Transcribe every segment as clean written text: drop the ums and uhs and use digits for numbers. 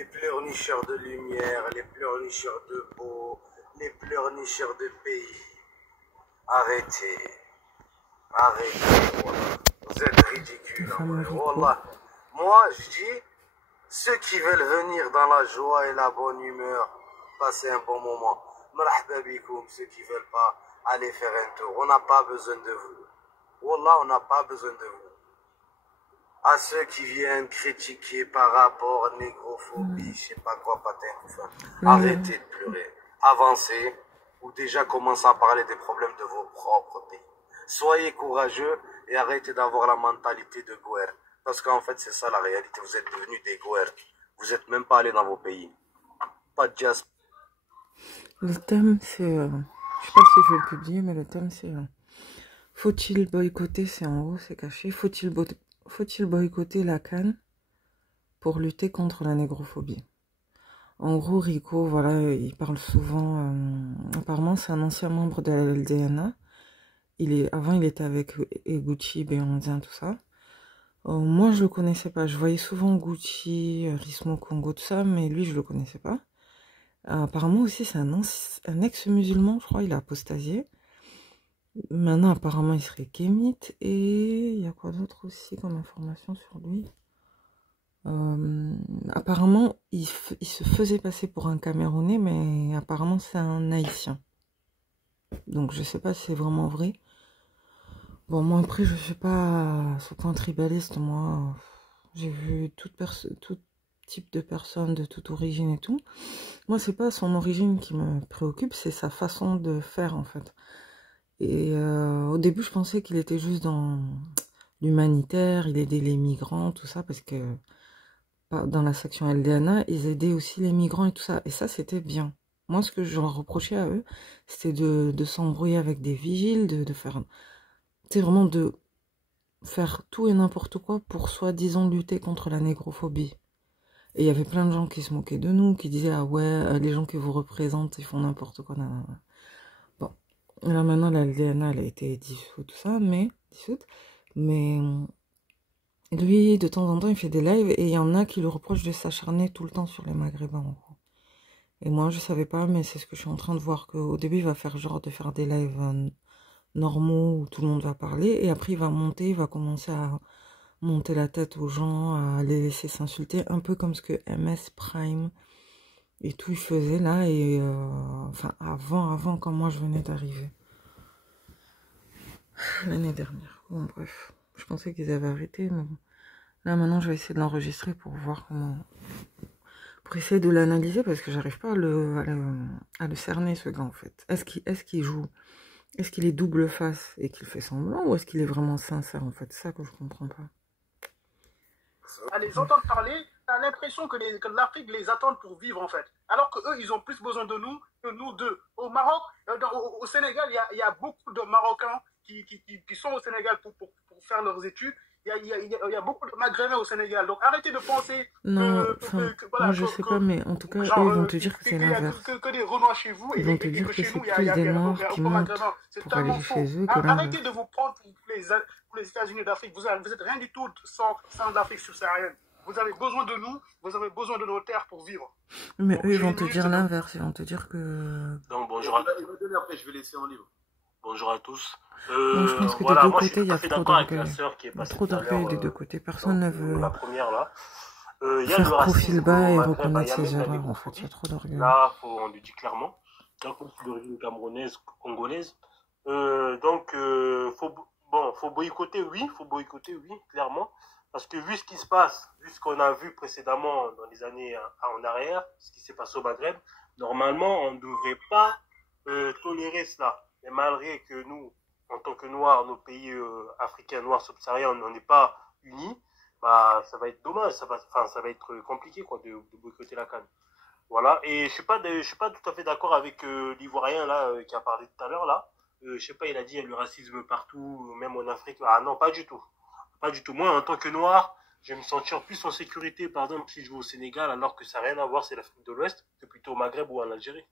les pleurnicheurs de lumière, les pleurnicheurs de beau, les pleurnicheurs de pays. Arrêtez, arrêtez, wallah. Vous êtes ridicules en vrai. Wallah. Moi, je dis, ceux qui veulent venir dans la joie et la bonne humeur, passer un bon moment. Marhaba bikoum, ceux qui veulent pas aller faire un tour. On n'a pas besoin de vous. Wallah, on n'a pas besoin de vous. À ceux qui viennent critiquer par rapport à négrophobie, je sais pas quoi, patin, enfin. Arrêtez de pleurer. Avancez. Ou déjà commencez à parler des problèmes de vos propres pays. Soyez courageux et arrêtez d'avoir la mentalité de guerre. Parce qu'en fait, c'est ça la réalité. Vous êtes devenus des guerres. Vous n'êtes même pas allés dans vos pays. Pas de jazz. Le thème, c'est... je sais pas si je vais le publier, mais le thème, c'est... faut-il boycotter, c'est en haut, c'est caché. Faut-il boycotter la CAN pour lutter contre la négrophobie? En gros, Rico, voilà, il parle souvent... apparemment, c'est un ancien membre de la LDNA. Avant, il était avec Gucci, Béondien, tout ça. Moi, je le connaissais pas. Je voyais souvent Gucci, Rismo Congo, tout ça, mais lui, je le connaissais pas. Apparemment aussi, c'est un ex-musulman, je crois, il a apostasié. Maintenant, apparemment, il serait kémite. Et il y a quoi d'autre aussi comme information sur lui? Apparemment, il se faisait passer pour un Camerounais, mais apparemment, c'est un Haïtien. Donc, je sais pas si c'est vraiment vrai. Bon, moi, après, je suis pas ce point tribaliste. Moi, j'ai vu tout type de personnes, de toute origine et tout. Moi, c'est pas son origine qui me préoccupe, c'est sa façon de faire, en fait. Et au début, je pensais qu'il était juste dans l'humanitaire, il aidait les migrants, tout ça, parce que dans la section LDNA, ils aidaient aussi les migrants et tout ça. Et ça, c'était bien. Moi, ce que je leur reprochais à eux, c'était de s'embrouiller avec des vigiles, de faire... C'est vraiment de faire tout et n'importe quoi pour soi-disant lutter contre la négrophobie. Et il y avait plein de gens qui se moquaient de nous, qui disaient « Ah ouais, les gens qui vous représentent, ils font n'importe quoi. » Bon, là maintenant, la LDNA, elle a été dissoute, tout ça, dissoute. Mais lui, de temps en temps, il fait des lives et il y en a qui lui reprochent de s'acharner tout le temps sur les Maghrébins, en gros. Et moi, je savais pas, mais c'est ce que je suis en train de voir, qu'au début, il va faire genre de faire des lives normaux où tout le monde va parler, et après, il va commencer à monter la tête aux gens, à les laisser s'insulter, un peu comme ce que MS Prime et tout il faisait là, et enfin, avant, quand moi je venais d'arriver. L'année dernière. Bon, bref. Je pensais qu'ils avaient arrêté, mais bon. Là, maintenant, je vais essayer de l'enregistrer pour voir comment... Pour essayer de l'analyser, parce que j'arrive pas à le cerner, ce gars, en fait. Est-ce qu'il joue? Est-ce qu'il est double face et qu'il fait semblant? Ou est-ce qu'il est vraiment sincère, en fait? C'est ça que je comprends pas. À les entendre parler, t'as l'impression que l'Afrique les attend pour vivre, en fait. Alors qu'eux, ils ont plus besoin de nous que nous d'eux. Au Maroc, au Sénégal, il y a beaucoup de Marocains qui sont au Sénégal pour faire leurs études. Il y a beaucoup de Maghrébins au Sénégal. Donc arrêtez de penser Non, voilà, moi je sais pas, mais en tout cas, genre, eux, ils vont te dire que c'est l'inverse. Que des Renois chez vous Ils vont te dire que c'est plus des Noirs qui montent pour aller chez eux que l'inverse. Arrêtez de vous prendre pour les États-Unis d'Afrique. Vous êtes rien du tout sans l'Afrique subsaharienne. Vous avez besoin de nous, vous avez besoin de nos terres pour vivre. Mais donc, eux, ils vont te dire l'inverse, ils vont te dire que... Donc, bonjour à tous. Après, je vais laisser en libre. Bonjour à tous. Moi, je pense que des deux côtés, il y a trop d'orgueil. Trop d'orgueil des deux côtés. Personne ne veut faire profil bas et reconnaître ses erreurs, en fait. Il y a trop d'orgueil. Là, on le dit clairement. Donc, c'est d'origine camerounaise, congolaise. Donc, faut boycotter, oui, clairement. Parce que vu ce qui se passe, vu ce qu'on a vu précédemment dans les années en arrière, ce qui s'est passé au Maghreb, normalement, on ne devrait pas tolérer cela. Mais malgré que nous, en tant que Noirs, nos pays africains, Noirs, subsahariens, on n'est pas unis, bah, ça va être dommage, ça va être compliqué quoi, de boycotter la CAN. Voilà, et je suis pas tout à fait d'accord avec l'Ivoirien là qui a parlé tout à l'heure là. Je sais pas, il a dit il y a le racisme partout, même en Afrique. Ah non, pas du tout. Pas du tout. Moi, en tant que Noir, je vais me sentir plus en sécurité, par exemple, si je vais au Sénégal, alors que ça n'a rien à voir, c'est l'Afrique de l'Ouest, que plutôt au Maghreb ou en Algérie.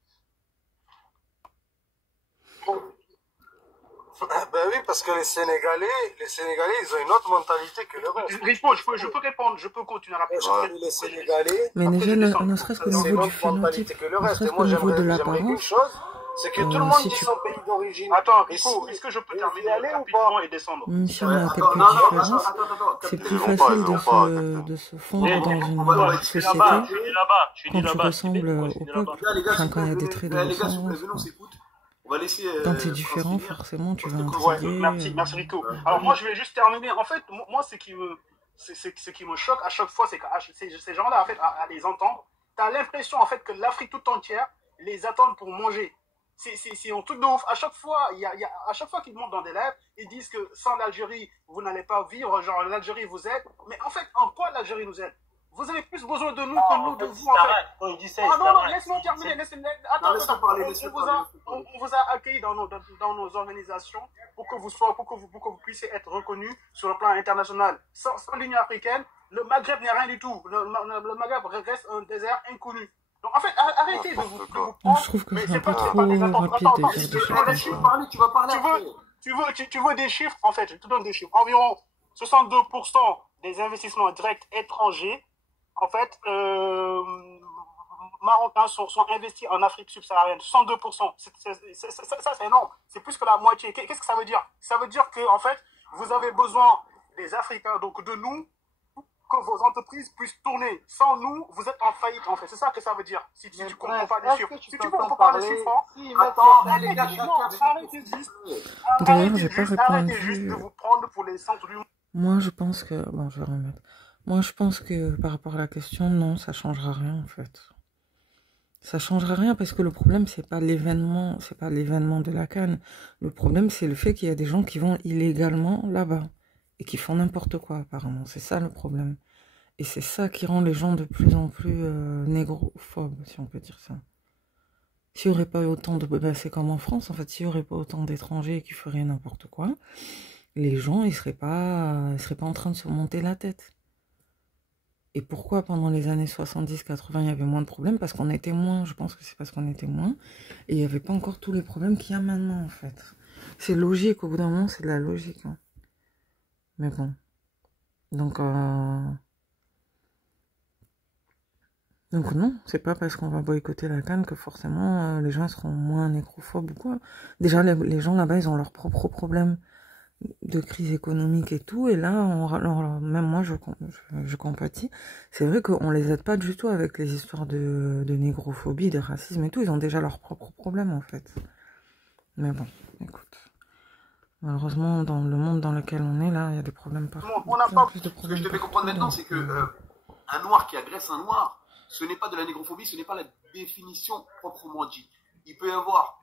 Ben oui, parce que les Sénégalais, ils ont une autre mentalité que le reste. Ripo, je peux répondre, je peux continuer rapidement. Les Sénégalais, Mais déjà, ne serait-ce qu'au c'est niveau une du autre mentalité phénotype, que le ne reste. serait-ce Et qu'au moi, niveau de j'aimerais qu'une l'apparence, chose, c'est que tout le monde si dit tu... son pays d'origine. Attends, Et Ripo, si- est-ce que je peux vous terminer y allez ou rapidement pas et descendre? Même si on Ouais, a attends, quelques non, différences, c'est capitaine, plus ils vont facile pas, capitaine. de se fondre Mais dans on une va je suis société là-bas, je suis là-bas, je suis quand tu là-bas. ressembles au Je suis peuple. là-bas. Les gars, s'il Enfin, vous quand il y a plaît, des traits de les gars, s'il vous plaît, ressemblance, venez, on quoi. s'écoute. On va laisser Quand t'es Prince différent, finir. forcément, tu vas Ouais, intriguer. merci Rico. Alors moi je vais juste terminer. En fait, moi ce qui me choque à chaque fois, c'est que ces gens-là, en fait, à les entendre, t'as l'impression en fait que l'Afrique tout entière les attend pour manger. C'est un truc de ouf. À chaque fois, à chaque fois qu'ils montent dans des lives, ils disent que sans l'Algérie, vous n'allez pas vivre. Genre l'Algérie vous aide. Mais en fait, en quoi l'Algérie nous aide? Vous avez plus besoin de nous que nous de vous en fait. Quand il dit ça, Ah non, laisse-moi terminer. Attends, on vous a accueilli dans nos organisations pour que vous puissiez être reconnus sur le plan international. Sans l'Union africaine, le Maghreb n'est rien du tout. Le Maghreb reste un désert inconnu. Donc en fait, arrêtez de vous prendre. Je trouve que Mais c'est un peu pas trop des attentes. rapide de dire des choses comme ça. Tu vas parler après. Tu veux des chiffres? En fait, je te donne des chiffres. Environ 62% des investissements directs étrangers, en fait, marocains sont investis en Afrique subsaharienne. 62%. Ça, c'est énorme. C'est plus que la moitié. Qu'est-ce que ça veut dire? Ça veut dire que, en fait, vous avez besoin des Africains, donc de nous, que vos entreprises puissent tourner. Sans nous, vous êtes en faillite, en fait. C'est ça que ça veut dire. Si tu comprends pas les chiffres. Si tu veux, on peut parler de chiffres. Attends, les gars, Arrêtez juste. D'ailleurs, j'ai pas Arrêtez juste de répondu. vous prendre pour les centres du monde. Moi, je pense que... Bon, je vais remettre. Moi, je pense que par rapport à la question, non, ça changera rien, en fait. Ça changera rien parce que le problème, c'est pas l'événement de la CAN. Le problème, c'est le fait qu'il y a des gens qui vont illégalement là-bas et qui font n'importe quoi, apparemment. C'est ça le problème. Et c'est ça qui rend les gens de plus en plus négrophobes, si on peut dire ça. S'il n'y aurait pas eu autant de... Ben, c'est comme en France, en fait. S'il n'y aurait pas autant d'étrangers qui feraient n'importe quoi, les gens, ils seraient pas en train de se monter la tête. Et pourquoi pendant les années 70-80, il y avait moins de problèmes? Parce qu'on était moins, je pense que c'est parce qu'on était moins. Et il n'y avait pas encore tous les problèmes qu'il y a maintenant, en fait. C'est logique, au bout d'un moment, c'est de la logique. Hein. Mais bon. Donc non, c'est pas parce qu'on va boycotter la CAN que forcément les gens seront moins négrophobes ou quoi. Déjà, les gens là-bas, ils ont leurs propres problèmes de crise économique et tout, et là, même moi, je compatis. C'est vrai qu'on les aide pas du tout avec les histoires de négrophobie, de racisme et tout. Ils ont déjà leurs propres problèmes, en fait. Mais bon, écoute. Malheureusement, dans le monde dans lequel on est, là, il y a des problèmes partout. On n'a pas... Ce que je te fais comprendre maintenant, c'est que un noir qui agresse un noir, ce n'est pas de la négrophobie, ce n'est pas la définition proprement dit. Il peut y avoir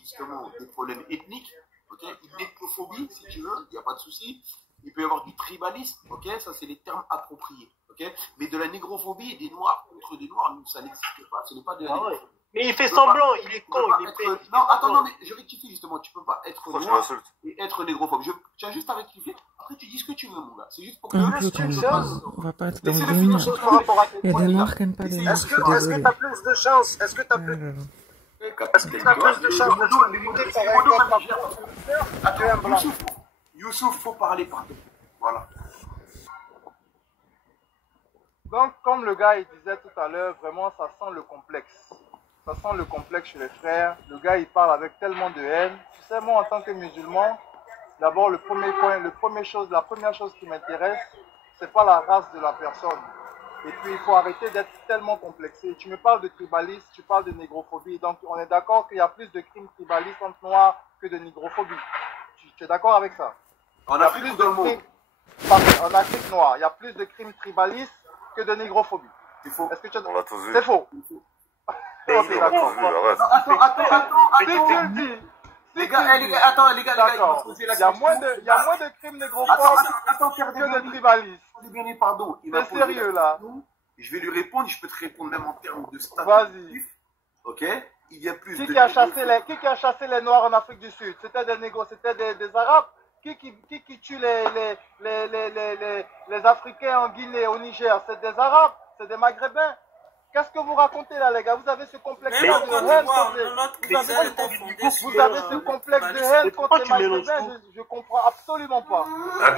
justement des problèmes ethniques, ok, une négrophobie, si tu veux, il n'y a pas de souci. Il peut y avoir du tribalisme, ok, ça c'est les termes appropriés, ok. Mais de la négrophobie, des noirs contre des noirs, ça n'existe pas, ce n'est pas de la négrophobie. Mais il fait semblant, il est con, il est fait. Non, attends, non, mais je rectifie justement, tu peux pas être noir et être négrophobe. Je tiens juste à rectifier, après tu dis ce que tu veux, mon gars. C'est juste pour que un peu comme ça, on va pas être dans le game. Il y a des noirs qui n'aiment pas des noirs, Est-ce que tu as plus de chance? Est-ce que tu as plus de chance de limiter par un Youssouf, faut parler, pardon. Voilà. Donc, comme le gars il disait tout à l'heure, vraiment ça sent le complexe. Ça sent le complexe chez les frères. Le gars il parle avec tellement de haine. Tu sais, moi en tant que musulman, d'abord la première chose qui m'intéresse, c'est pas la race de la personne. Et puis il faut arrêter d'être tellement complexé. Tu me parles de tribalisme, tu parles de négrophobie. Donc on est d'accord qu'il y a plus de crimes tribalistes entre noirs que de négrophobie. Tu es d'accord avec ça? En Afrique dans le monde. En Afrique noire, il y a plus de crimes tribalistes que de négrophobie. C'est faux. Est-ce que tu as... On l'a tous vu. C'est faux. On l'a tous vu, arrête. Si tu le dis. Les gars, les gars, d'accord. Il y a moins de crimes négrophobes que de tribalistes. Pardon. C'est sérieux là. Je vais lui répondre, je peux te répondre même en termes de statut. Vas-y. Ok. Il y a plus qui a chassé les Noirs en Afrique du Sud? C'était des négros, c'était des Arabes. Qui tue les Africains en Guinée, au Niger? C'est des Arabes, c'est des Maghrébins. Qu'est-ce que vous racontez là, les gars? Vous avez ce complexe-là de haine contre vous avez ce complexe de haine contre les Maghrébins, je comprends absolument pas.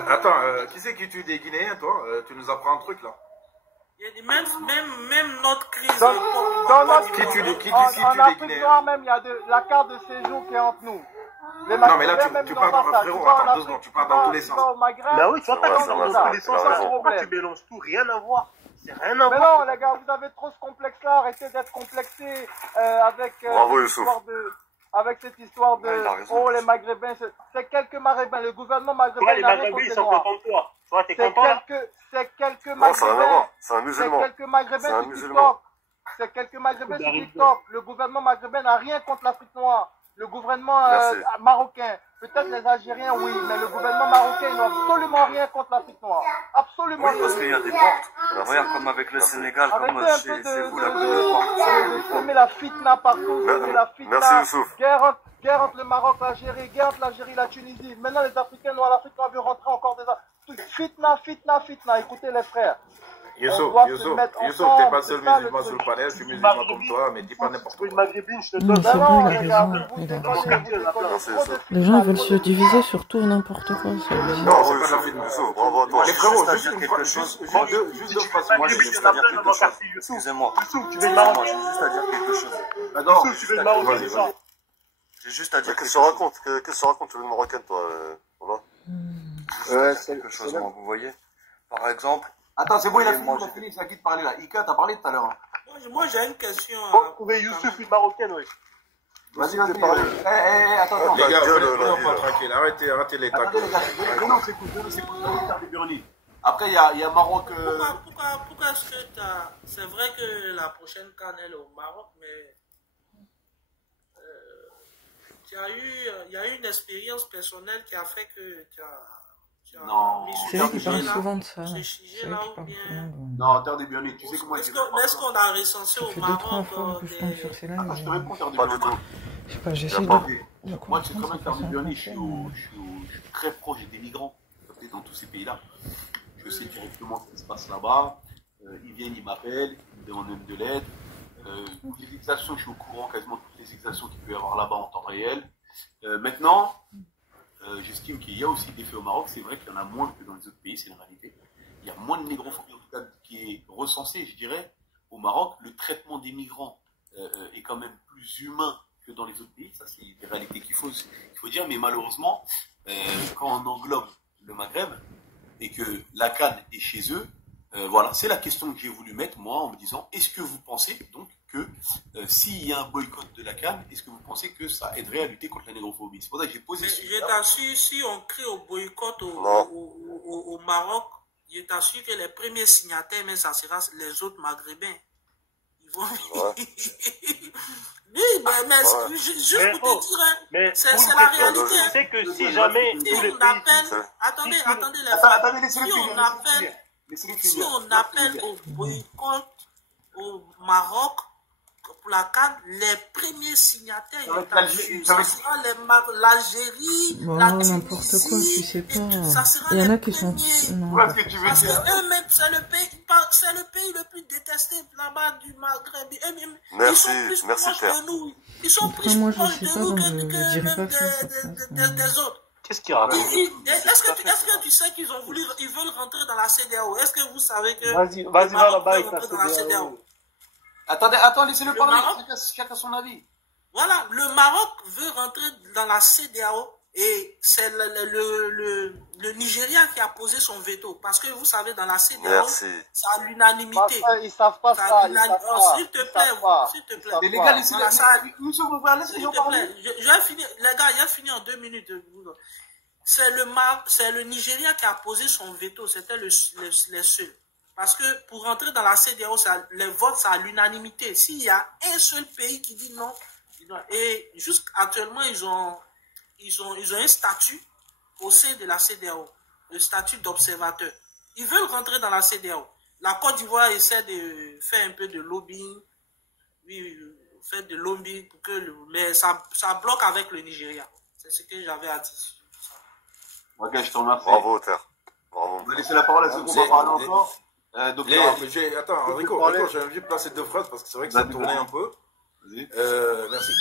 Attends, qui c'est qui tue des Guinéens, toi? Tu nous apprends un truc là. Même notre crise. Dans notre qui tue des en Afrique Guinéens? noire même, il y a la carte de séjour qui est entre nous. Les Non mais là Maghrébins, tu même, parles, n'ont pas ça. frérot, Tu vas en attends 2 Afrique, secondes, tu parles dans tous les sens. au Maghreb, Bah oui, tu vas pas Ouais, dire ça dans va, tous les sens, ça va. pourquoi tu mélanges tout, rien à voir. C'est rien à Mais voir. non, les gars, vous avez trop ce complexe-là. Arrêtez d'être complexés avec, Bravo, cette Youssouf. histoire avec cette histoire de Ouais, il a raison, oh, les Youssouf. Maghrébins. C'est quelques Maghrébins. Le gouvernement maghrébin Toi, les n'a rien Maghrébins, contre ils les sont Noirs. contents de toi. Toi, t'es C'est content là? quelques Non, ça n'a rien à Maghrébins. voir. C'est un C'est musulman. quelques Maghrébins C'est un sur musulman. TikTok. C'est quelques Maghrébins sur TikTok. Le gouvernement maghrébin n'a rien contre l'Afrique noire. Le gouvernement Merci. marocain, peut-être les Algériens, oui, mais le gouvernement marocain, il n'a absolument rien contre l'Afrique noire. Absolument Oui, parce qu'il y a des portes. Regarde comme avec le Sénégal, Arrêtez comme un peu chez vous, la porte. de semer la fitna partout, semer la fitna. Merci, Youssouf. Guerre entre le Maroc, l'Algérie, guerre entre l'Algérie et la Tunisie. Maintenant, les Africains noirs, l'Afrique noire veut rentrer encore des... Fitna. Écoutez les frères. Youssouf, t'es pas seul musulman sur le panel, je suis musulman comme toi, mais dis pas n'importe quoi. Une maghrébine, je te Non, donne. c'est Non, bon, il a les gars, raison. vous Il a déconnez, raison. Merci, Youssouf. Les gens ils veulent se diviser sur tout et n'importe quoi. Ça veut dire. Non, c'est pas la fille de Youssouf, bravo à toi. Mais frérot, juste à dire quelque chose. Juste deux phrases. Moi, j'ai juste à dire quelque chose. Excusez-moi. Tu veux le Moi, Maroc? j'ai juste à dire quelque chose. D'accord. Tu veux le Maroc? Vas-y, vas-y. J'ai juste à dire Qu'est-ce quelque que tu chose. racontes? Qu'est-ce que tu racontes? Tu veux une marocaine, toi? Voilà. Ouais, c'est quelque chose, moi, vous voyez. Par exemple, Attends, c'est bon, il a Moi, fini, c'est à qui de parler là. Ika, t'as parlé tout à l'heure. Hein. Moi, j'ai une question. Vous trouvez Youssouf une marocaine, oui. Vas-y, attends. Les gars, venez, venez, tranquille, arrêtez les Attendez, tacos. les gars, venez, on s'écoute, Après, il y a Maroc. Pourquoi est-ce que c'est vrai que la prochaine CAN elle est au Maroc, mais il y a eu une expérience personnelle qui a fait que tu as Non. mis C'est sur eux qui ce parlent sujet-là. souvent de ça. Ce C'est sujet-là, eux qui ou parlent bien... souvent. Non, Terre des Bioniques, tu sais comment ils Est-ce qu'on a recensé Ça au fait Maroc 2-3 fois que je tombe sur ces Attends, je te lives. réponds, Terre des Pas du Bioniques. tout. Je sais pas, j'essaie Y a pas. de Moi, tu sais comprendre très bien cette que Terre des façon de Bioniques, je penser. suis très proche des migrants dans tous ces pays-là. Je sais directement ce qui se passe là-bas. Ils viennent, ils m'appellent, ils me demandent même de l'aide. Les exactions, je suis au courant quasiment de toutes les exactions qu'il peut y avoir là-bas en temps réel. Maintenant, j'estime qu'il y a aussi des faits au Maroc. C'est vrai qu'il y en a moins que dans les autres pays, c'est la réalité. Il y a moins de négrophobie en tout cas qui est recensée, je dirais. Au Maroc, le traitement des migrants est quand même plus humain que dans les autres pays. Ça, c'est des réalités qu'il faut dire. Mais malheureusement, quand on englobe le Maghreb et que la CAN est chez eux, voilà, c'est la question que j'ai voulu mettre, moi, en me disant, est-ce que vous pensez, donc, que s'il y a un boycott de la CAN, est-ce que vous pensez que ça aiderait à lutter contre la négrophobie? C'est pour ça que j'ai posé ce Je sujet-là. t'assure, si on crie au boycott Non. au Maroc, je t'assure que les premiers signataires, mais ça sera les autres Maghrébins. Ils vont... Ouais. Oui, mais juste Mais pour oh, te dire, hein, Mais c'est pour la une question, réalité. je sais que si jamais Si tous les on pays... appelle... Attendez les Attends, frères. attendez, laissez-le Si finir, on laissez-le appelle... finir. Laissez-le Si finir. on appelle au boycott au Maroc pour la CAN, les premiers signataires, Ça va être je l'Algérie, t'assure, ça sera l'Algérie, Bon, la n'importe quoi, tu Tunisie, sais et pas. tout, ça sera Il y en les a qui sont... premiers. Non. Voilà ce que tu veux Parce que dire. eux-mêmes, c'est le pays le plus détesté là-bas du Maghreb. Eux-mêmes, ils sont plus Merci, proches Pierre. de nous. Ils sont Pourtant, plus moi, je proches sais de pas, nous donc que je dirais même pas ça. des autres. Qu'est-ce qu'il raconte? Est-ce que tu sais qu'ils veulent rentrer dans la CEDEAO? Est-ce que vous savez que Vas-y, le va Maroc là-bas veut avec ta rentrer dans la CEDEAO? Attends, laissez-le Le parler. Maroc? Chacun son avis. Voilà, le Maroc veut rentrer dans la CEDEAO et c'est le Nigeria qui a posé son veto. Parce que vous savez, dans la CEDEAO, Merci. c'est à l'unanimité. Ils savent pas C'est à ça. l'unanimité. S'il te plaît, Mais les gars, laissez Voilà, ça- nous sommes ouverts, laissez les s'il gens te parler. plaît, je vais finir, les gars, j'ai fini en 2 minutes. C'est le Nigeria qui a posé son veto, c'était les seuls. Parce que pour rentrer dans la CEDEAO, les votes, c'est à l'unanimité. S'il y a un seul pays qui dit non, et jusqu'actuellement, ils ont un statut au sein de la CEDEAO, le statut d'observateur. Ils veulent rentrer dans la CEDEAO. La Côte d'Ivoire essaie de faire un peu de lobbying, oui, faire de lobbying, mais ça bloque avec le Nigeria. C'est ce que j'avais à dire. Ok, je te remercie. Bravo, Terre. Bravo. On va laisser la parole à ceux qui vont parler encore. Donc, attends, Enrico, j'ai envie de placer 2 phrases parce que c'est vrai que ça tournait un peu. Merci.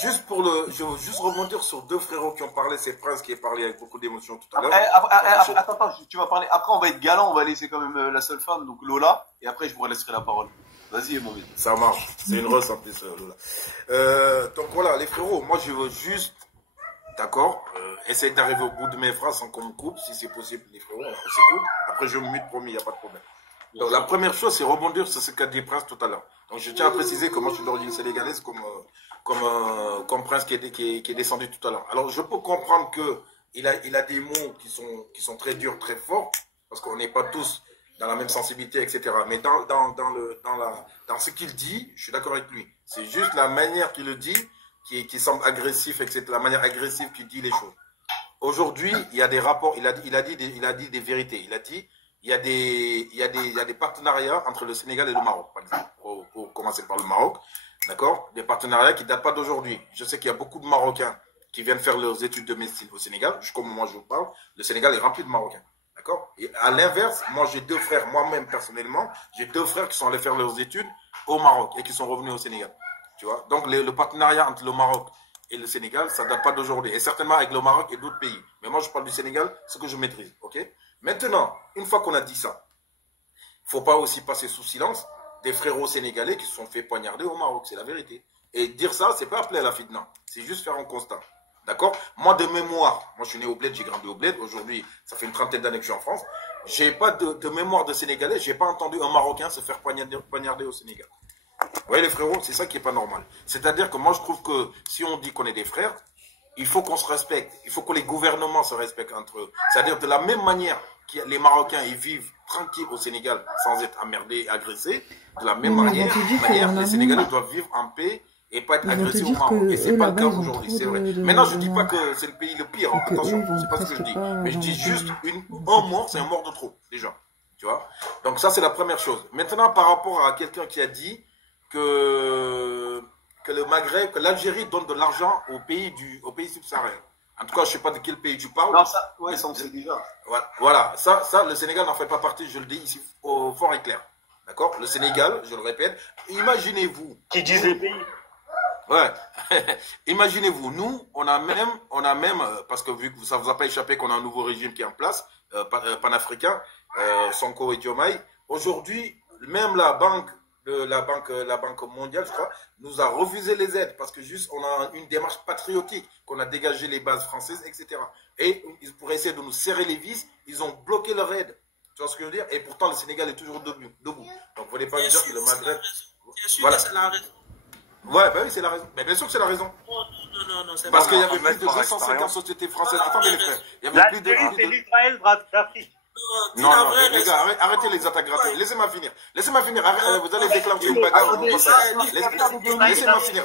Je veux juste rebondir sur 2 frérots qui ont parlé, c'est Prince qui a parlé avec beaucoup d'émotion tout à l'heure. Attends, tu vas parler. Après, on va être galant, on va laisser quand même la seule femme, donc Lola, et après, je vous laisserai la parole. Vas-y, mon vieux. Ça marche. C'est une rose en plus, Lola. Donc voilà, les frérots, moi je veux juste, d'accord, essayer d'arriver au bout de mes phrases sans qu'on me coupe, si c'est possible, les frérots, on s'écoute. Après, je me mute, promis, il n'y a pas de problème. Donc la première chose, c'est rebondir sur ce qu'a dit Prince tout à l'heure. Donc je tiens à préciser que moi je suis d'origine sénégalaise comme Prince qui est descendu tout à l'heure. Alors je peux comprendre que il a des mots qui sont très durs, très forts, parce qu'on n'est pas tous dans la même sensibilité, etc. Mais dans ce qu'il dit, je suis d'accord avec lui. C'est juste la manière qu'il le dit qui semble agressif, etc. La manière agressive qu'il dit les choses. Aujourd'hui, il y a des rapports, il a dit des vérités. Il a dit il y a des partenariats entre le Sénégal et le Maroc, par exemple, pour commencer par le Maroc, d'accord? Des partenariats qui ne datent pas d'aujourd'hui. Je sais qu'il y a beaucoup de Marocains qui viennent faire leurs études de médecine au Sénégal. Jusqu'au moment où je vous parle, le Sénégal est rempli de Marocains, d'accord? Et à l'inverse, moi j'ai 2 frères, moi-même personnellement, j'ai 2 frères qui sont allés faire leurs études au Maroc et qui sont revenus au Sénégal, tu vois? Donc le partenariat entre le Maroc et le Sénégal, ça ne date pas d'aujourd'hui. Et certainement avec le Maroc et d'autres pays. Mais moi je parle du Sénégal, ce que je maîtrise, ok? Maintenant, une fois qu'on a dit ça, il ne faut pas aussi passer sous silence des frérots sénégalais qui se sont fait poignarder au Maroc, c'est la vérité. Et dire ça, c'est pas appeler à la fitna, c'est juste faire un constat. D'accord? Moi, de mémoire, moi je suis né au Bled, j'ai grandi au Bled, aujourd'hui, ça fait une trentaine d'années que je suis en France, j'ai pas de mémoire de Sénégalais, j'ai pas entendu un Marocain se faire poignarder au Sénégal. Vous voyez les frérots, c'est ça qui est pas normal. C'est-à-dire que moi je trouve que si on dit qu'on est des frères, il faut qu'on se respecte, il faut que les gouvernements se respectent entre eux. C'est-à-dire de la même manière que les Marocains ils vivent tranquilles au Sénégal sans être emmerdés et agressés, de la même manière les Sénégalais doivent vivre en paix et pas être agressés au Maroc. Et c'est pas le cas aujourd'hui, c'est vrai. Maintenant, je dis pas que c'est le pays le pire, hein. Attention, c'est pas ce que je dis. Mais je dis juste un mort, c'est un mort de trop, déjà. Tu vois? Donc ça, c'est la première chose. Maintenant, par rapport à quelqu'un qui a dit que le Maghreb, que l'Algérie donne de l'argent au pays subsahariens. En tout cas, je ne sais pas de quel pays tu parles. Non, ça, ouais, ça on sait déjà. Voilà, ça, le Sénégal n'en fait pas partie, je le dis ici fort et clair. D'accord? Le Sénégal, je le répète, imaginez-vous. Qui disent les pays? Ouais. Imaginez-vous, nous, on a même, parce que vu que ça ne vous a pas échappé qu'on a un nouveau régime qui est en place, panafricain, Sonko et Diomaye, aujourd'hui, même la banque mondiale, je crois, nous a refusé les aides parce que juste on a une démarche patriotique, qu'on a dégagé les bases françaises, etc. Et pour essayer de nous serrer les vis, ils ont bloqué leur aide. Tu vois ce que je veux dire? Et pourtant, le Sénégal est toujours debout. Donc, vous ne voulez pas dire que le Maghreb... Voilà. C'est la raison. Ouais, bah oui, c'est la raison. Mais bien sûr que c'est la raison. Non, c'est parce qu'il y avait plus de 250 sociétés françaises. Attendez les frères. Il y avait plus de... c'est l'Israël d'Afrique. Non, les gars, arrêtez les attaques gratuites. Laissez-moi finir. Laissez-moi finir. Vous allez déclencher une bagarre.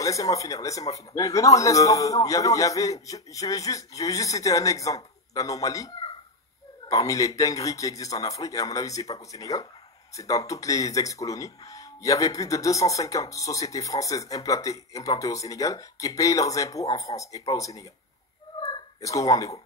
Laissez-moi finir. Mais venez, on laisse. Je vais juste citer un exemple d'anomalie parmi les dingueries qui existent en Afrique. Et à mon avis, c'est pas qu'au Sénégal. C'est dans toutes les ex-colonies. Il y avait plus de 250 sociétés françaises implantées au Sénégal qui payaient leurs impôts en France et pas au Sénégal. Est-ce que vous vous rendez compte?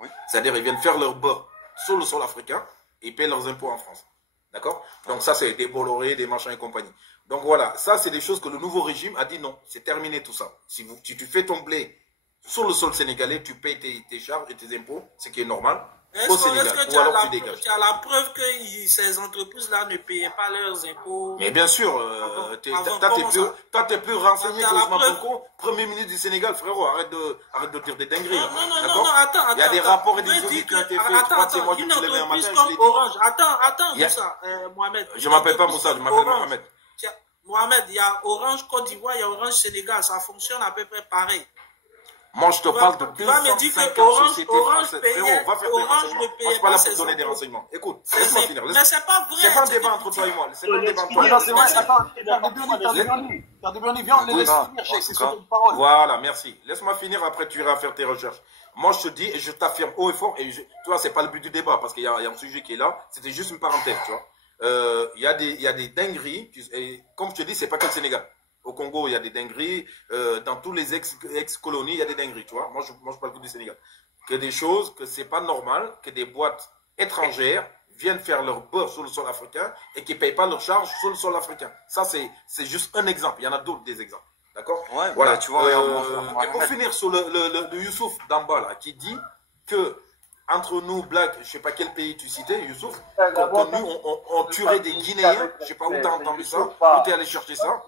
Oui. C'est-à-dire, ils viennent faire leur beurre sur le sol africain et ils paient leurs impôts en France. D'accord? Donc ça, c'est des Bolloré, des machins et compagnie. Donc voilà, ça, c'est des choses que le nouveau régime a dit non, c'est terminé tout ça. Si tu fais ton blé sur le sol sénégalais, tu payes tes charges et tes impôts, ce qui est normal, au Sénégal. Ou alors tu dégages. Tu as la preuve que ces entreprises-là ne payaient pas leurs impôts? Mais bien sûr, toi, tu es plus renseigné que Ousmane Sonko, Premier ministre du Sénégal, frérot. Arrête de dire des dingueries. Non, attends. Il y a des rapports et des audits qui ont été faits. Attends, une entreprise comme Orange. Attends, Moussa, Mohamed. Je ne m'appelle pas Moussa, je m'appelle Mohamed. Mohamed, il y a Orange Côte d'Ivoire, il y a Orange Sénégal. Ça fonctionne à peu près pareil. Moi, je te parle de 250 sociétés françaises. Orange ne payait pas. Moi, je suis pas là pour te donner des renseignements. Écoute, laisse-moi finir. Mais c'est pas vrai. C'est pas un débat entre toi et moi. C'est pas un débat entre toi et moi. Non, c'est vrai. Attends, Bernie, viens, on les laisse finir. C'est sur ton parole. Voilà, merci. Laisse-moi finir, après tu iras faire tes recherches. Moi, je te dis et je t'affirme haut et fort, et tu vois, c'est pas le but du débat, parce qu'il y a un sujet qui est là. C'était juste une parenthèse, tu vois. Il y a des dingueries, et comme je te dis, c'est pas que le Sénégal. Au Congo, il y a des dingueries. Dans tous les ex-colonies, il y a des dingueries, tu vois. Moi, je parle que du Sénégal. Que des choses, que c'est pas normal, que des boîtes étrangères viennent faire leur beurre sur le sol africain et qui ne payent pas leurs charges sur le sol africain. Ça, c'est juste un exemple. Il y en a d'autres des exemples. D'accord? Ouais, voilà, bah, tu vois, et pour finir sur le Youssouf d'Amba, là, qui dit que entre nous, Black, je ne sais pas quel pays tu citais, Youssouf, nous, on tuerait des Guinéens, je ne sais pas où tu as entendu ça, où tu es allé chercher ça.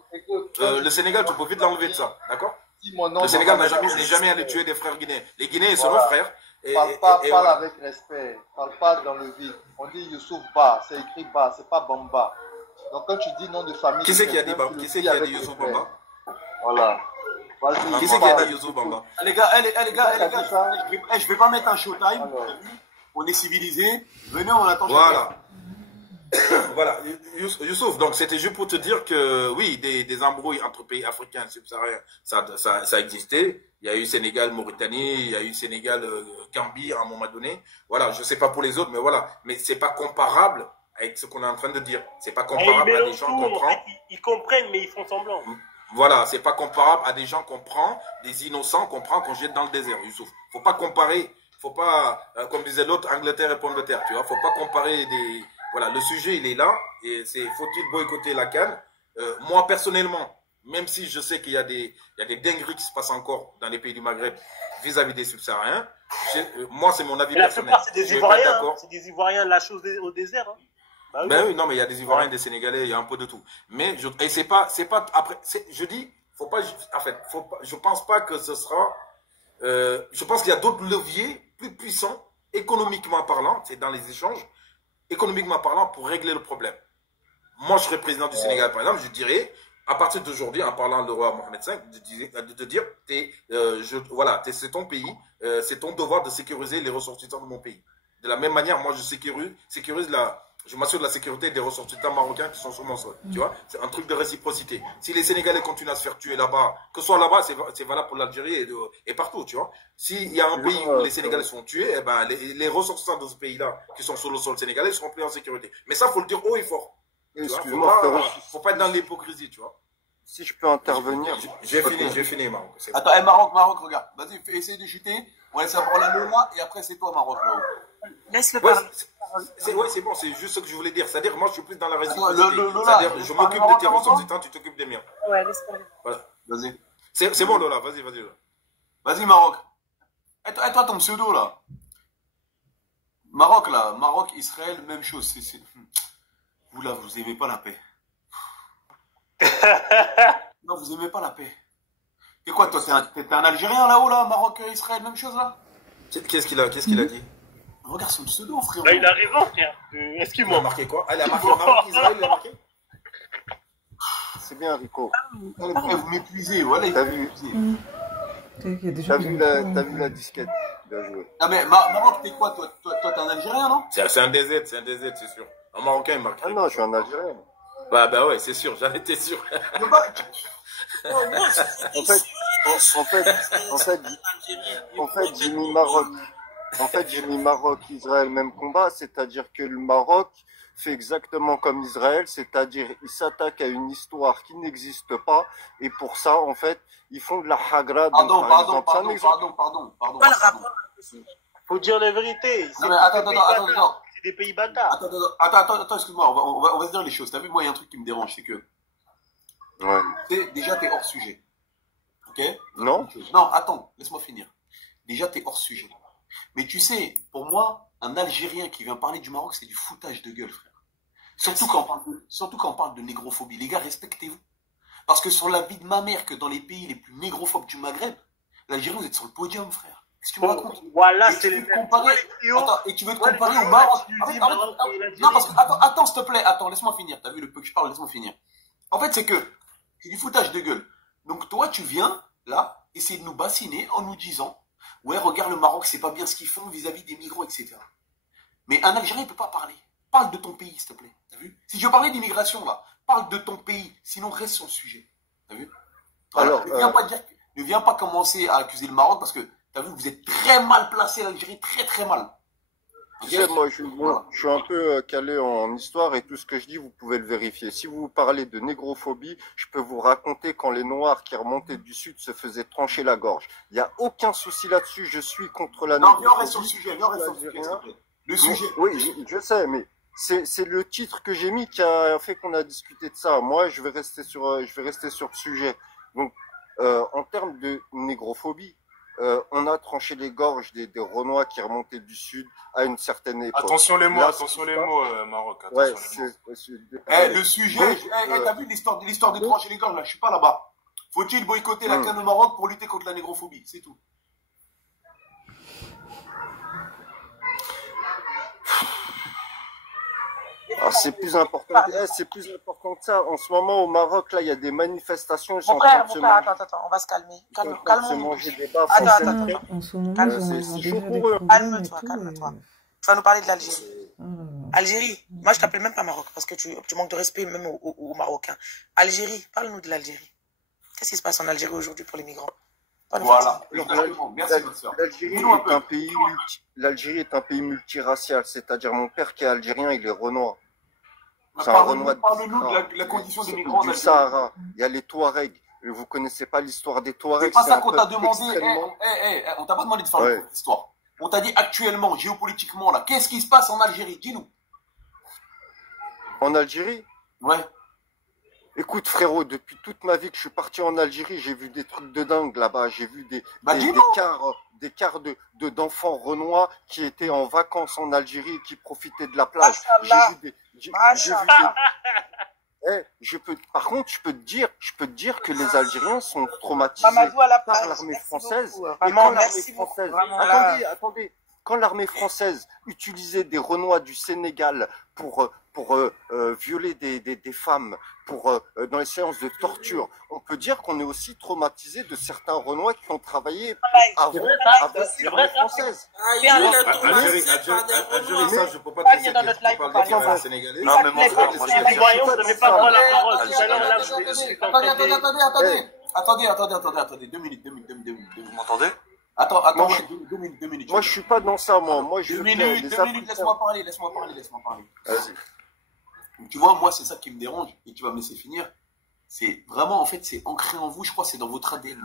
Le Sénégal, tu peux vite l'enlever de ça, d'accord? Le Sénégal n'est jamais allé tuer des frères guinéens. Les Guinéens, ils sont nos frères. Parle avec respect, parle pas dans le vide. On dit Youssouf Ba, c'est écrit Ba, c'est pas Bamba. Donc quand tu dis nom de famille... Qui c'est qui a dit Bamba? Qui c'est qui a dit Youssouf Bamba? Voilà. Qui c'est qui a dit Youssouf Bamba? Les gars, je vais pas mettre un showtime. On est civilisés. Venez, on attend. Voilà. Voilà, Youssouf, donc c'était juste pour te dire que oui, des embrouilles entre pays africains subsahariens, ça existait. Il y a eu Sénégal, Mauritanie, il y a eu Sénégal, Gambie à un moment donné. Voilà, je sais pas pour les autres, mais voilà. Mais c'est pas comparable avec ce qu'on est en train de dire. C'est pas comparable à des gens qu'on prend. Ils comprennent, mais ils font semblant. Voilà, c'est pas comparable à des gens qu'on prend, des innocents qu'on prend, qu'on jette dans le désert, Youssouf. Faut pas comparer, faut pas, comme disait l'autre, Angleterre et pomme de terre, tu vois. Faut pas comparer des... Voilà, le sujet, il est là. Et c'est, faut-il boycotter la CAN? Moi, personnellement, même si je sais qu'il y a des dingueries qui se passent encore dans les pays du Maghreb vis-à-vis des subsahariens, moi, c'est mon avis personnel. La plupart, c'est des Ivoiriens. Hein. C'est des Ivoiriens, la chose au désert. Hein. Bah oui. Ben oui, non, mais il y a des Ivoiriens, des Sénégalais, il y a un peu de tout. Mais et c'est pas, après, je dis, faut pas, en fait, je pense pas que ce sera, je pense qu'il y a d'autres leviers plus puissants, économiquement parlant, c'est dans les échanges, économiquement parlant, pour régler le problème. Moi, je serais président du Sénégal, par exemple, je dirais, à partir d'aujourd'hui, en parlant de roi Mohamed V, de dire, voilà, c'est ton pays, c'est ton devoir de sécuriser les ressortissants de mon pays. De la même manière, moi, je je m'assure de la sécurité des ressortissants marocains qui sont sur mon sol. Tu vois, c'est un truc de réciprocité. Si les Sénégalais continuent à se faire tuer là-bas, que ce soit là-bas, c'est valable pour l'Algérie et partout, tu vois. S'il y a un pays où les Sénégalais sont tués, eh ben, les ressortissants de ce pays-là, qui sont sur le sol sénégalais, seront plus en sécurité. Mais ça, faut le dire haut et fort. Excuse-moi, faut pas être dans l'hypocrisie, tu vois. Si je peux intervenir. J'ai fini, Maroc. Attends, Maroc, regarde. Vas-y, essaye de chuter. On laisse avoir la Lola et après, c'est toi, Maroc, là-haut. Laisse-le parler. C'est bon, c'est juste ce que je voulais dire. C'est-à-dire, moi, je suis plus dans la réciprocité. Lola, c'est-à-dire, je m'occupe de tes ressortissants, tu t'occupes des miens. Ouais, laisse parler. Voilà. Vas-y. C'est bon, Lola, vas-y. Vas-y, Maroc. Et toi, ton pseudo, là. Maroc, Israël, même chose. Vous, là, vous aimez pas la paix. Non, vous aimez pas la paix. Et quoi, toi, t'es un Algérien, là-haut, là, Maroc, Israël, même chose, là? Qu'est-ce qu'il a dit? Regarde son pseudo, frère. Bah, il a raison, frère. Est-ce qu'il m'a marqué quoi? Il a marqué Maroc, Israël, il a marqué? C'est bien, Rico. Vous m'épuisez, voilà. T'as vu la disquette? Bien joué. Ah, mais Maroc, t'es quoi? Toi, t'es un Algérien, non? C'est un DZ, c'est sûr. Un Marocain, il marque. Ah non, je suis un Algérien. Bah ouais, c'est sûr, j'en étais sûr. En fait, j'ai mis Maroc. J'ai mis Maroc, Israël, même combat, c'est-à-dire que le Maroc fait exactement comme Israël, c'est-à-dire il s'attaque à une histoire qui n'existe pas, et pour ça, en fait, ils font de la hagra. Pardon. Faut dire la vérité. Attends. C'est des pays bâtards. Attends, excuse-moi, on va se dire les choses. T'as vu, moi, il y a un truc qui me dérange, c'est que... Ouais. Déjà, t'es hors sujet. Ok? Non, attends, laisse-moi finir. Déjà, t'es hors sujet. Mais tu sais, pour moi, un Algérien qui vient parler du Maroc, c'est du foutage de gueule, frère. Surtout quand on parle de négrophobie. Les gars, respectez-vous. Parce que sur la vie de ma mère, que dans les pays les plus négrophobes du Maghreb, l'Algérie, vous êtes sur le podium, frère. Qu'est-ce que tu me racontes? Voilà, c'est les comparer. Attends, et tu veux te comparer au Maroc? Non, parce que, attends, s'il te plaît, laisse-moi finir. T'as vu le peu que je parle, laisse-moi finir. En fait, c'est du foutage de gueule. Donc, toi, tu viens, là, essayer de nous bassiner en nous disant, ouais, regarde le Maroc, c'est pas bien ce qu'ils font vis-à-vis des migrants, etc. Mais un Algérien, il peut pas parler. Parle de ton pays, s'il te plaît. T'as vu? Si je veux parler d'immigration, là, parle de ton pays. Sinon, reste sur le sujet. T'as vu? Alors, ne viens pas commencer à accuser le Maroc parce que, t'as vu, vous êtes très mal placé, l'Algérie, très très mal. Moi, je suis un peu calé en histoire et tout ce que je dis, vous pouvez le vérifier. Si vous parlez de négrophobie, je peux vous raconter quand les Noirs qui remontaient du Sud se faisaient trancher la gorge. Il n'y a aucun souci là-dessus, je suis contre la négrophobie. Non, viens, on reste sur le sujet, s'il te plaît. Le sujet. Oui, je sais, mais c'est le titre que j'ai mis qui a fait qu'on a discuté de ça. Moi, je vais rester sur le sujet. Donc, en termes de négrophobie, on a tranché les gorges des Renois qui remontaient du sud à une certaine époque. Attention les mots, Là, Maroc. Ouais, le sujet, t'as vu l'histoire de trancher les gorges là, je suis pas là-bas. Faut-il boycotter la CAN au Maroc pour lutter contre la négrophobie? C'est tout. Alors, c'est plus important que ça. En ce moment, au Maroc, là, il y a des manifestations. Mon frère, attends, on va se calmer. Calmons-nous. En ce moment, c'est chaud pour eux. Calme-toi. Tu vas nous parler de l'Algérie. Algérie, moi je t'appelle même pas Maroc parce que tu manques de respect même aux Marocains. Algérie, parle-nous de l'Algérie. Qu'est-ce qui se passe en Algérie aujourd'hui pour les migrants? Voilà. Merci, L'Algérie est un pays multiracial, c'est-à-dire mon père qui est algérien, il est renois. C'est un renois. Parle-nous de la condition des migrants du Sahara. Il y a les Touaregs. Vous connaissez pas l'histoire des Touaregs? C'est pas ça qu'on t'a demandé. On t'a pas demandé de faire l'histoire. On t'a dit actuellement, géopolitiquement, là, qu'est-ce qui se passe en Algérie? Dis-nous. En Algérie? Ouais. Écoute frérot, depuis toute ma vie que je suis parti en Algérie, j'ai vu des trucs de dingue là-bas. J'ai vu des quarts d'enfants renois qui étaient en vacances en Algérie et qui profitaient de la plage. Par contre, je peux te dire que les Algériens sont traumatisés par l'armée française. Attendez. Quand l'armée française utilisait des Renois du Sénégal pour violer des femmes, dans les séances de torture, on peut dire qu'on est aussi traumatisé de certains Renois qui ont travaillé avant avec l'armée française. Algérie, ça, je peux pas te dire que tu parles des Renois sénégalais. Non, mais mon frère, moi, vous n'avez pas droit à la parole. Tout à l'heure, là, Attendez. 2 minutes. Vous m'entendez? Attends, 2 minutes. Moi, je suis pas dans ça, moi. 2 minutes, laisse-moi parler. Vas-y. Tu vois, moi, c'est ça qui me dérange, et tu vas me laisser finir. C'est vraiment, en fait, c'est ancré en vous, je crois, c'est dans votre ADN.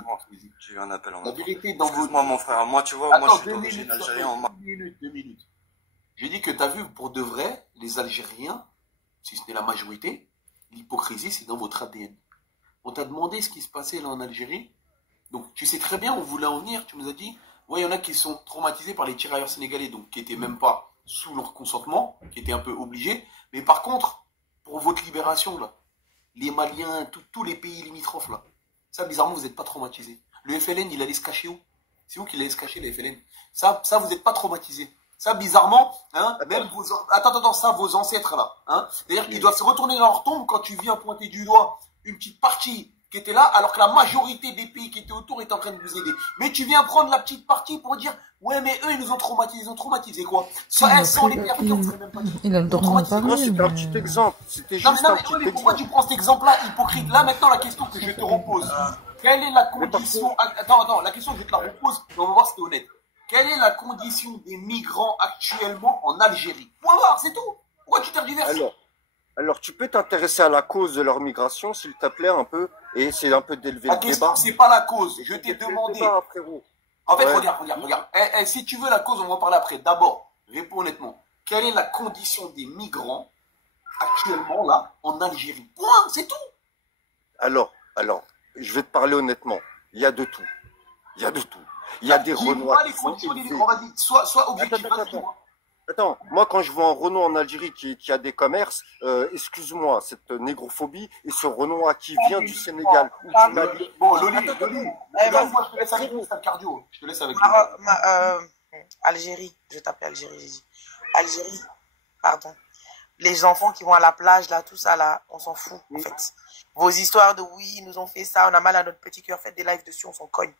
J'ai eu un appel en La vérité, dans votre... Moi, mon frère, moi, tu vois, moi, je suis d'origine algérienne. 2 minutes. J'ai dit que tu as vu, pour de vrai, les Algériens, si ce n'est la majorité, l'hypocrisie, c'est dans votre ADN. On t'a demandé ce qui se passait là en Algérie. Donc, tu sais très bien où vous voulez en venir. Tu nous as dit, ouais, il y en a qui sont traumatisés par les tirailleurs sénégalais, donc qui n'étaient même pas sous leur consentement, qui étaient un peu obligés. Mais par contre, pour votre libération, là, les Maliens, tous les pays limitrophes, là, ça, bizarrement, vous n'êtes pas traumatisés. Le FLN, il allait se cacher où? C'est où qu'il allait se cacher, le FLN? Ça, vous n'êtes pas traumatisés. Ça, bizarrement, hein, même vos... Attends, ça, vos ancêtres, là, hein. C'est-à-dire qu'ils doivent se retourner dans leur tombe quand tu viens pointer du doigt une petite partie qui était là, alors que la majorité des pays qui étaient autour étaient en train de vous aider. Mais tu viens prendre la petite partie pour dire, ouais, mais eux, ils nous ont traumatisés. Ils ont traumatisé quoi? Sans les pertes, on serait même pas dit. Il a le droit de parler. C'était un petit exemple. C'était juste un petit exemple. Pourquoi tu prends cet exemple-là, hypocrite? Là, maintenant, la question que je te repose, quelle est la condition... Attends, la question que je te la repose, on va voir si t'es honnête. Quelle est la condition des migrants actuellement en Algérie? Point barre, c'est tout. Pourquoi tu tergiverses? Alors, tu peux t'intéresser à la cause de leur migration, s'il te plaît, un peu, et essayer un peu d'élever le débat. La question, c'est pas la cause. Je t'ai demandé. En fait, ouais. Regarde. Si tu veux la cause, on va en parler après. D'abord, réponds honnêtement. Quelle est la condition des migrants actuellement, là, en Algérie? Point, c'est tout. Alors, je vais te parler honnêtement. Il y a de tout. Il y a des Renois. Les conditions des migrants, vas-y, sois objectif. Attends, moi quand je vois un Renoir en Algérie qui a des commerces, excuse-moi, cette négrophobie et ce Renoir qui vient du Sénégal ou du Mali. Bon, Loli, moi je te laisse avec lui, c'est le cardio. Je te laisse avec lui. Algérie, je t'appelle Algérie, j'ai dit. Algérie, pardon. Les enfants qui vont à la plage, là, tout ça, là, on s'en fout, en fait. Vos histoires de oui, ils nous ont fait ça, on a mal à notre petit cœur, faites des lives dessus, on s'en cogne.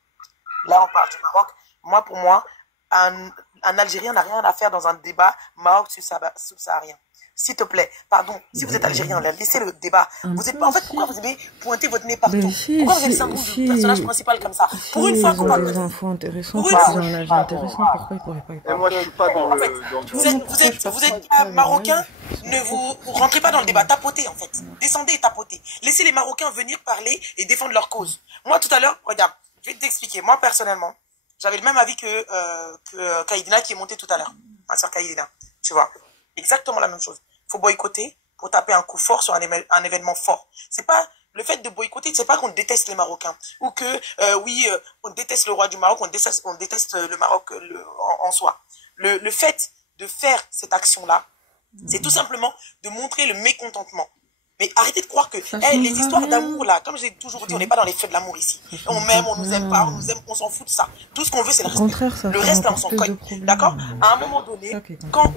Là, on parle du Maroc. Moi, pour moi, un Algérien n'a rien à faire dans un débat Maroc subsaharien. S'il te plaît, pardon, si vous êtes Algérien, laissez le débat. Vous êtes pas, en fait, pourquoi vous avez pointé votre nez partout? Pourquoi vous êtes le personnage principal comme ça? Pour une fois qu'on parle des infos intéressantes, ils ont un âge intéressant, pourquoi ils pourraient pas y parler? Et moi, je suis pas dans vous êtes pas marocain, ne vous rentrez pas dans le débat, tapotez en fait. Descendez et tapotez. Laissez les Marocains venir parler et défendre leur cause. Moi, tout à l'heure, regarde, je vais t'expliquer. Moi, personnellement, j'avais le même avis que Kaïdina qui est monté tout à l'heure. Ma soeur Kaïdina, tu vois. Exactement la même chose. faut boycotter pour taper un coup fort sur un événement fort. C'est pas le fait de boycotter, c'est pas qu'on déteste les Marocains ou que oui, on déteste le roi du Maroc, on déteste le Maroc en soi. Le fait de faire cette action-là, c'est tout simplement de montrer le mécontentement. Mais arrêtez de croire que les histoires d'amour là, comme j'ai toujours dit, on n'est pas dans les feux de l'amour ici. On m'aime, on nous aime pas, on nous aime, on s'en fout de ça. Tout ce qu'on veut, c'est le respect. Le reste là, on s'en cogne. D'accord? À un moment donné, quand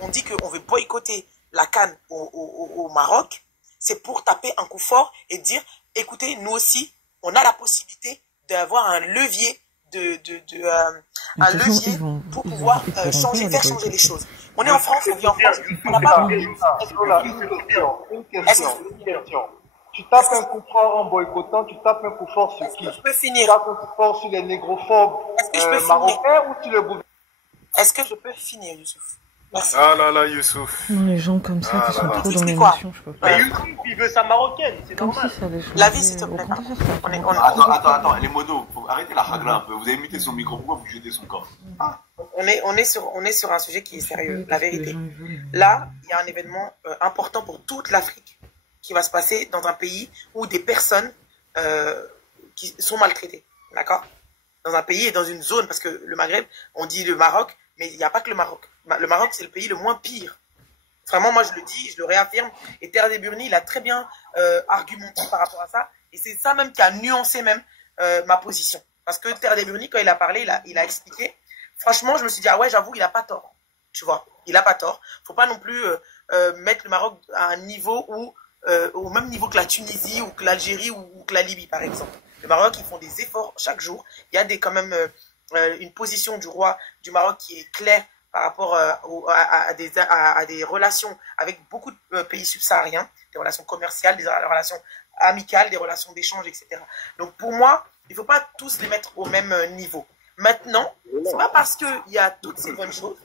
on dit qu'on veut boycotter la CAN au Maroc, c'est pour taper un coup fort et dire, écoutez, nous aussi, on a la possibilité d'avoir un levier un levier pour pouvoir faire changer les choses. On est en France, on vit en France, on n'a pas... Une question. Tu tapes un coup fort en boycottant, tu tapes un coup fort sur qui? Je peux finir. Tu tapes un coup fort sur les négrophobes marocains ou sur le gouvernement? Est-ce que je peux finir, Youssouf? Merci. Ah là là, Youssouf. Non, les gens comme ça qui sont trop dans l'émotion, je peux pas. Mais Youssouf, il veut sa marocaine, c'est normal. La vie, s'il te plaît. Attends, les modos, faut arrêter la ragla un peu. Vous avez muté son micro, pourquoi vous jetez son corps? On est sur un sujet qui est sérieux, la vérité. Là, il y a un événement important pour toute l'Afrique qui va se passer dans un pays où des personnes qui sont maltraitées, d'accord? Dans un pays et dans une zone, parce que le Maghreb, on dit le Maroc, mais il n'y a pas que le Maroc. Le Maroc, c'est le pays le moins pire. Vraiment, moi, je le dis, je le réaffirme. Et Terre des Burni, il a très bien argumenté par rapport à ça. Et c'est ça même qui a nuancé même ma position. Parce que Terre des Burni, quand il a parlé, il a expliqué. Franchement, je me suis dit, ah ouais, j'avoue, il n'a pas tort. Tu vois, il n'a pas tort. Faut pas non plus mettre le Maroc à un niveau où, au même niveau que la Tunisie ou que l'Algérie ou que la Libye, par exemple. Le Maroc, ils font des efforts chaque jour. Il y a quand même une position du roi du Maroc qui est claire par rapport à des relations avec beaucoup de pays subsahariens, des relations commerciales, des relations amicales, des relations d'échange, etc. Donc pour moi, il ne faut pas tous les mettre au même niveau. Maintenant, ce n'est pas parce qu'il y a toutes ces bonnes choses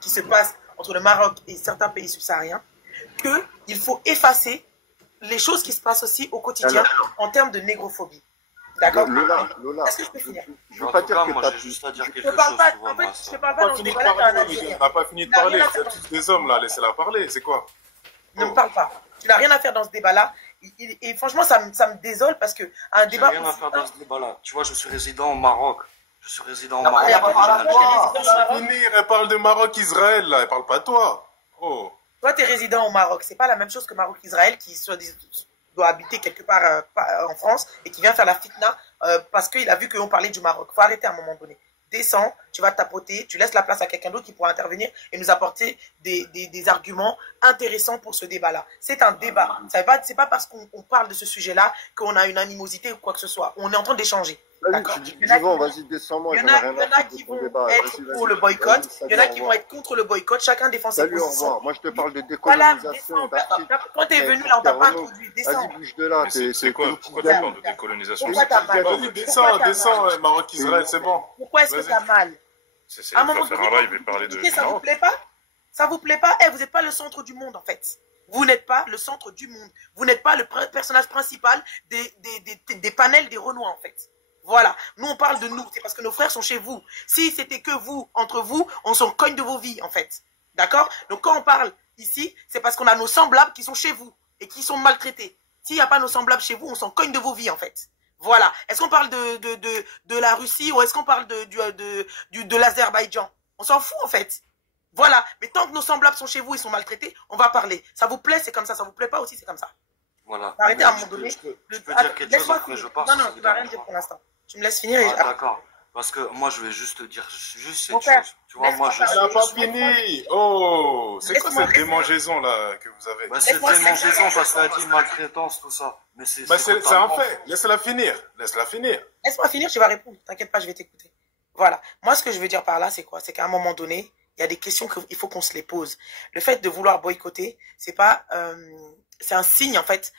qui se passent entre le Maroc et certains pays subsahariens qu'il faut effacer les choses qui se passent aussi au quotidien en termes de négrophobie. D'accord? Lola, est-ce que je peux finir? Je veux pas dire que moi, t'as j'ai juste à dire quelque Je chose. parle pas, en fait, je parle pas dans ce débat-là, On n'a pas fini de parler, vous êtes tous des hommes là, laissez-la parler, c'est quoi? Ne me parle pas. Tu n'as rien à faire dans ce débat-là. Et franchement, ça me désole parce que un débat. J'ai rien à faire dans ce débat-là. Tu vois, je suis résident au Maroc. Je suis résident au Non, Maroc. il y a pas de original. finir, Elle parle de Maroc-Israël là, elle parle pas de toi. Oh. Toi, tu es résident au Maroc. C'est pas la même chose que Maroc-Israël qui doit habiter quelque part en France et qui vient faire la fitna parce qu'il a vu qu'on parlait du Maroc. Faut arrêter à un moment donné. Descends, tu vas tapoter, tu laisses la place à quelqu'un d'autre qui pourra intervenir et nous apporter des arguments intéressants pour ce débat-là. C'est un débat. C'est pas parce qu'on parle de ce sujet-là qu'on a une animosité ou quoi que ce soit. On est en train d'échanger. Vas-y, descends-moi. Il y en a qui vont être pour le boycott, il y en a qui vont être contre le boycott, chacun défend ses positions. Salut, au revoir. Moi, je te parle de décolonisation. Quand t'es venu là, on t'a pas introduit. Vas-y, bouge de là. C'est quoi? Pourquoi tu parles de décolonisation? Pourquoi Descends, Maroc-Israël, c'est bon. Pourquoi est-ce que t'as mal? À un moment donné, faire un live et parler de ça vous plaît pas? Ça vous plaît pas? Vous n'êtes pas le centre du monde en fait. Vous n'êtes pas le centre du monde. Vous n'êtes pas le personnage principal des panels des Renois en fait. Voilà, nous on parle de nous, c'est parce que nos frères sont chez vous. Si c'était que vous, entre vous, on s'en cogne de vos vies en fait. D'accord? Donc quand on parle ici, c'est parce qu'on a nos semblables qui sont chez vous et qui sont maltraités. S'il n'y a pas nos semblables chez vous, on s'en cogne de vos vies en fait. Voilà. Est-ce qu'on parle de la Russie ou est-ce qu'on parle de l'Azerbaïdjan? On s'en fout en fait. Voilà. Mais tant que nos semblables sont chez vous et sont maltraités, on va parler. Ça vous plaît, c'est comme ça. Ça vous plaît pas aussi, c'est comme ça. Voilà. Arrêtez à un moment donné. Je peux dire quelque chose après je pars. Non, tu vas rien dire pour l'instant. Tu me laisses finir et... D'accord. Parce que moi, je vais juste te dire cette frère, chose. Tu vois, moi, je suis... On n'a pas fini. Oh, c'est quoi cette démangeaison là que vous avez? C'est démangeaison parce qu'elle a dit maltraitance, tout ça. Mais c'est un fait. Laisse-la finir. Laisse-la finir. Laisse-moi finir, tu vas répondre. T'inquiète pas, je vais t'écouter. Voilà. Moi, ce que je veux dire par là, c'est quoi? C'est qu'à un moment donné, il y a des questions qu'il faut qu'on se les pose. Le fait de vouloir boycotter, c'est pas, c'est un signe en fait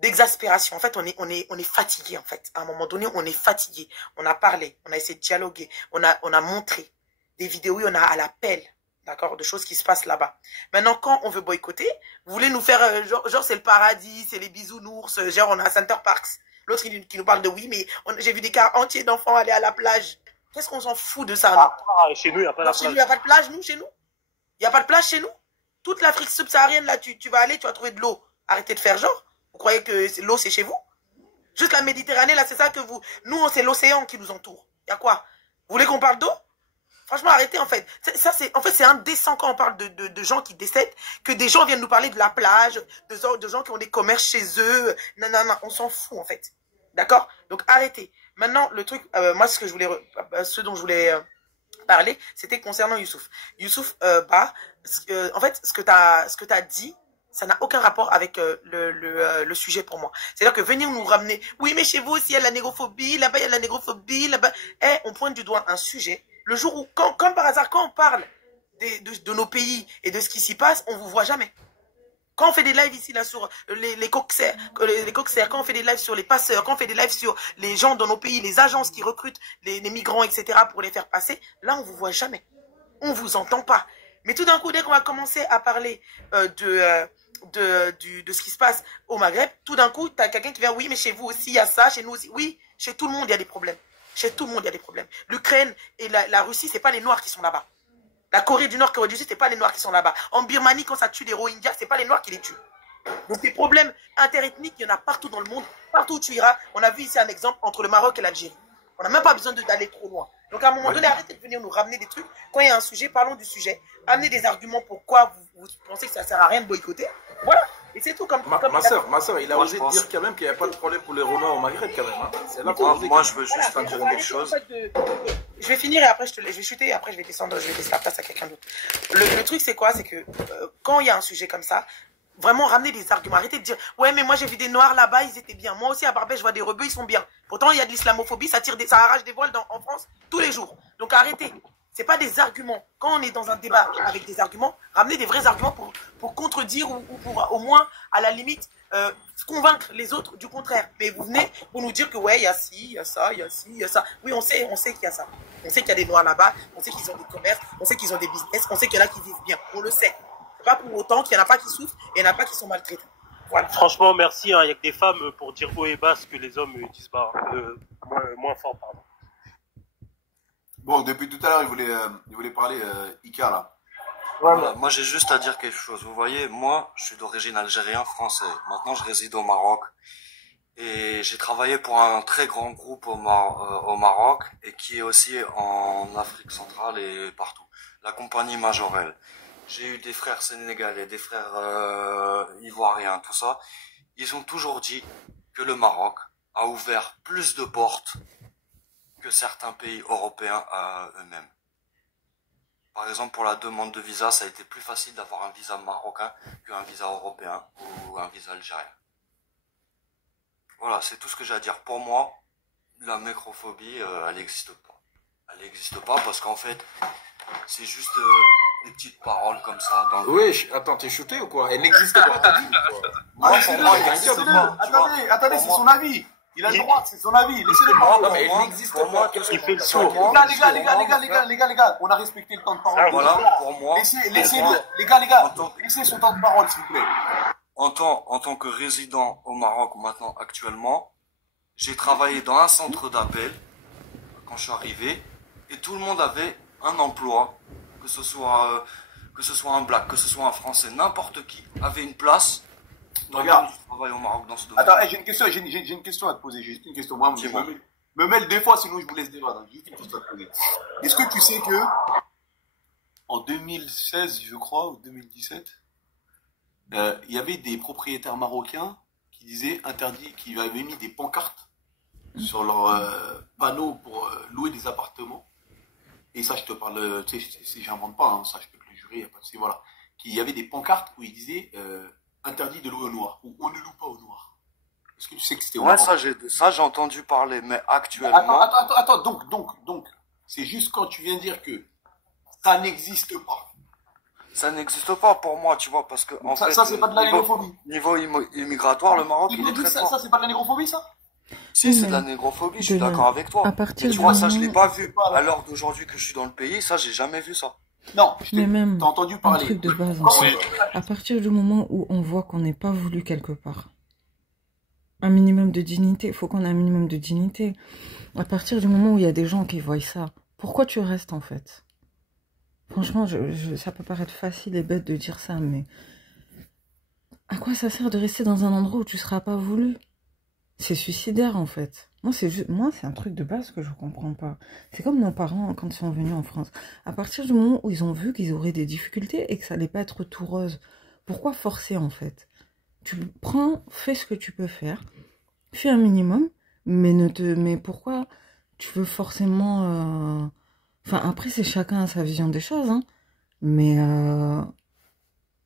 d'exaspération. En fait, on est fatigué en fait. À un moment donné, on est fatigué. On a parlé, on a essayé de dialoguer, on a montré des vidéos, on a à l'appel, d'accord, de choses qui se passent là-bas. Maintenant, quand on veut boycotter, vous voulez nous faire genre c'est le paradis, c'est les bisounours, genre on a Center Parks. L'autre qui nous parle de oui, mais j'ai vu des cas entiers d'enfants aller à la plage. Qu'est-ce qu'on s'en fout de ça? Chez nous, il n'y a pas la plage. Chez nous, il n'y a pas de plage, nous, chez nous? Il n'y a pas de plage chez nous. Toute l'Afrique subsaharienne, là, tu vas aller, tu vas trouver de l'eau. Arrêtez de faire genre. Vous croyez que l'eau, c'est chez vous? Juste la Méditerranée, là, c'est ça que vous... Nous, c'est l'océan qui nous entoure. Il y a quoi? Vous voulez qu'on parle d'eau? Franchement, arrêtez, en fait. Ça, c'est indécent quand on parle de gens qui décèdent, que des gens viennent nous parler de la plage, de gens qui ont des commerces chez eux. Non, on s'en fout, en fait. D'accord? Donc, arrêtez. Maintenant, le truc... moi, ce dont je voulais... parler, c'était concernant Youssouf. Youssouf, en fait, ce que tu as dit, ça n'a aucun rapport avec le sujet pour moi. C'est-à-dire que venir nous ramener, oui, mais chez vous aussi, il y a la négrophobie, là-bas, il y a la négrophobie, là-bas. On pointe du doigt un sujet. Le jour où, comme par hasard, quand on parle de nos pays et de ce qui s'y passe, on ne vous voit jamais. Quand on fait des lives ici, là, sur les coxers, quand on fait des lives sur les passeurs, quand on fait des lives sur les gens dans nos pays, les agences qui recrutent les migrants, etc., pour les faire passer, là, on ne vous voit jamais. On ne vous entend pas. Mais tout d'un coup, dès qu'on va commencer à parler de ce qui se passe au Maghreb, tout d'un coup, tu as quelqu'un qui vient, oui, mais chez vous aussi, il y a ça, chez nous aussi. Oui, chez tout le monde, il y a des problèmes. Chez tout le monde, il y a des problèmes. L'Ukraine et la Russie, ce n'est pas les Noirs qui sont là-bas. La Corée du Nord, Corée du Sud, ce n'est pas les Noirs qui sont là-bas. En Birmanie, quand ça tue les Rohingyas, ce n'est pas les Noirs qui les tuent. Donc des problèmes interethniques, il y en a partout dans le monde. Partout où tu iras, on a vu ici un exemple entre le Maroc et l'Algérie. On n'a même pas besoin d'aller trop loin. Donc à un moment donné, arrêtez de venir nous ramener des trucs. Quand il y a un sujet, parlons du sujet. Amenez des arguments pourquoi vous pensez que ça ne sert à rien de boycotter. Voilà. Et c'est tout comme... Ma soeur, il a osé dire quand même qu'il n'y a pas de problème pour les Romains au Maghreb quand même. Hein. C'est là moi, je veux juste dire une chose. Je vais finir et après je vais chuter et après je vais descendre, je vais laisser la place à quelqu'un d'autre. Le truc c'est quoi? C'est que quand il y a un sujet comme ça, vraiment ramener des arguments. Arrêtez de dire ouais mais moi j'ai vu des noirs là-bas, ils étaient bien. Moi aussi à Barbès je vois des rebeux, ils sont bien. Pourtant il y a de l'islamophobie, ça arrache des voiles en France tous les jours. Donc arrêtez. C'est pas des arguments. Quand on est dans un débat avec des arguments, ramenez des vrais arguments pour contredire ou pour au moins à la limite convaincre les autres du contraire. Mais vous venez pour nous dire que ouais, il y a ci, il y a ça, il y a ci, il y a ça. Oui, on sait qu'il y a ça. On sait qu'il y a des noirs là-bas, on sait qu'ils ont des commerces, on sait qu'ils ont des business, on sait qu'il y en a qui vivent bien. On le sait. C'est pas pour autant qu'il n'y en a pas qui souffrent et il n'y en a pas qui sont maltraités. Voilà. Franchement, merci. Hein. Il n'y a que des femmes pour dire haut et bas ce que les hommes disent pas. Moins fort, pardon. Bon, depuis tout à l'heure, il voulait parler Ika là. Voilà, moi j'ai juste à dire quelque chose. Vous voyez, moi je suis d'origine algérienne, français. Maintenant je réside au Maroc. Et j'ai travaillé pour un très grand groupe au Maroc et qui est aussi en Afrique centrale et partout. La compagnie Majorelle. J'ai eu des frères sénégalais, des frères ivoiriens, tout ça. Ils ont toujours dit que le Maroc a ouvert plus de portes que certains pays européens à eux-mêmes. Par exemple, pour la demande de visa, ça a été plus facile d'avoir un visa marocain qu'un visa européen ou un visa algérien. Voilà, c'est tout ce que j'ai à dire. Pour moi, la négrophobie, elle n'existe pas. Elle n'existe pas parce qu'en fait, c'est juste des petites paroles comme ça. Oui, attends, t'es shooté ou quoi? Elle n'existe pas, t'as dit quoi? Pour moi, elle n'existe pas. Attendez, c'est son avis. Il a le droit, c'est son avis. Laissez-le parler. Non, mais elle n'existe pas. Il fait le sourd. Les gars, on a respecté le temps de parole. Voilà, pour moi. Laissez-le, les gars, laissez son temps de parole, s'il vous plaît. En tant que résident au Maroc maintenant, actuellement, j'ai travaillé dans un centre d'appel quand je suis arrivé et tout le monde avait un emploi, que ce soit un black, que ce soit un français, n'importe qui avait une place. Regarde, je travaille au Maroc dans ce domaine. Attends, j'ai une question à te poser, juste une question. Moi, me mêle des fois, sinon je vous laisse débattre. Juste une question à te poser. Est-ce que tu sais que en 2016, je crois, ou 2017, il y avait des propriétaires marocains qui disaient interdit, qui avaient mis des pancartes sur leurs panneaux pour louer des appartements. Et ça, je te parle, tu sais, j'invente pas, hein, ça, je peux te le jurer, il y a pas de, voilà. Qu'il y avait des pancartes où ils disaient interdit de louer au noir, ou on ne loue pas au noir. Est-ce que tu sais que c'était au noir? Ça, j'ai entendu parler, mais actuellement. Attends, donc, c'est juste quand tu viens dire que ça n'existe pas. Ça n'existe pas pour moi, tu vois, parce que en fait, ça c'est pas de la négrophobie. Niveau immigratoire, le Maroc, il est très fort. Ça c'est pas de la négrophobie, ça? Si, c'est de la négrophobie, je suis d'accord avec toi. Mais tu vois, ça, je l'ai pas vu. À l'heure d'aujourd'hui que je suis dans le pays, ça, j'ai jamais vu ça. Non, mais même t'as entendu parler. Un truc de base. À partir du moment où on voit qu'on n'est pas voulu quelque part, un minimum de dignité, il faut qu'on ait un minimum de dignité. À partir du moment où il y a des gens qui voient ça, pourquoi tu restes en fait? Franchement, ça peut paraître facile et bête de dire ça, mais à quoi ça sert de rester dans un endroit où tu seras pas voulu? C'est suicidaire, en fait. Moi, c'est un truc de base que je comprends pas. C'est comme nos parents quand ils sont venus en France. À partir du moment où ils ont vu qu'ils auraient des difficultés et que ça allait pas être tout rose, pourquoi forcer, en fait? Tu prends, fais ce que tu peux faire, fais un minimum, mais pourquoi tu veux forcément... Enfin, après, c'est chacun sa vision des choses, hein. Mais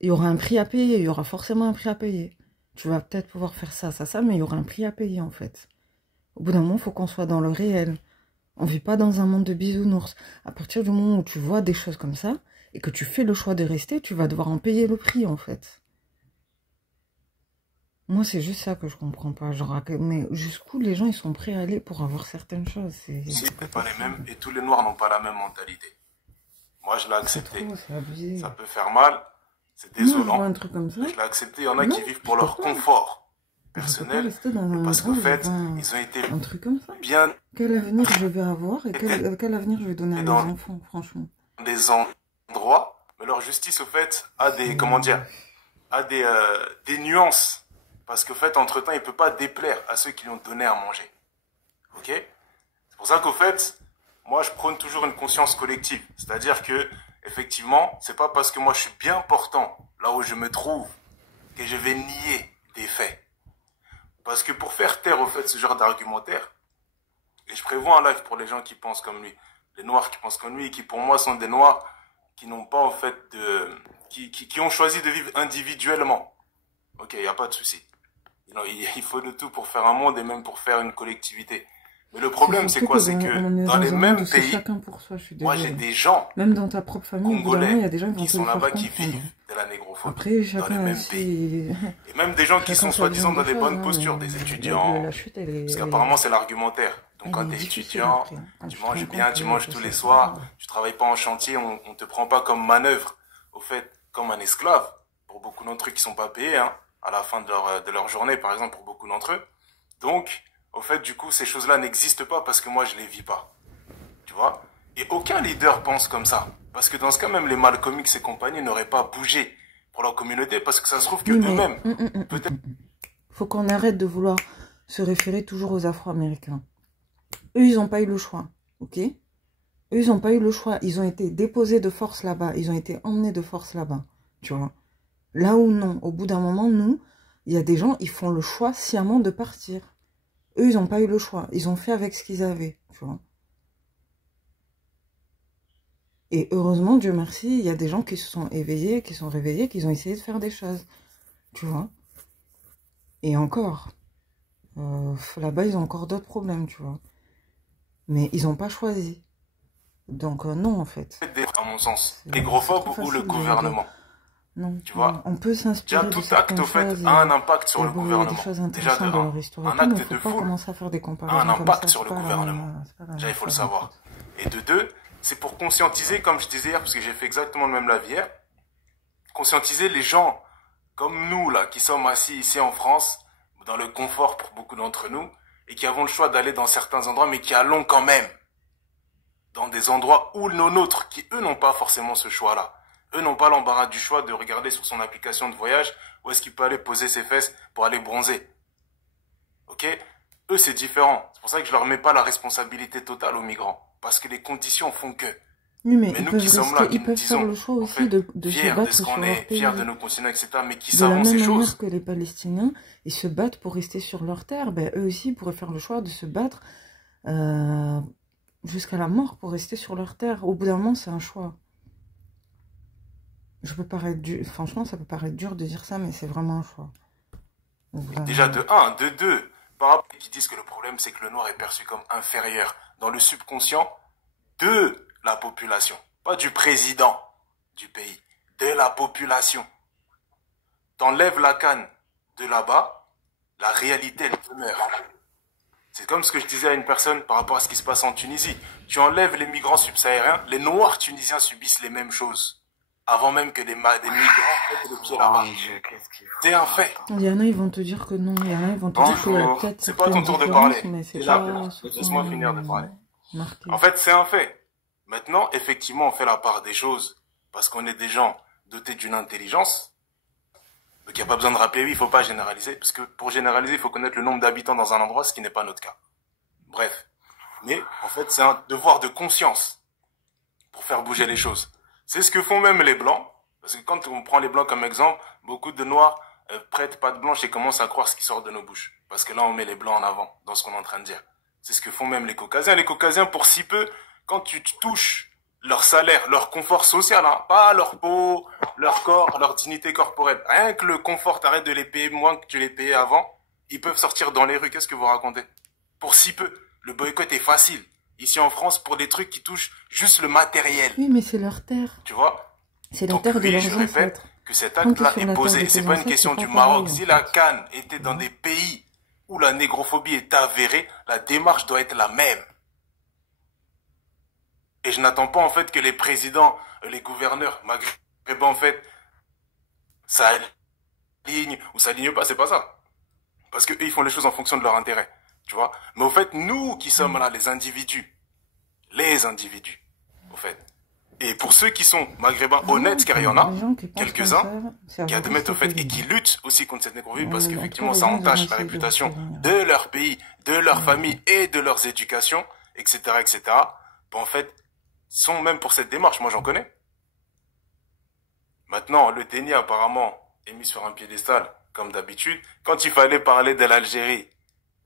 il y aura un prix à payer, il y aura forcément un prix à payer. Tu vas peut-être pouvoir faire ça, mais il y aura un prix à payer, en fait. Au bout d'un moment, il faut qu'on soit dans le réel. On vit pas dans un monde de bisounours. À partir du moment où tu vois des choses comme ça, et que tu fais le choix de rester, tu vas devoir en payer le prix, en fait. Moi, c'est juste ça que je comprends pas. Genre, mais jusqu'où les gens, ils sont prêts à aller pour avoir certaines choses. C'est pas les mêmes, et tous les Noirs n'ont pas la même mentalité. Moi, je l'ai accepté. Ça peut faire mal, c'est désolant. Un truc comme ça. Je l'ai accepté. Il y en a qui vivent pour leur confort personnel, parce qu'en fait, ils ont été un truc comme ça. bien... Quel avenir je vais avoir et quel avenir je vais donner à mes enfants, franchement. Des endroits, mais leur justice, au fait, a des, comment dire, a des nuances. Parce qu'au fait, entre-temps, il ne peut pas déplaire à ceux qui lui ont donné à manger. Ok? C'est pour ça qu'au fait, moi, je prône toujours une conscience collective. C'est-à-dire que, effectivement, c'est pas parce que moi, je suis bien portant, là où je me trouve, que je vais nier des faits. Parce que pour faire taire, au fait, ce genre d'argumentaire, et je prévois un live pour les gens qui pensent comme lui, les Noirs qui pensent comme lui, et qui pour moi sont des Noirs qui n'ont pas, en fait, qui ont choisi de vivre individuellement. Ok, il n'y a pas de souci. Il faut de tout pour faire un monde et même pour faire une collectivité. Mais le problème, c'est quoi? C'est que dans les mêmes pays, moi j'ai des gens, même dans ta propre famille, congolais, il y a des gens qui sont là-bas qui vivent de la négrophobie. Après, dans les mêmes pays. Et même des gens qui sont soi-disant dans des bonnes postures, des étudiants. Parce qu'apparemment, c'est l'argumentaire. Donc quand tu es étudiant, tu manges bien, tu manges tous les soirs, tu travailles pas en chantier, on te prend pas comme manœuvre, au fait, comme un esclave. Pour beaucoup d'entre eux qui sont pas payés, hein, à la fin de leur journée, par exemple, pour beaucoup d'entre eux. Donc, au fait, du coup, ces choses-là n'existent pas parce que moi, je les vis pas. Tu vois? Et aucun leader pense comme ça. Parce que dans ce cas, même les Malcolm X et compagnie n'auraient pas bougé pour leur communauté parce que ça se trouve que eux-mêmes, peut-être... Faut qu'on arrête de vouloir se référer toujours aux Afro-Américains. Eux, ils n'ont pas eu le choix, ok? Eux, ils n'ont pas eu le choix. Ils ont été déposés de force là-bas. Ils ont été emmenés de force là-bas, tu vois? Là où non, au bout d'un moment, nous, il y a des gens, ils font le choix sciemment de partir. Eux, ils n'ont pas eu le choix. Ils ont fait avec ce qu'ils avaient, tu vois. Et heureusement, Dieu merci, il y a des gens qui se sont éveillés, qui sont réveillés, qui ont essayé de faire des choses, tu vois. Et encore, là-bas, ils ont encore d'autres problèmes, tu vois. Mais ils n'ont pas choisi. Donc, non, en fait. À mon sens, négrophobe ou le gouvernement. Non, tu vois, on peut s'inspirer. Déjà, tout acte, au fait, a un impact sur le gouvernement. Déjà, de un acte de foule a un impact sur le gouvernement. Déjà, il faut le savoir. Et de deux, c'est pour conscientiser, comme je disais hier, parce que j'ai fait exactement le même live hier, conscientiser les gens comme nous, là, qui sommes assis ici en France, dans le confort pour beaucoup d'entre nous, et qui avons le choix d'aller dans certains endroits, mais qui allons quand même dans des endroits où nos nôtres, qui eux n'ont pas forcément ce choix-là. Eux n'ont pas l'embarras du choix de regarder sur son application de voyage où est-ce qu'il peut aller poser ses fesses pour aller bronzer. Ok? Eux, c'est différent. C'est pour ça que je leur mets pas la responsabilité totale aux migrants. Parce que les conditions font que. Oui, mais nous qui sommes là, qui nous disons, faire le choix aussi de fiers se battre de ce qu'on est, fiers de nos continents, etc., mais qui de savons ces la même manière choses. que les Palestiniens, ils se battent pour rester sur leur terre, ben, eux aussi pourraient faire le choix de se battre jusqu'à la mort pour rester sur leur terre. Au bout d'un moment, c'est un choix. Je peux paraître dur, franchement, ça peut paraître dur de dire ça, mais c'est vraiment un choix. Déjà de 1, de 2, par rapport à ceux qui disent que le problème, c'est que le noir est perçu comme inférieur dans le subconscient de la population. Pas du président du pays, de la population. T'enlèves la canne de là-bas, la réalité, elle demeure. C'est comme ce que je disais à une personne par rapport à ce qui se passe en Tunisie. Tu enlèves les migrants subsahariens, les noirs tunisiens subissent les mêmes choses. Avant même que des migrants mettent le pied là-bas. C'est un fait. Il y en a, ils vont te dire que non. Il y en a, ils vont te dire que peut-être c'est pas ton tour de parler. Laisse-moi finir de parler. En fait, c'est un fait. Maintenant, effectivement, on fait la part des choses parce qu'on est des gens dotés d'une intelligence. Donc il n'y a pas besoin de rappeler, oui, il ne faut pas généraliser. Parce que pour généraliser, il faut connaître le nombre d'habitants dans un endroit, ce qui n'est pas notre cas. Bref. Mais en fait, c'est un devoir de conscience pour faire bouger les choses. C'est ce que font même les Blancs. Parce que quand on prend les Blancs comme exemple, beaucoup de Noirs prêtent patte blanche et commencent à croire ce qui sort de nos bouches. Parce que là, on met les Blancs en avant dans ce qu'on est en train de dire. C'est ce que font même les Caucasiens. Les Caucasiens, pour si peu, quand tu touches leur salaire, leur confort social, hein, pas leur peau, leur corps, leur dignité corporelle. Rien que le confort, t'arrêtes de les payer moins que tu les payais avant, ils peuvent sortir dans les rues. Qu'est-ce que vous racontez? Pour si peu, le boycott est facile. Ici en France, pour des trucs qui touchent juste le matériel. Oui, mais c'est leur terre. Tu vois? C'est la terre de leurs ancêtres. Je répète que cet acte-là est posé. C'est pas une question du Maroc. Si la CAN était dans des pays où la négrophobie est avérée, la démarche doit être la même. Et je n'attends pas en fait que les présidents, les gouverneurs maghrébins en fait, ça aligne ou ça aligne pas, c'est pas ça. Parce qu'eux, ils font les choses en fonction de leur intérêt. Tu vois? Mais au fait, nous qui sommes là, les individus, au fait. Et pour ceux qui sont maghrébins honnêtes, car il y en a quelques-uns, qui admettent au fait et qui luttent aussi contre cette négrophobie, parce qu'effectivement, ça entache la réputation de leur pays, de leur famille et de leurs éducations, etc., etc. Bon, en fait, sont même pour cette démarche. Moi, j'en connais. Maintenant, le déni, apparemment, est mis sur un piédestal, comme d'habitude. Quand il fallait parler de l'Algérie,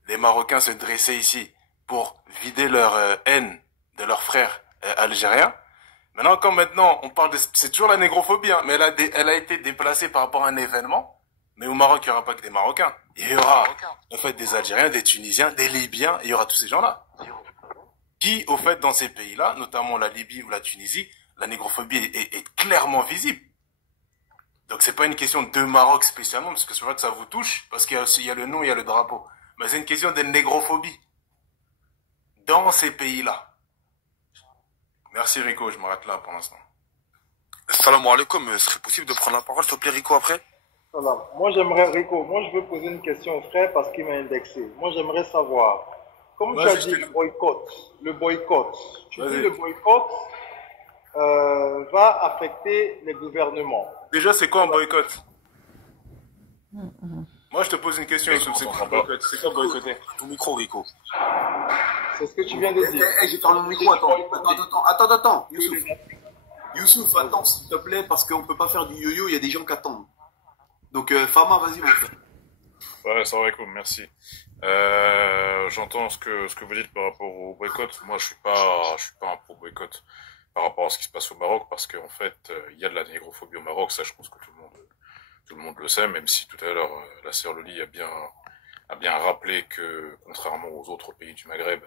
les Marocains se dressaient ici pour vider leur haine de leurs frères algériens. Maintenant, on parle de... C'est toujours la négrophobie, hein, mais elle a été déplacée par rapport à un événement. Mais au Maroc, il n'y aura pas que des Marocains. Il y aura, en fait, des Algériens, des Tunisiens, des Libyens, il y aura tous ces gens-là. Qui, au fait, dans ces pays-là, notamment la Libye ou la Tunisie, la négrophobie est clairement visible. Donc c'est pas une question de Maroc spécialement, parce que c'est vrai que ça vous touche, parce qu'il y a le nom, il y a le drapeau. Mais c'est une question de négrophobie. Dans ces pays-là. Merci Rico, je m'arrête là pour l'instant. Salam alaikum, serait possible de prendre la parole, s'il te plaît Rico, après? Salam. Moi je veux poser une question au frère parce qu'il m'a indexé. Moi j'aimerais savoir, comme tu as dit le boycott, tu dis le boycott va affecter les gouvernements. Déjà, c'est quoi un boycott? Moi, je te pose une question, Youssouf. C'est quoi un boycott? C'est quoi boycotter? Ton micro, Rico. C'est ce que tu viens de dire. J'ai parlé mon micro, attends. Youssouf, attends, s'il te plaît, parce qu'on peut pas faire du yo-yo, il y a des gens qui attendent. Donc, Fama, vas-y, mon frère. Ouais, ça va, cool, merci. J'entends ce que vous dites par rapport au boycott. Moi, je suis pas un pro-boycott par rapport à ce qui se passe au Maroc, parce qu'en fait, il y a de la négrophobie au Maroc, ça je pense que tout le monde le sait, même si tout à l'heure, la sœur Loli a bien rappelé que, contrairement aux autres pays du Maghreb,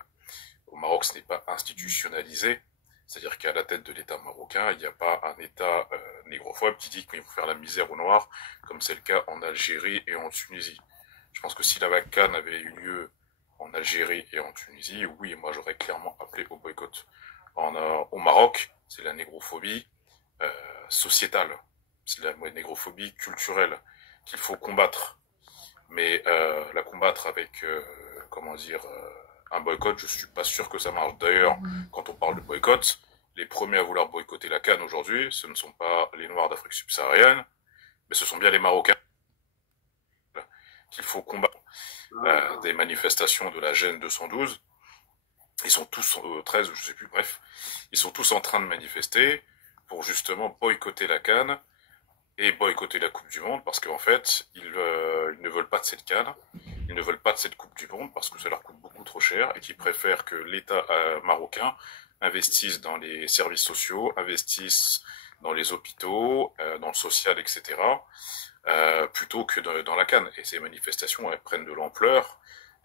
au Maroc, ce n'est pas institutionnalisé, c'est-à-dire qu'à la tête de l'État marocain, il n'y a pas un État négrophobe qui dit qu'il faut faire la misère aux Noirs, comme c'est le cas en Algérie et en Tunisie. Je pense que si la CAN avait eu lieu en Algérie et en Tunisie, oui, moi j'aurais clairement appelé au boycott. Au Maroc, c'est la négrophobie sociétale, c'est la négrophobie culturelle qu'il faut combattre. Mais la combattre avec, un boycott, je suis pas sûr que ça marche. D'ailleurs, quand on parle de boycott, les premiers à vouloir boycotter la CAN aujourd'hui, ce ne sont pas les Noirs d'Afrique subsaharienne, mais ce sont bien les Marocains qu'il faut combattre. Des manifestations de la Gêne 212, ils sont tous, 13 ou je sais plus, bref, ils sont tous en train de manifester pour justement boycotter la CAN et boycotter la Coupe du Monde, parce qu'en fait, ils ne veulent pas de cette CAN, ils ne veulent pas de cette Coupe du Monde, parce que ça leur coûte beaucoup trop cher, et qu'ils préfèrent que l'État marocain investisse dans les services sociaux, investisse dans les hôpitaux, dans le social, etc., plutôt que dans la CAN. Et ces manifestations, elles prennent de l'ampleur,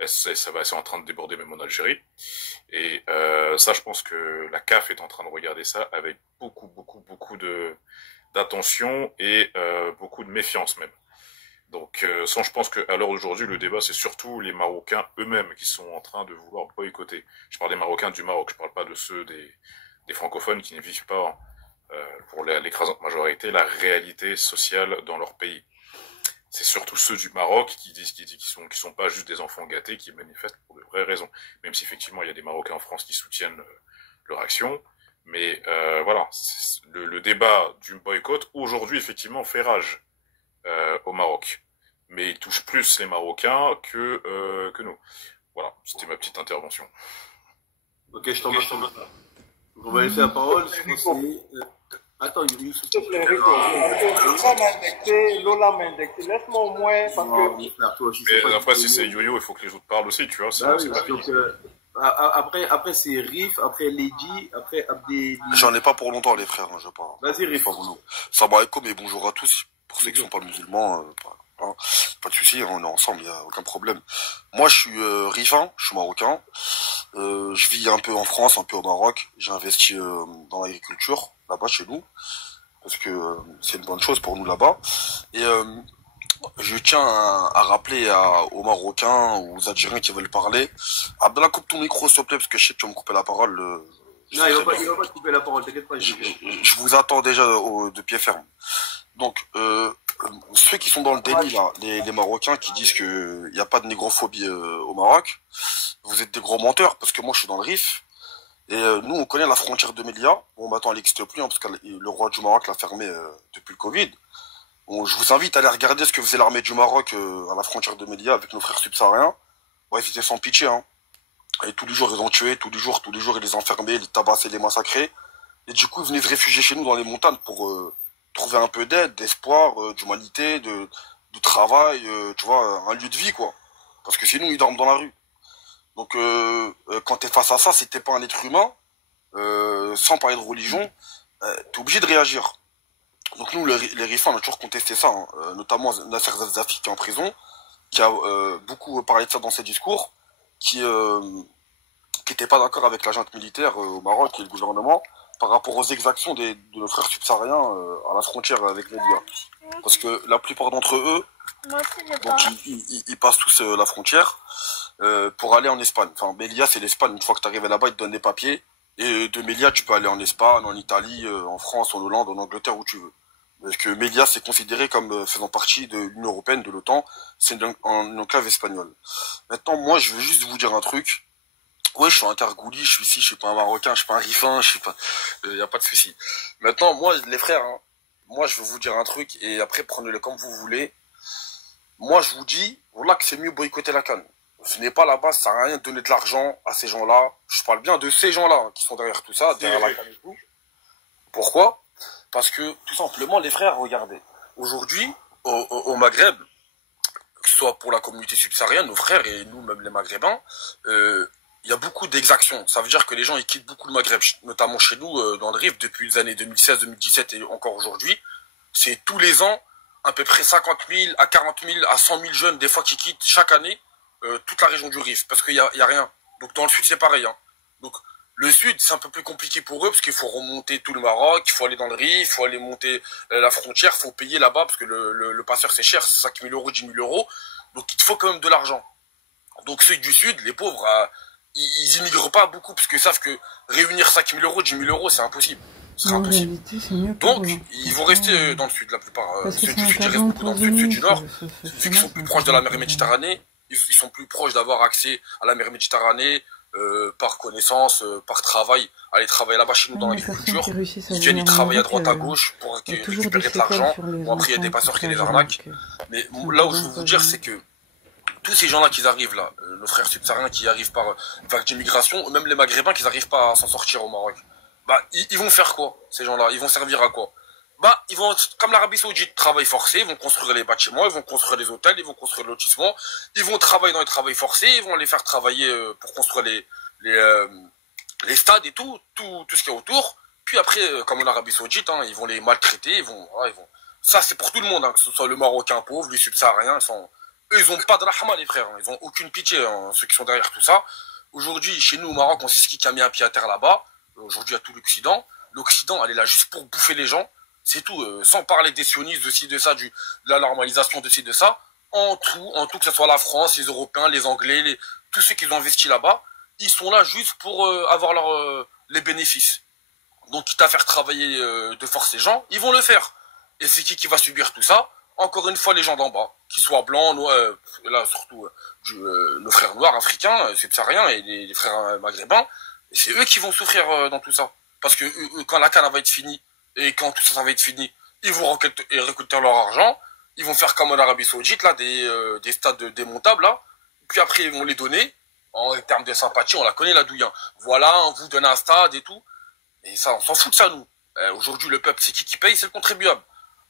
c'est en train de déborder même en Algérie. Et ça, je pense que la CAF est en train de regarder ça avec beaucoup d'attention et beaucoup de méfiance même. Donc, je pense qu'à l'heure d'aujourd'hui, le débat, c'est surtout les Marocains eux-mêmes qui sont en train de vouloir boycotter. Je parle des Marocains du Maroc, je parle pas de ceux des francophones qui ne vivent pas, pour l'écrasante majorité, la réalité sociale dans leur pays. C'est surtout ceux du Maroc qui disent qu'ils sont pas juste des enfants gâtés, qui manifestent pour de vraies raisons. Même si effectivement il y a des Marocains en France qui soutiennent leur action, Mais voilà, le débat du boycott, aujourd'hui, effectivement, fait rage au Maroc. Mais il touche plus les Marocains que nous. Voilà, c'était ma petite intervention. Ok, je t'en remercie. On va laisser la parole. Attends, il Lola m'a indexé. Laisse-moi au moins, parce que... Mais après, si c'est Yo-Yo, il faut que les autres parlent aussi, tu vois. Après, c'est Riff, après Lady, après Abdel... J'en ai pas pour longtemps, les frères, je parle. Vas-y, Riff. Salam alaikum et bonjour à tous. Pour ceux qui sont pas musulmans, pas de soucis, on est ensemble, il n'y a aucun problème. Moi, je suis Riffin, je suis marocain. Je vis un peu en France, un peu au Maroc. J'ai investi dans l'agriculture, là-bas, chez nous. Parce que c'est une bonne chose pour nous, là-bas. Et je tiens à rappeler aux Marocains, aux Algériens qui veulent parler. Abdallah, coupe ton micro, s'il te plaît, parce que je sais que tu vas me couper la parole. Non, il va pas te couper la parole, t'inquiète pas. Je vous attends déjà de pied ferme. Donc, ceux qui sont dans le déni, là, les Marocains qui disent qu'il n'y a pas de négrophobie au Maroc, vous êtes des gros menteurs, parce que moi je suis dans le Rif, et nous on connaît la frontière de Mélia. Bon, maintenant elle n'existe plus, hein, parce que le roi du Maroc l'a fermée depuis le Covid. Bon, je vous invite à aller regarder ce que faisait l'armée du Maroc à la frontière de Mélia avec nos frères subsahariens. Ouais, ils étaient sans pitié, hein. Et tous les jours ils ont tué, tous les jours ils les enfermaient, les tabassaient, les massacraient. Et du coup ils venaient se réfugier chez nous dans les montagnes pour trouver un peu d'aide, d'espoir, d'humanité, de travail, tu vois, un lieu de vie, quoi. Parce que sinon, ils dorment dans la rue. Donc, quand t'es face à ça, si t'es pas un être humain, sans parler de religion, t'es obligé de réagir. Donc nous, les Rifins, on a toujours contesté ça, hein. Notamment Nasser Zafzafi qui est en prison, qui a beaucoup parlé de ça dans ses discours, qui était pas d'accord avec la junte militaire au Maroc et le gouvernement, par rapport aux exactions de nos frères subsahariens à la frontière avec Mélia. Parce que la plupart d'entre eux, donc ils passent tous la frontière pour aller en Espagne. Enfin, Mélia, c'est l'Espagne. Une fois que tu arrives là-bas, ils te donnent des papiers. Et de Mélia, tu peux aller en Espagne, en Italie, en France, en Hollande, en Angleterre, où tu veux. Parce que Mélia, c'est considéré comme faisant partie de l'Union Européenne, de l'OTAN. C'est une enclave espagnole. Maintenant, moi, je veux juste vous dire un truc. Ouais, je suis un Kargouli, je suis ici, je suis pas un Marocain, je suis pas un Rifin, je suis pas, y a pas de souci. Maintenant, moi, les frères, hein, moi, je veux vous dire un truc, et après, prenez-le comme vous voulez. Moi, je vous dis, voilà que c'est mieux boycotter la CAN. Venez pas là-bas, ça sert à rien de donner de l'argent à ces gens-là. Je parle bien de ces gens-là, hein, qui sont derrière tout ça, derrière la CAN et tout. Pourquoi? Parce que, tout simplement, les frères, regardez. Aujourd'hui, au Maghreb, que ce soit pour la communauté subsaharienne, nos frères et nous, même les Maghrébins, il y a beaucoup d'exactions. Ça veut dire que les gens ils quittent beaucoup le Maghreb, notamment chez nous dans le Rif depuis les années 2016, 2017 et encore aujourd'hui. C'est tous les ans à peu près 50 000 à 40 000 à 100 000 jeunes des fois qui quittent chaque année toute la région du Rif parce qu'il y a rien. Donc dans le sud c'est pareil, hein. Donc le sud c'est un peu plus compliqué pour eux parce qu'il faut remonter tout le Maroc, il faut aller dans le Rif, il faut aller monter la frontière, il faut payer là-bas parce que le passeur c'est cher, c'est 5 000 euros, 10 000 euros. Donc il te faut quand même de l'argent. Donc ceux du sud, les pauvres, ils immigrent pas beaucoup parce qu'ils savent que réunir 5 000 euros, 10 000 euros, c'est impossible. C'est impossible. Donc, ils vont rester dans le sud, la plupart. Ceux du sud, ils restent beaucoup dans le sud, ceux du nord. Ceux qui sont plus proches de la mer Méditerranée, ils sont plus proches d'avoir accès à la mer Méditerranée par connaissance, par travail. Aller travailler là-bas chez nous dans l'agriculture. Ils viennent, ils travaillent à droite, à gauche pour récupérer de l'argent. Bon, après, il y a des passeurs qui les arnaquent. Mais là où je veux vous dire, c'est que tous ces gens-là qui arrivent là, nos frères subsahariens qui arrivent par vague d'immigration, même les Maghrébins qui n'arrivent pas à s'en sortir au Maroc, bah ils vont faire quoi, ces gens-là? Ils vont servir à quoi? Bah ils vont, comme l'Arabie Saoudite, travail forcé, ils vont construire les bâtiments, ils vont construire les hôtels, ils vont construire le lotissement, ils vont travailler dans les travails forcés, ils vont les faire travailler pour construire les stades et tout ce qu'il y a autour. Puis après, comme en Arabie Saoudite, hein, ils vont les maltraiter, voilà, ça c'est pour tout le monde, hein, que ce soit le Marocain pauvre, les subsahariens, eux, ils ont pas de rahma, les frères. Ils ont aucune pitié, hein, ceux qui sont derrière tout ça. Aujourd'hui, chez nous, au Maroc, on sait ce qui a mis un pied à terre là-bas. Aujourd'hui, il y a tout l'Occident. L'Occident, elle est là juste pour bouffer les gens. C'est tout. Sans parler des sionistes, de ci, de ça, de la normalisation, de ci, de ça. En tout, que ce soit la France, les Européens, les Anglais, tous ceux qui ont investi là-bas, ils sont là juste pour avoir les bénéfices. Donc, quitte à faire travailler de force ces gens, ils vont le faire. Et c'est qui va subir tout ça? Encore une fois, les gens d'en bas, qu'ils soient blancs, noirs, là surtout nos frères noirs, africains, subsahariens et les frères maghrébins, et c'est eux qui vont souffrir dans tout ça. parce que quand la canne va être finie, et quand tout ça va être fini, ils vont récolter leur argent, ils vont faire comme en Arabie Saoudite, là, des stades démontables, là, puis après ils vont les donner, en termes de sympathie, on la connaît la douille, hein. Voilà, on vous donne un stade et tout, et ça, on s'en fout de ça, nous. Aujourd'hui, le peuple, c'est qui paye? C'est le contribuable.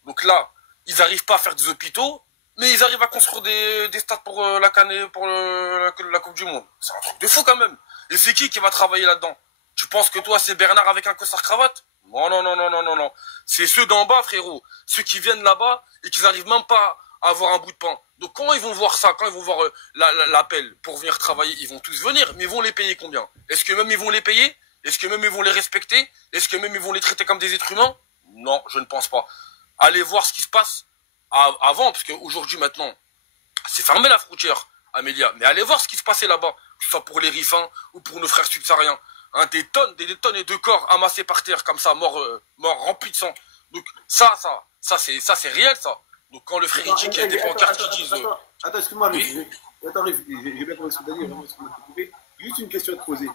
Donc là, ils arrivent pas à faire des hôpitaux, mais ils arrivent à construire des stades pour la canne et pour la Coupe du Monde. C'est un truc de fou quand même. Et c'est qui va travailler là-dedans? Tu penses que toi, c'est Bernard avec un costard-cravate? Non, non, non, non, non, non, non. C'est ceux d'en bas, frérot. Ceux qui viennent là-bas et qui n'arrivent même pas à avoir un bout de pain. Donc quand ils vont voir ça, quand ils vont voir l'appel pour venir travailler, ils vont tous venir, mais ils vont les payer combien? Est-ce que même ils vont les payer? Est-ce que même ils vont les respecter? Est-ce que même ils vont les traiter comme des êtres humains? Non, je ne pense pas. Allez voir ce qui se passe avant, parce qu'aujourd'hui, maintenant, c'est fermé la frontière, Amélia. Mais allez voir ce qui se passait là-bas, que ce soit pour les Rifins ou pour nos frères subsahariens. Hein, des tonnes et de corps amassés par terre, comme ça, morts remplis de sang. Donc ça c'est réel, ça. Donc quand le frère dit qu'il y a des pancartes qui disent... Attends, excuse-moi, oui. Attends, j'ai bien compris ce que tu as dit, vraiment ce qu'on a coupé. Juste une question à te poser.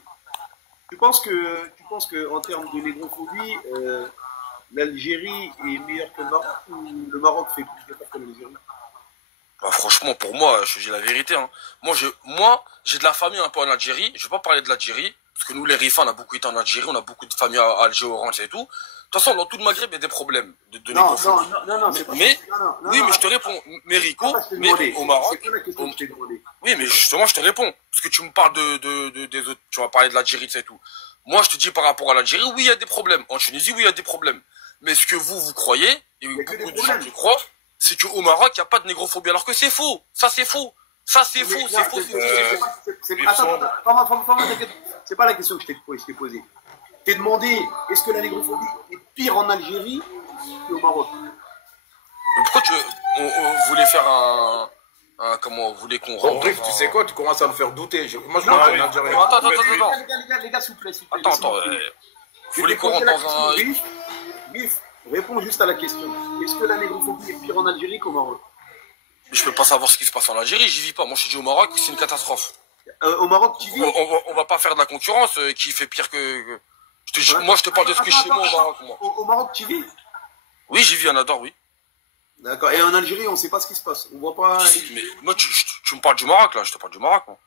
Tu penses que en termes de négrophobie, l'Algérie est meilleure que le Maroc, ou le Maroc fait plus d'efforts que l'Algérie? Bah, franchement, pour moi, je dis la vérité, hein. Moi, j'ai de la famille un peu en Algérie. Je vais pas parler de l'Algérie, parce que nous, les Rifins, on a beaucoup été en Algérie, on a beaucoup de familles à Alger, Orange et tout. De toute façon, dans tout le Maghreb, il y a des problèmes de négrophobie. Non, mais je te réponds. Mais Rico, mais au Maroc. Oui, mais justement, je te réponds. Parce que tu me parles des autres, tu vas parler de l'Algérie, et tout. Moi, je te dis par rapport à l'Algérie, oui, il y a des problèmes. En Tunisie, oui, il y a des problèmes. Mais ce que vous croyez, et beaucoup de gens qui croient, c'est qu'au Maroc, il n'y a pas de négrophobie. Alors que c'est faux. Ça, c'est faux. Ça, c'est faux. C'est faux. Attends, c'est pas la question que je t'ai posée. Je t'ai demandé, est-ce que la négrophobie est pire en Algérie qu'au Maroc? Mais pourquoi on voulait faire comment vous voulez qu'on rentre? Tu sais quoi, tu commences à me faire douter. Moi, je m'en Algérien. Attends. Les gars, s'il vous plaît. Attends. Vous voulez qu'on rentre dans un... Bif, réponds juste à la question. Est-ce que la négrophobie est pire en Algérie qu'au Maroc? Mais je peux pas savoir ce qui se passe en Algérie, j'y vis pas. Moi, je suis dit au Maroc, c'est une catastrophe. Au Maroc, tu vis? On va pas faire de la concurrence qui fait pire que... Moi, je te parle de ce que je fais moi au Maroc. Moi. Au Maroc, tu vis? Oui, j'y vis à Nador, oui. D'accord. Et en Algérie, on sait pas ce qui se passe. On voit pas... Mais moi, tu me parles du Maroc, là. Je te parle du Maroc, moi.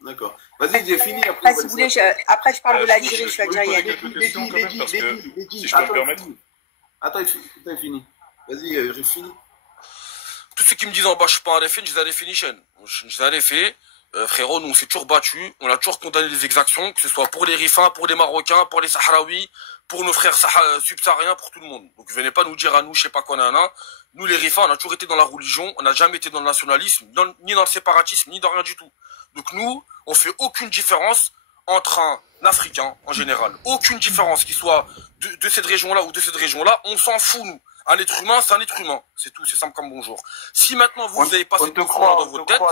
D'accord. Vas-y, j'ai fini. Après, si vous voulez, après, je parle de l'Algérie, je suis algérienne. Si je peux me permettre. Attends, il fini. Vas-y, j'ai fini. Tous ceux qui me disent en bas, je suis pas un RFN, je dis à definition. Je dis à l'effet, frérot, nous on s'est toujours battus, on a toujours condamné les exactions, que ce soit pour les Rifins, pour les Marocains, pour les Sahraouis, pour nos frères subsahariens, pour tout le monde. Donc venez pas nous dire à nous, je sais pas quoi, nana. Nous les Rifins, on a toujours été dans la religion, on n'a jamais été dans le nationalisme, ni dans le séparatisme, ni dans rien du tout. Donc nous, on fait aucune différence entre un Africain en général. Aucune différence, qu'il soit de cette région-là ou de cette région-là, on s'en fout, nous. Un être humain, c'est un être humain. C'est tout, c'est simple comme bonjour. Si maintenant vous n'avez pas cette notion dans votre tête...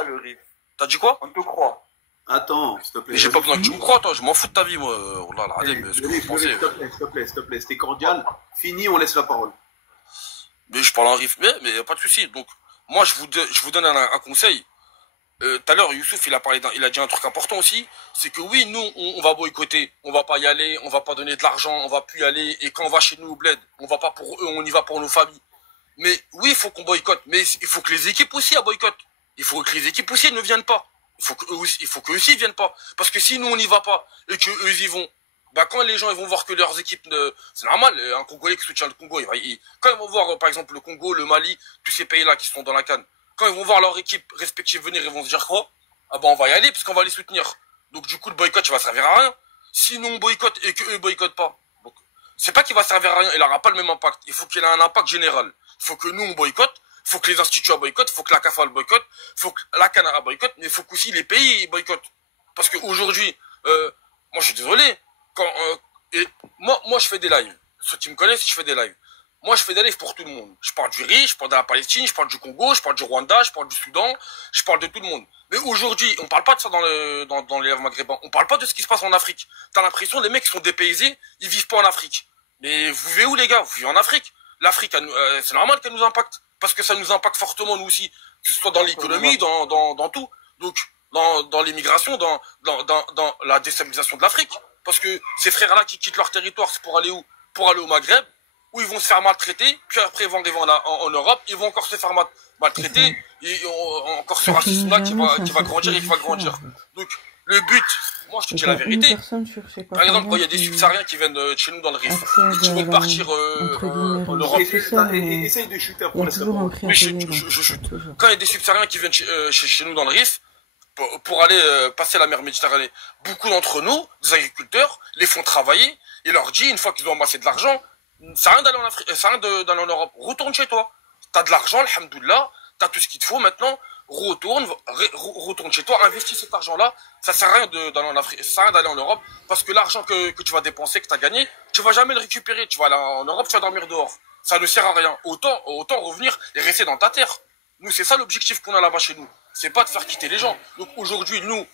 T'as dit quoi? On te croit. Attends, s'il te plaît. J'ai pas besoin que tu me crois, toi. Je m'en fous de ta vie, moi. Oh là là, ce que vous pensez. S'il te plaît. C'était cordial. Fini, on laisse la parole. Mais je parle en riff, mais y a pas de souci. Donc, moi, je vous donne un conseil. Tout à l'heure, Youssouf, il a dit un truc important aussi. C'est que oui, nous, on va boycotter. On va pas y aller. On va pas donner de l'argent. On va plus y aller. Et quand on va chez nous au bled, on va pas pour eux, on y va pour nos familles. Mais oui, il faut qu'on boycotte. Mais il faut que les équipes aussi boycottent. Il faut que les équipes aussi ne viennent pas. Il faut qu'eux aussi viennent pas. Parce que si nous on n'y va pas et que eux y vont, bah quand les gens ils vont voir que leurs équipes, c'est normal, un Congolais qui soutient le Congo, quand ils vont voir par exemple le Congo, le Mali, tous ces pays-là qui sont dans la CAN, quand ils vont voir leur équipe respective venir, ils vont se dire quoi? Ah bah on va y aller parce qu'on va les soutenir. Donc du coup le boycott il va servir à rien. Si nous on boycotte et que eux boycottent pas, donc c'est pas qu'il va servir à rien, il n'aura pas le même impact. Il faut qu'il ait un impact général. Il faut que nous on boycotte. Il faut que les instituts boycottent, il faut que la CAF boycotte, il faut que la Canara boycotte, mais il faut qu'aussi les pays boycottent. Parce qu'aujourd'hui, moi je suis désolé, moi je fais des lives. Ceux qui me connaissent, je fais des lives. Moi je fais des lives pour tout le monde. Je parle du riz, je parle de la Palestine, je parle du Congo, je parle du Rwanda, je parle du Soudan, je parle de tout le monde. Mais aujourd'hui, on parle pas de ça dans les lives maghrébins. On parle pas de ce qui se passe en Afrique. T'as l'impression les mecs qui sont dépaysés, ils vivent pas en Afrique. Mais vous vivez où les gars? Vous vivez en Afrique. L'Afrique, c'est normal qu'elle nous impacte. Parce que ça nous impacte fortement nous aussi, que ce soit dans l'économie, dans tout. Donc, dans l'immigration, dans la déstabilisation de l'Afrique. Parce que ces frères-là qui quittent leur territoire, c'est pour aller où? Pour aller au Maghreb, où ils vont se faire maltraiter, puis après ils vont arriver en Europe, ils vont encore se faire maltraiter, et encore ce racisme-là qui va grandir et qui va grandir. Donc, le but, moi je te dis la vérité. Par exemple, quand il y a des subsahariens qui viennent de chez nous dans le Rif, et qui veulent partir en Europe, essaye de chuter après. Oui, je chute. Quand il y a des subsahariens qui viennent chez nous dans le Rif, pour aller passer la mer Méditerranée, beaucoup d'entre nous, des agriculteurs, les font travailler, et leur dit, une fois qu'ils ont amassé de l'argent, ça sert à rien d'aller en Afrique, ça sert à rien d'aller en Europe. Retourne chez toi. T'as de l'argent, alhamdoulilah, t'as tout ce qu'il te faut maintenant. Retourne chez toi, investis cet argent-là. Ça sert à rien d'aller en Afrique, ça sert à rien d'aller en Europe, parce que l'argent que tu vas dépenser, que t'as gagné, tu vas jamais le récupérer. Tu vas aller en Europe, tu vas dormir dehors. Ça ne sert à rien. Autant revenir et rester dans ta terre. Nous, c'est ça l'objectif qu'on a là-bas chez nous. C'est pas de faire quitter les gens. Donc aujourd'hui, nous,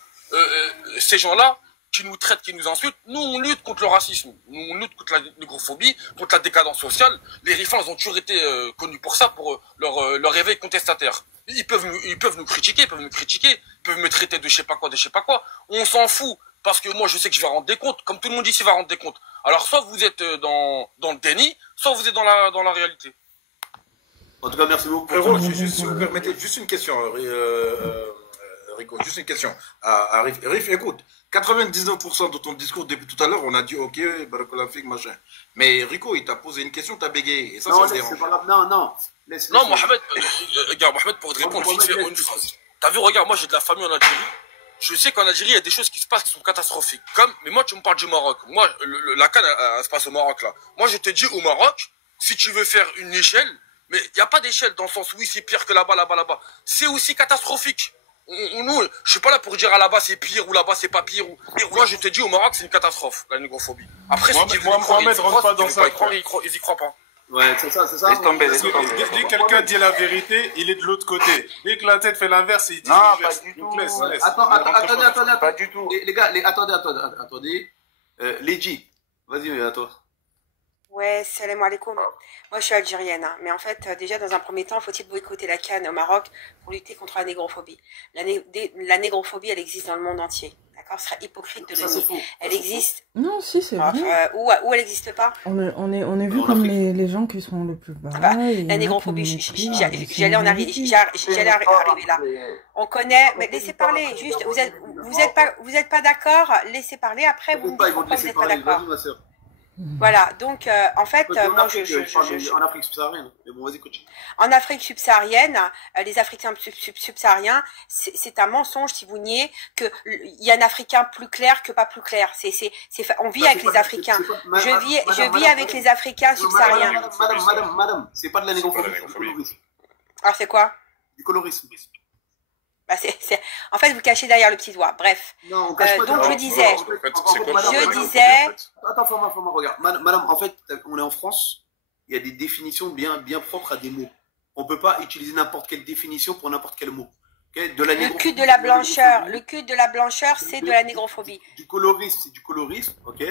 ces gens-là, qui nous traitent, qui nous insultent, nous on lutte contre le racisme, nous on lutte contre la négrophobie, contre la décadence sociale. Les Rifains ont toujours été connus pour ça, pour leur réveil contestataire. Ils peuvent nous critiquer, ils peuvent me traiter de je sais pas quoi. On s'en fout, parce que moi je sais que je vais rendre des comptes, comme tout le monde ici va rendre des comptes. Alors soit vous êtes dans le déni, soit vous êtes dans la réalité. En tout cas, merci beaucoup. Frérot, si vous permettez, juste une question, Rico, juste une question à Rif. Rif, écoute, 99% de ton discours depuis tout à l'heure, on a dit ok, barakallah fik, machin. Mais Rico, il t'a posé une question, t'as bégayé. Et ça, non, ça me dérange. Non. Non, Mohamed, regarde, Mohamed, pour te répondre vite fait en une phrase. T'as vu, regarde, moi j'ai de la famille en Algérie. Je sais qu'en Algérie, il y a des choses qui se passent qui sont catastrophiques. Mais moi, tu me parles du Maroc. Moi, la CAN, elle se passe au Maroc, là. Moi, je te dis, au Maroc, si tu veux faire une échelle, mais il n'y a pas d'échelle dans le sens où c'est pire que là-bas. C'est aussi catastrophique. Nous, je suis pas là pour dire à là-bas c'est pire ou là-bas c'est pas pire. Moi, je te dis, au Maroc, c'est une catastrophe, la négrophobie. Après, Mohamed rentre pas dans ça. Ils y croient pas. Ouais, c'est ça. Laisse tomber. Dès que quelqu'un dit la vérité, il est de l'autre côté. Dès que la tête fait l'inverse, il dit l'inverse. Donc laisse. Attendez. Pas du tout. Les gars, attendez. Lady, vas-y, à toi. Ouais, salam alaikum. Moi, je suis algérienne, hein. Mais en fait, déjà, dans un premier temps, faut-il boycotter la CAN au Maroc pour lutter contre la négrophobie. La négrophobie, elle existe dans le monde entier. D'accord? Ce serait hypocrite de le nier. Elle existe. Non, si, c'est vrai. Où elle n'existe pas? On est vu comme les gens qui sont le plus bas. La négrophobie, j'allais arriver là. On connaît, mais laissez parler. Juste, vous êtes pas d'accord? Laissez parler. Après, vous me dites pourquoi vous n'êtes pas d'accord. Voilà, donc en fait, moi en Afrique subsaharienne, mais bon, vas-y, continue. En Afrique subsaharienne, les Africains subsahariens, c'est un mensonge si vous niez qu'il y a un Africain plus clair que pas plus clair. On vit avec les Africains. Je vis avec les Africains subsahariens. Madame, c'est pas de la négrophobie, c'est du colorisme. Alors c'est quoi? Du colorisme. Bah en fait, vous cachez derrière le petit doigt. Bref. Non, on cache pas donc je disais. Attends, Format, regarde. Madame, en fait, on est en France. Il y a des définitions bien propres à des mots. On peut pas utiliser n'importe quelle définition pour n'importe quel mot. Okay? Le culte de la blancheur, c'est de la négrophobie. Du colorisme, c'est du colorisme, ok.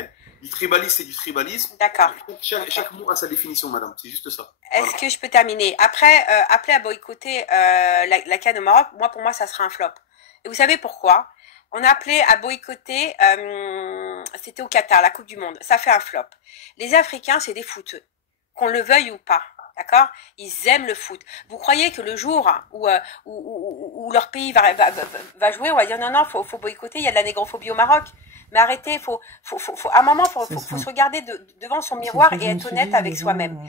Du tribalisme, c'est du tribalisme. D'accord. Chaque mot a sa définition, madame. C'est juste ça. Est-ce que je peux terminer? Après, appeler à boycotter la CAN au Maroc, pour moi, ça sera un flop. Et vous savez pourquoi? On a appelé à boycotter, c'était au Qatar, la Coupe du Monde. Ça fait un flop. Les Africains, c'est des footeux. Qu'on le veuille ou pas. D'accord? Ils aiment le foot. Vous croyez que le jour où leur pays va jouer, on va dire non, faut boycotter, il y a de la négrophobie au Maroc. Mais arrêtez, à un moment, faut se regarder devant son miroir et être honnête avec soi-même.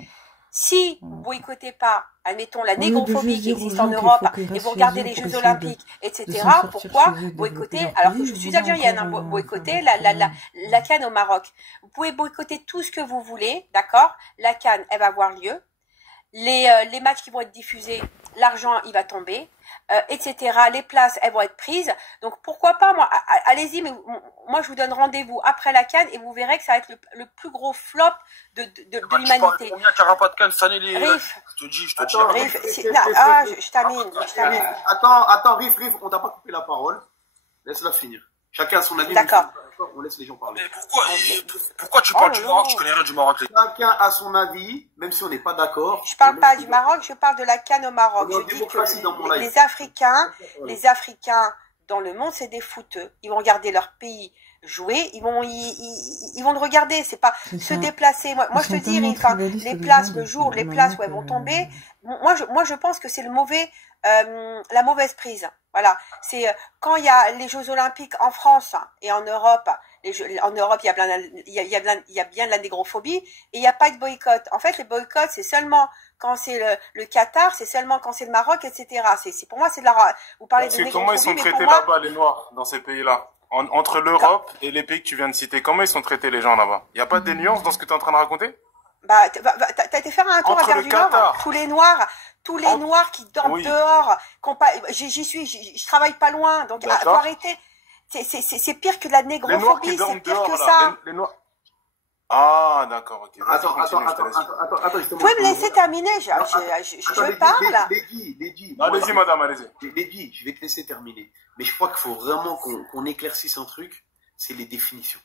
Si vous boycottez pas, admettons, la négrophobie qui existe en Europe, et vous regardez les Jeux Olympiques, etc., pourquoi boycotter, alors que je suis algérienne, boycotter la CAN au Maroc. Vous pouvez boycotter tout ce que vous voulez, d'accord? La CAN, elle va avoir lieu. Les matchs qui vont être diffusés, l'argent, il va tomber, etc. Les places, elles vont être prises. Donc, pourquoi pas, moi, allez-y, mais moi, je vous donne rendez-vous après la CAN et vous verrez que ça va être le plus gros flop de l'humanité. Combien qu'il n'y aura pas de CAN cette année, Rif. Je te dis. Rif, je termine. Attends, Rif, on t'a pas coupé la parole. Laisse-la finir. Chacun a son avis. D'accord. On laisse les gens parler. Mais pourquoi tu parles du Maroc? Je connais rien du Maroc. Chacun a son avis, même si on n'est pas d'accord. Je parle pas du Maroc, je parle de la CAN au Maroc. Je dis que les Africains dans le monde, c'est des footeux. Ils vont regarder leur pays jouer, ils vont le regarder, c'est pas se déplacer. Moi je te dis, les places, le jour, les places où elles vont tomber, moi je pense que c'est la mauvaise prise. Voilà, c'est quand il y a les Jeux Olympiques en France et en Europe, en Europe il y a bien de la négrophobie et il n'y a pas de boycott. En fait, les boycotts, c'est seulement quand c'est le Qatar, c'est seulement quand c'est le Maroc, etc. Pour moi, c'est de la... Vous parlez de négrophobie, comment ils sont traités là-bas, les Noirs, dans ces pays-là? Entre l'Europe et les pays que tu viens de citer, comment ils sont traités, les gens là-bas? Il n'y a pas de nuances dans ce que tu es en train de raconter? Bah, t'as été faire un tour à Gare du Nord, tous les Noirs qui dorment dehors, je travaille pas loin, donc faut arrêter. C'est pire que de la négrophobie, c'est pire que ça. Les Noirs... Ah, d'accord, ok. Attends, vous pouvez me laisser terminer, je parle. Allez-y, madame, allez-y. Lady, je vais te laisser terminer. Mais je crois qu'il faut vraiment qu'on éclaircisse un truc, c'est les définitions.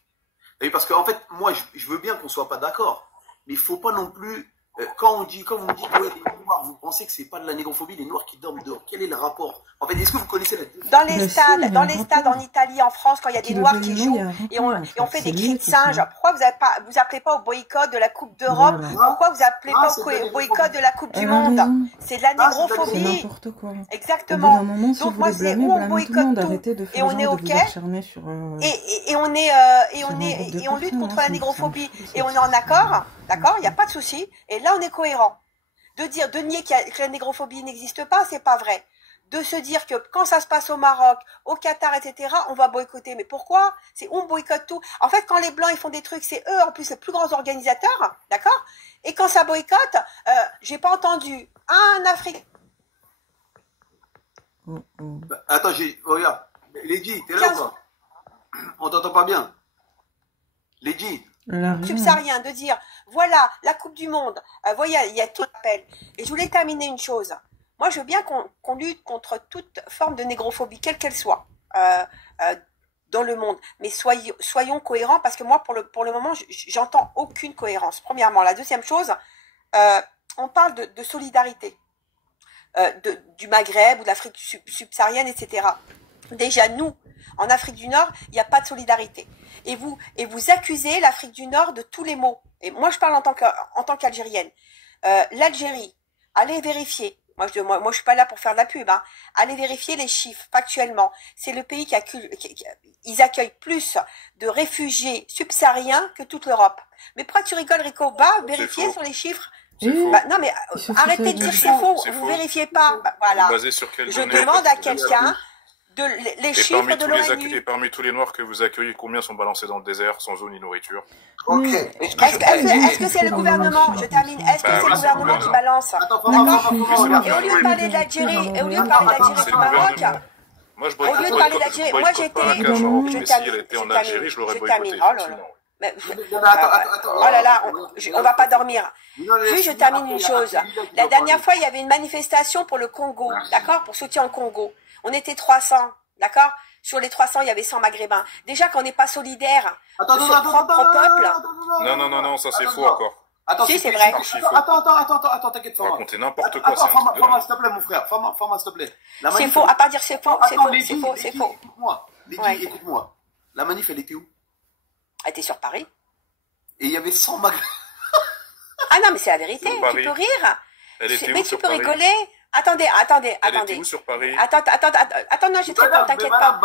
Parce qu'en fait, moi, je veux bien qu'on soit pas d'accord, mais il faut pas non plus... Quand vous me dites, ouais, les Noirs, vous pensez que c'est pas de la négrophobie, les Noirs qui dorment dehors. Quel est le rapport? En fait, est-ce que vous connaissez la définition? Dans les stades en Italie, en France, quand il y a des Noirs qui jouent et on fait des cris de singe, pourquoi vous appelez pas au boycott de la Coupe d'Europe? Pourquoi vous appelez pas au boycott de la Coupe du Monde? C'est de la négrophobie. C'est n'importe quoi. Exactement. Donc moi, c'est où on boycotte tout et on est ok et on lutte contre la négrophobie et on est en accord. D'accord, il n'y a pas de souci. Et là, on est cohérent. De nier que la négrophobie n'existe pas, c'est pas vrai. De se dire que quand ça se passe au Maroc, au Qatar, etc., on va boycotter. Mais pourquoi? On boycotte tout. En fait, quand les Blancs ils font des trucs, c'est eux en plus les plus grands organisateurs, d'accord? Et quand ça boycotte, j'ai pas entendu un Africain. Attends, regarde. Lady, t'es là ou pas? On t'entend pas bien. Lady. Subsaharien, de dire voilà la Coupe du Monde, voyez, il y a tout l'appel. Et je voulais terminer une chose. Moi, je veux bien qu'on lutte contre toute forme de négrophobie, quelle qu'elle soit, dans le monde. Mais soyons cohérents, parce que moi, pour le moment, j'entends aucune cohérence. Premièrement, la deuxième chose, on parle de solidarité du Maghreb ou de l'Afrique subsaharienne, etc. Déjà, nous, en Afrique du Nord, il n'y a pas de solidarité. Et vous accusez l'Afrique du Nord de tous les maux. Et moi, je parle en tant qu'Algérienne. L'Algérie, allez vérifier. Moi, je suis pas là pour faire de la pub. Hein. Allez vérifier les chiffres factuellement. C'est le pays ils accueillent plus de réfugiés subsahariens que toute l'Europe. Mais pourquoi tu rigoles, Rico? Va vérifier sur les chiffres. Non, mais arrêtez de dire c'est faux. Vous vérifiez pas. Voilà. Je demande à quelqu'un les chiffres de l'ONU. Et parmi tous les Noirs que vous accueillez, combien sont balancés dans le désert, sans eau ni nourriture? Ok. Est-ce que c'est le gouvernement? Je termine. Est-ce que c'est le gouvernement qui balance? D'accord. Et au lieu de parler de l'Algérie, et au lieu de parler de l'Algérie du Maroc, moi, je au lieu de parler d'Algérie, moi j'étais. Mais si elle était en Algérie, je l'aurais boycotté. Oh là là, on va pas dormir. Juste, je termine une chose. La dernière fois, il y avait une manifestation pour le Congo, d'accord, pour soutien au Congo. On était 300, d'accord. Sur les 300, il y avait 100 Maghrébins. Déjà qu'on n'est pas solidaire de son propre peuple. Non, ça c'est faux encore. Attends, si, c'est vrai. Attends, t'inquiète, Fama. Racontez n'importe quoi. Fama, s'il te plaît, mon frère. Fama, s'il te plaît. C'est faux, à part dire c'est faux, c'est faux. Écoute-moi. Lady, écoute-moi. La manif, elle était où? Elle était sur Paris. Et il y avait 100 Maghrébins. Ah non, mais c'est la vérité. Tu peux rire. Mais tu peux rigoler. Attendez. Elle était où sur Paris? Attends, non, je vais te répondre, t'inquiète pas.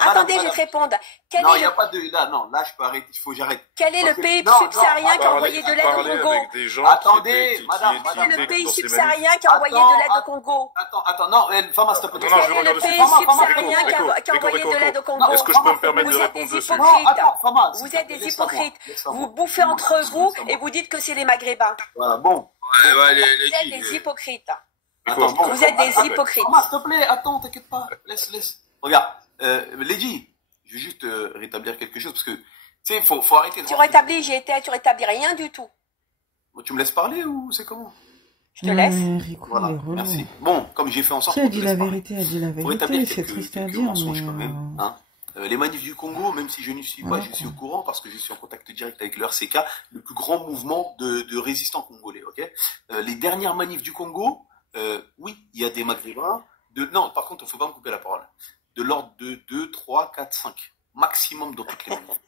Attendez, je vais te répondre. Non, il n'y a pas de... Non, là, je peux arrêter, il faut que j'arrête. Quel est le pays subsaharien qui a envoyé de l'aide au Congo? Attendez, madame. Quel est le pays subsaharien qui a envoyé de l'aide au Congo? Attends, non, Fama, s'il te plaît. Quel est le pays subsaharien qui a envoyé de l'aide au Congo? Est-ce que je peux me permettre de répondre dessus? Vous êtes des hypocrites. Vous bouffez entre vous et vous dites que c'est les Maghrébins. Voilà, bon. Vous êtes des hypocrites. Vous êtes des hypocrites. S'il te plaît, attends, t'inquiète pas. Laisse. Regarde, Lady, je vais juste rétablir quelque chose parce que, tu sais, faut arrêter de... Tu rétablis, tu rétablis rien du tout. Tu me laisses parler ou c'est comment? Je te laisse. Voilà, merci. Bon, comme j'ai fait en sorte... Elle dit la vérité, c'est triste à dire, mensonges quand même, hein. Les manifs du Congo, même si je n'y suis pas, je suis au courant parce que je suis en contact direct avec le RCK, le plus grand mouvement de résistants congolais, ok? Les dernières manifs du Congo, oui, il y a des Maghrébins. Non, par contre, il ne faut pas me couper la parole. de l'ordre de 2, 3, 4, 5. Maximum dans toutes les manifs.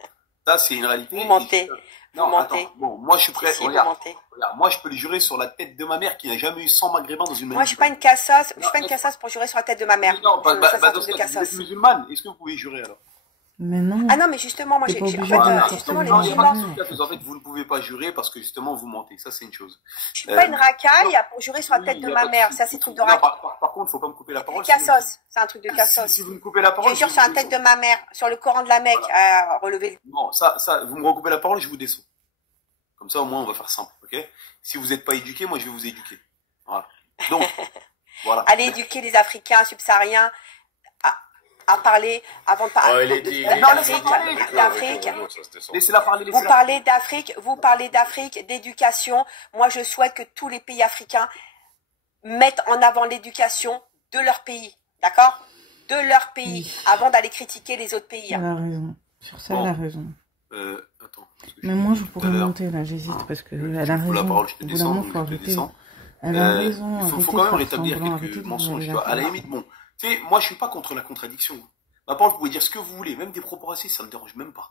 Ça, c'est une réalité. Vous mentez. Non, vous mentez. attends. Bon, moi, je suis prêt. Si, Regarde, vous mentez. regarde, moi, je peux le jurer sur la tête de ma mère qui n'a jamais eu 100 maghrébins dans une manif. Moi, je suis pas une cassos. Je suis pas une cassos pour jurer sur la tête de ma mère. Non, Ça, c'est un dans truc ce de cas, vous êtes cassos. musulmane. Est-ce que vous pouvez jurer alors? Mais non. Ah non, mais justement, moi, T'es j'ai, pas en obligé fait, de justement, les Non, il n'y a pas musulmans, de cas. En fait, vous ne pouvez pas jurer parce que justement, vous mentez. Ça, c'est une chose. je suis pas une racaille pour jurer sur la tête de ma mère. Ça, c'est truc de Non, racaille. par contre, il ne faut pas me couper la parole. Cassos. C'est un truc de cassos. Si vous me coupez la parole, Je jure sur la tête de ma mère, sur le Coran de la Mecque, à relever le... Non, ça, vous me recoupez la parole, je vous descends. Comme ça, au moins, on va faire simple, ok? Si vous n'êtes pas éduqué, moi, je vais vous éduquer. Voilà. Donc, voilà. Allez éduquer les Africains subsahariens à parler avant de parler d'Afrique. Laissez-la parler. Vous parlez d'Afrique, d'éducation. Moi, je souhaite que tous les pays africains mettent en avant l'éducation de leur pays, d'accord? De leur pays, avant d'aller critiquer les autres pays. Elle a raison. Sur ça, elle a raison. Attends. Mais moi, je pourrais monter là, j'hésite parce que elle a raison. La parole, je te Au bout d'un descends, moment, faut arrêter. Elle a raison. Il faut quand même rétablir quelques mensonges. Tu vois. À la limite, bon, tu sais, moi, je suis pas contre la contradiction. Ma parole, vous pouvez dire ce que vous voulez, même des propos racistes, ça me dérange même pas.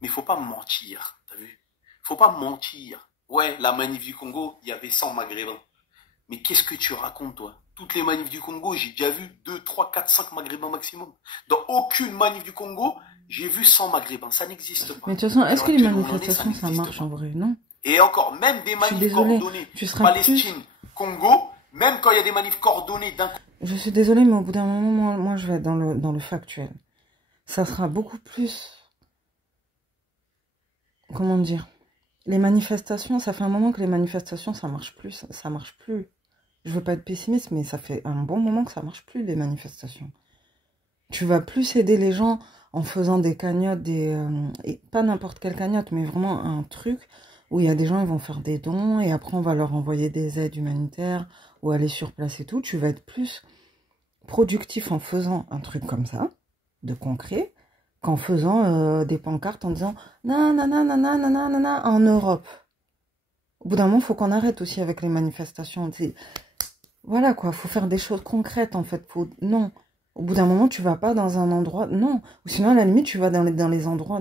Mais faut pas mentir, t'as vu? Faut pas mentir. Ouais, la manif du Congo, il y avait 100 maghrébins. Mais qu'est-ce que tu racontes, toi? Toutes les manifs du Congo, j'ai déjà vu 2, 3, 4, 5 maghrébins maximum. Dans aucune manif du Congo, j'ai vu 100 maghrébins. Ça n'existe pas. Mais de toute façon, est-ce que les manifestations, ça marche en vrai? Non. Et encore, même des manifs coordonnés, Palestine, Congo, même quand il y a des manifs coordonnés d'un... Je suis désolée, mais au bout d'un moment, moi, je vais être dans le factuel. Ça sera beaucoup plus... Comment dire? Les manifestations, ça fait un moment que les manifestations, ça marche plus. Ça marche plus. Je veux pas être pessimiste, mais ça fait un bon moment que ça marche plus, les manifestations. Tu vas plus aider les gens en faisant des cagnottes, et pas n'importe quelle cagnotte, mais vraiment un truc où il y a des gens, ils vont faire des dons, et après on va leur envoyer des aides humanitaires, ou aller sur place et tout. Tu vas être plus productif en faisant un truc comme ça, de concret, qu'en faisant des pancartes en disant « nanana, en Europe ». Au bout d'un moment, il faut qu'on arrête aussi avec les manifestations. Voilà quoi, il faut faire des choses concrètes en fait. Non, au bout d'un moment, tu vas pas dans un endroit... Non, ou sinon à la limite, tu vas dans des endroits...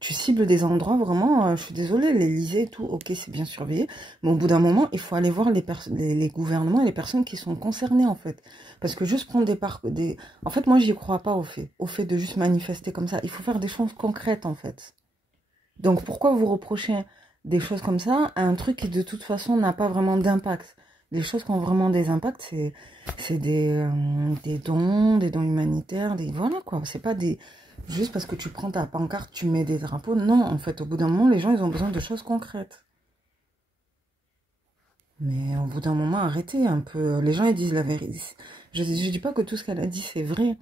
Tu cibles des endroits vraiment... je suis désolée, l'Élysée et tout, ok, c'est bien surveillé. Mais au bout d'un moment, il faut aller voir les gouvernements et les personnes qui sont concernées en fait. Parce que juste prendre des... En fait, moi, j'y crois pas au fait de juste manifester comme ça. Il faut faire des choses concrètes en fait. Donc pourquoi vous reprochez des choses comme ça à un truc qui de toute façon n'a pas vraiment d'impact? Les choses qui ont vraiment des impacts, c'est des dons humanitaires, voilà quoi. C'est pas des... Juste parce que tu prends ta pancarte, tu mets des drapeaux. Non, en fait, au bout d'un moment, les gens, ils ont besoin de choses concrètes. Mais au bout d'un moment, arrêtez un peu. Les gens, ils disent la vérité. Je dis pas que tout ce qu'elle a dit, c'est vrai.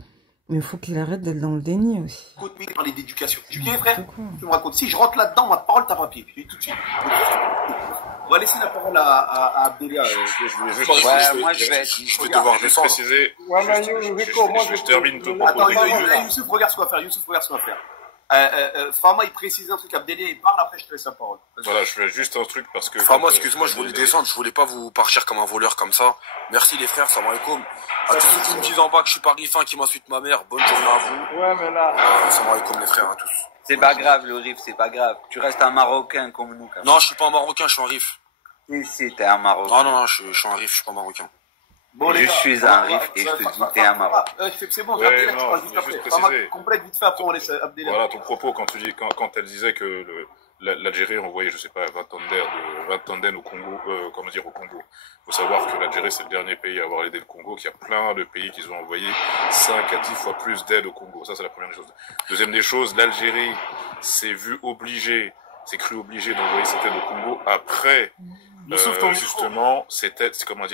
Mais il faut qu'il arrête d'être dans le déni aussi. Écoute, parler d'éducation. Tu viens, frère? Tu me racontes. Si je rentre là-dedans, ma parole, t'as papier. Je dis tout de suite. On va laisser la parole à Abdelia. Moi, je vais devoir descendre. Préciser. Je termine tout pour Attends, Youssouf, regarde ce qu'on va faire. Fama, il précise un truc. Abdelia, il parle. Après, je te laisse la parole. Voilà, je fais juste un truc parce que... Fama, excuse-moi, je voulais descendre. Je voulais pas vous partir comme un voleur comme ça. Merci les frères, salam alaikum. À tous ceux qui me disent en bas que je suis pas rifin, qui m'insultent ma mère. Bonne journée à vous. Ouais, mais là... Salam alaikum les frères, à tous. C'est pas grave, le Rif, c'est pas grave. Tu restes un Marocain comme nous. Non, je suis pas un Marocain, je suis un Rif. Si, t'es un Marocain. Non, je suis un Rif, je suis pas Marocain. Bon, je suis un Rif et je te dis, t'es un Marocain. C'est bon, Abdelia, tu parles vite après. Complète vite fait, après on laisse Abdelia. Voilà ton propos quand elle disait que l'Algérie envoyait, je sais pas, 20 tonnes d'aide au Congo, au Congo. Faut savoir que l'Algérie, c'est le dernier pays à avoir aidé le Congo, qu'il y a plein de pays qui ont envoyé 5 à 10 fois plus d'aide au Congo. Ça, c'est la première des choses. Deuxième des choses, l'Algérie s'est cru obligée d'envoyer cette aide au Congo après, justement,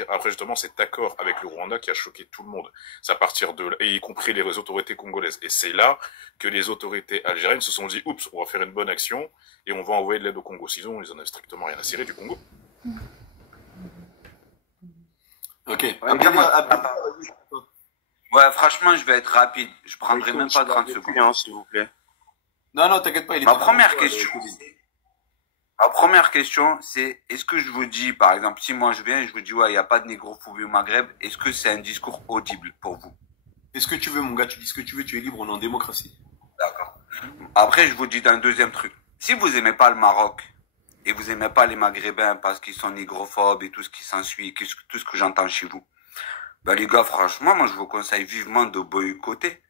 après justement cet accord avec le Rwanda qui a choqué tout le monde. C'est à partir de là, et y compris les autorités congolaises. Et c'est là que les autorités algériennes se sont dit, oups, on va faire une bonne action et on va envoyer de l'aide au Congo. Sinon, ils en avaient strictement rien à cirer du Congo. Ok. Ouais, franchement, je vais être rapide. Je prendrai même pas 30 secondes. S'il vous plaît. Non, t'inquiète pas. Ma première question, c'est est-ce que je vous dis, par exemple, si moi je viens et je vous dis, ouais, il n'y a pas de négrophobie au Maghreb, est-ce que c'est un discours audible pour vous? Fais ce que tu veux, mon gars, tu dis ce que tu veux, tu es libre, on est en démocratie. D'accord. Après, je vous dis un deuxième truc. Si vous aimez pas le Maroc et vous aimez pas les Maghrébins parce qu'ils sont négrophobes et tout ce qui s'ensuit, tout ce que j'entends chez vous, ben les gars, franchement, moi je vous conseille vivement de boycotter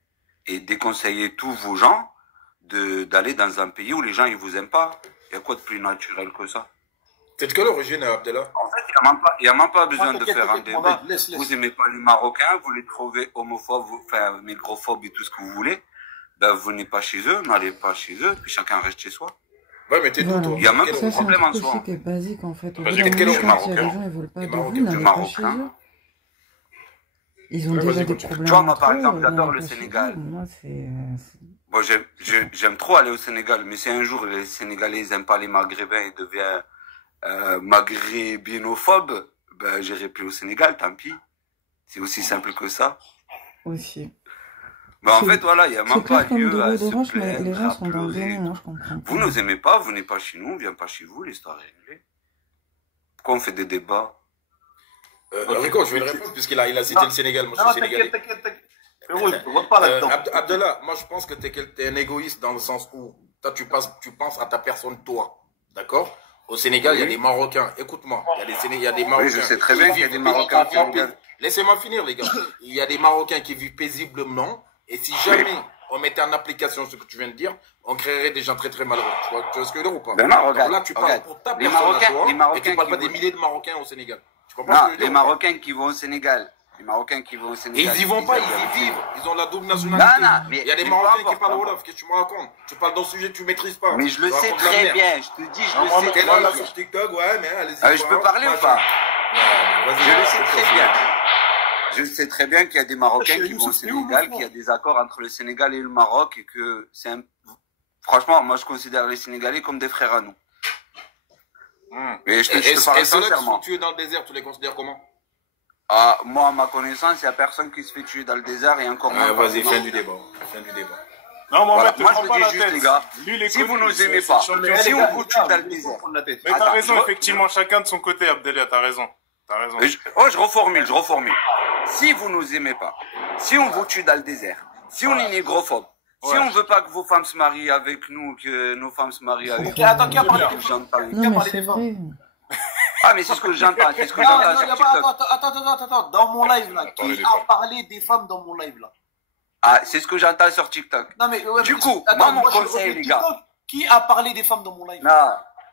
et déconseiller tous vos gens d'aller dans un pays où les gens ils vous aiment pas. Il y a quoi de plus naturel que ça? C'est de quelle origine, Abdallah? En fait, il n'y a même pas besoin de faire un débat. Vous aimez pas les Marocains, vous les trouvez homophobes, enfin, négrophobes et tout ce que vous voulez. Ben, vous n'êtes pas chez eux, n'allez pas chez eux, puis chacun reste chez soi. Ouais, mais t'es d'où, toi? Il y a même pas de problème en soi. C'est basique, en fait. Au bout Vas-y, d'un quel moment, est quand il y a des gens, ils veulent pas de vous, du n'allez pas chez Marocain. eux. Ils ont déjà des problèmes. Tu vois, moi, entre par eux, exemple, j'adore n'allez le pas chez Sénégal. eux. Moi, c'est... Bon, j'aime trop aller au Sénégal, mais si un jour les Sénégalais ils aiment pas les Maghrébins et deviennent maghrébinophobes, ben j'irai plus au Sénégal, tant pis. C'est aussi simple que ça. Aussi. Ben en fait, voilà, il n'y a même pas lieu à se roche, mais les gens plaindre, à sont dans le pleurer. déni, moi, je comprends. Vous nous aimez pas, vous n'êtes pas chez nous, on vient pas chez vous, l'histoire est réglée. Pourquoi on fait des débats? Rico, je vais le répondre puisqu'il a cité le Sénégal. Moi, je suis sénégalais. T'inquiète. Frérot, il ne pas là-dedans. Abdallah, moi je pense que t'es un égoïste dans le sens où toi tu penses à ta personne, toi. D'accord? Au Sénégal, il y a des Marocains. Écoute-moi, il y a des Marocains. Oui, je sais très bien qu'il y a des Marocains au Sénégal. Laissez-moi finir, les gars. Il y a des Marocains qui vivent paisiblement. Et si jamais on mettait en application ce que tu viens de dire, on créerait des gens très très malheureux. Tu vois ce que je veux dire ou pas? Ben non, regarde. Donc là, tu parles Regarde. pour ta Les personne Marocains- à toi, les Marocains et tu parles qui pas des vont- milliers de Marocains au Sénégal. Tu comprends ce Non, que je veux dire les Marocains qui vont au Sénégal. Les Marocains qui vont au Et Sénégal. ils y vont pas, ils y vivent. Ils ont la double nationalité. Non, mais il y a des peu Marocains importe, qui parlent peu Wolof. Qu'est-ce que tu me racontes? Tu parles d'un sujet que tu maîtrises pas. Mais je le Tu sais racontes de la très merde. bien. Je te dis, je le sais T'es très là, là, bien. sur TikTok, ouais, mais allez-y. Je peux parler ou pas? Je le sais très bien. Je sais très bien qu'il y a des Marocains qui vont au Sénégal, qu'il y a des accords entre le Sénégal et le Maroc et que c'est un... Franchement, moi je considère les Sénégalais comme des frères à nous. Mais je te parle Et ceux-là qui sont sincèrement. tués dans le désert, tu les considères comment? Ah, moi, à ma connaissance, il n'y a personne qui se fait tuer dans le désert et encore moins. Vas-y, fin du débat. Fin du débat. Non, mais en Voilà. fait, Moi, te je prends le pas dis la juste, tête. les gars. Lui, il est Si vous connu, nous aimez c'est pas, champion. si on vous tue dans le désert. Mais t'as Attends, raison, effectivement, chacun de son côté, Abdelia, t'as raison. T'as raison. Je reformule. Si vous nous aimez pas, si on vous tue dans le désert, si on est négrophobe, si on veut pas que vos femmes se marient avec nous, que nos femmes se marient avec nous. Attends, qui a parlé des femmes? Non, mais c'est vrai. Ah, mais c'est ce que j'entends, c'est ce que Non, j'entends non, sur y a pas- TikTok. attends, dans mon live là, qui a parlé des femmes dans mon live là? Ah, c'est ce que j'entends sur TikTok. Non mais ouais, Du mais- coup, attends, moi, mon je suis conseil, revenu les de gars. TikTok. Qui a parlé des femmes dans mon live? Non,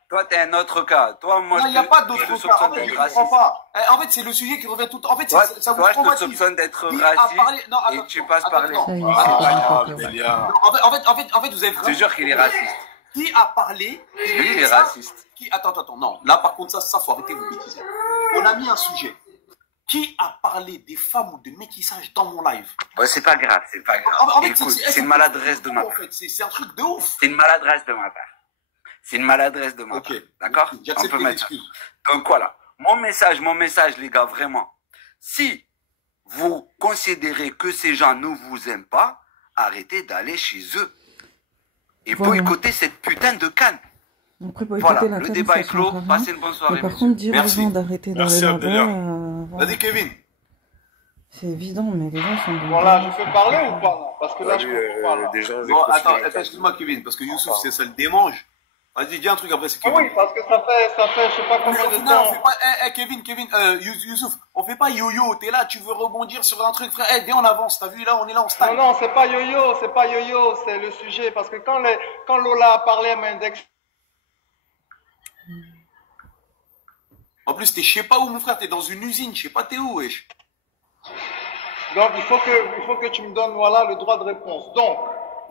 toi, t'es un autre cas. Toi, moi, Non, il n'y a pas d'autre je te cas. soupçonne En fait, je d'être ne comprends raciste. pas. En fait, c'est le sujet qui revient tout le temps. En fait, Toi, ça vous toi, je te traumatise. soupçonne d'être Qui a raciste parlé- non, et attends, tu passes attends, par les... attends. Abdelia. En fait, vous avez Je vraiment... te jure qu'il est raciste. Qui a parlé? Lui, il est raciste. Attends, non. Là, par contre, ça, faut arrêter vos bêtises. On a mis un sujet. Qui a parlé des femmes ou de métissage dans mon live? Ouais, c'est pas grave, c'est pas grave. En fait, Écoute, c'est une maladresse de ma part. En fait, c'est un truc de ouf. C'est une maladresse de ma part. C'est une maladresse de ma part. D'accord? On J'accepte peut tes mettre ça. excuses. Donc voilà. Mon message, les gars, vraiment. Si vous considérez que ces gens ne vous aiment pas, arrêtez d'aller chez eux. Et Voilà. boycottez cette putain de canne. Après, boycotter Voilà, la le canne, débat ça est clos. change rien. Passez une bonne soirée. Mais par messieurs. contre, dire aux gens d'arrêter d'aller là-bas, voilà. Vas-y, Kevin. C'est évident, mais les gens sont dans Voilà, le je peux parler ou pas là? Parce que là, je peux pas. Là. Bon, attends, excuse-moi, Kevin, parce que Youssouf, c'est ça le démange. Vas-y, dis un truc après, c'est Ah Kevin. oui, parce que ça fait, je sais pas combien de Non, temps. on fait pas, Kevin, Youssouf, on fait pas yo-yo, t'es là, tu veux rebondir sur un truc, frère, viens, on avance, t'as vu, là, on est là, on stagne. Non, c'est pas yo-yo, c'est le sujet, parce que quand Lola a parlé à Mendex. En plus, t'es je sais pas où, mon frère, t'es dans une usine, je sais pas t'es où, wesh. Donc, il faut que tu me donnes, voilà, le droit de réponse. Donc.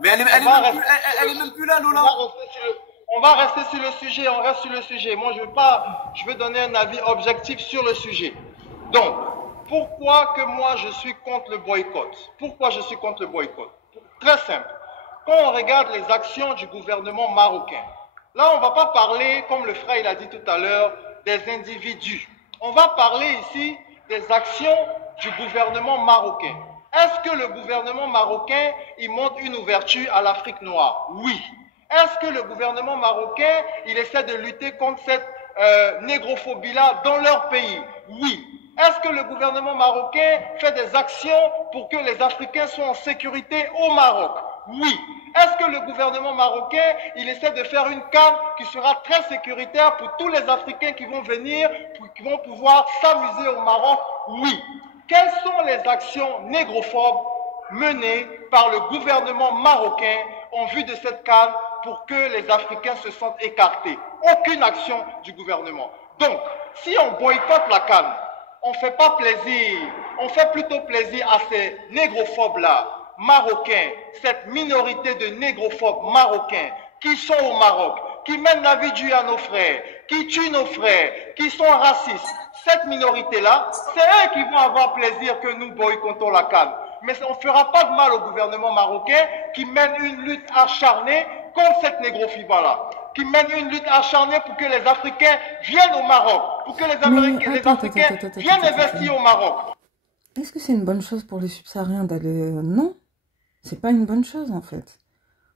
Mais elle est même plus là, Lola. On va rester sur le sujet, on reste sur le sujet. Moi, je veux donner un avis objectif sur le sujet. Donc, pourquoi que moi je suis contre le boycott? Pourquoi je suis contre le boycott? Très simple. Quand on regarde les actions du gouvernement marocain, là, on ne va pas parler, comme le frère il a dit tout à l'heure, des individus. On va parler ici des actions du gouvernement marocain. Est-ce que le gouvernement marocain, il montre une ouverture à l'Afrique noire? Oui. Est-ce que le gouvernement marocain, il essaie de lutter contre cette négrophobie-là dans leur pays? Oui. Est-ce que le gouvernement marocain fait des actions pour que les Africains soient en sécurité au Maroc? Oui. Est-ce que le gouvernement marocain, il essaie de faire une CAN qui sera très sécuritaire pour tous les Africains qui vont venir, qui vont pouvoir s'amuser au Maroc? Oui. Quelles sont les actions négrophobes menées par le gouvernement marocain en vue de cette CAN pour que les Africains se sentent écartés? Aucune action du gouvernement. Donc, si on boycotte la CAN, on ne fait pas plaisir, on fait plutôt plaisir à ces négrophobes-là, marocains, cette minorité de négrophobes marocains qui sont au Maroc, qui mènent la vie dure à nos frères, qui tuent nos frères, qui sont racistes. Cette minorité-là, c'est eux qui vont avoir plaisir que nous boycottons la CAN. Mais on ne fera pas de mal au gouvernement marocain qui mène une lutte acharnée contre cette négrophobie-là, qui mène une lutte acharnée pour que les Africains viennent au Maroc, pour que les Africains viennent investir au Maroc. Est-ce que c'est une bonne chose pour les subsahariens d'aller... Non, c'est pas une bonne chose en fait.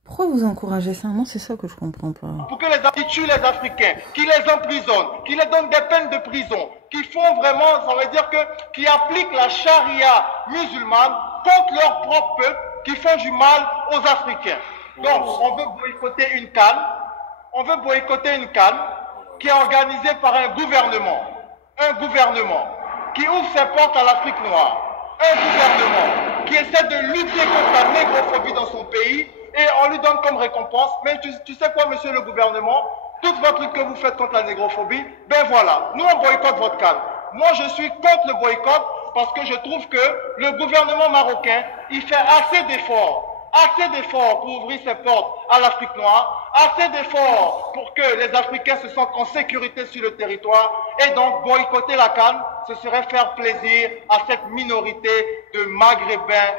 Pourquoi vous encouragez ça? Moi, c'est ça que je comprends pas. Pour que les Africains tuent les Africains, qui les emprisonnent, qui les donnent des peines de prison, qui font vraiment, ça veut dire que, qui appliquent la charia musulmane contre leur propre peuple, qui font du mal aux Africains. Donc, on veut boycotter une CAN. On veut boycotter une CAN qui est organisée par un gouvernement qui ouvre ses portes à l'Afrique noire, un gouvernement qui essaie de lutter contre la négrophobie dans son pays, et on lui donne comme récompense, mais tu sais quoi, monsieur le gouvernement, tout votre truc que vous faites contre la négrophobie, ben voilà, nous on boycotte votre CAN. Moi je suis contre le boycott parce que je trouve que le gouvernement marocain, il fait assez d'efforts pour ouvrir ses portes à l'Afrique noire, assez d'efforts pour que les Africains se sentent en sécurité sur le territoire, et donc boycotter la CAN, ce serait faire plaisir à cette minorité de Maghrébins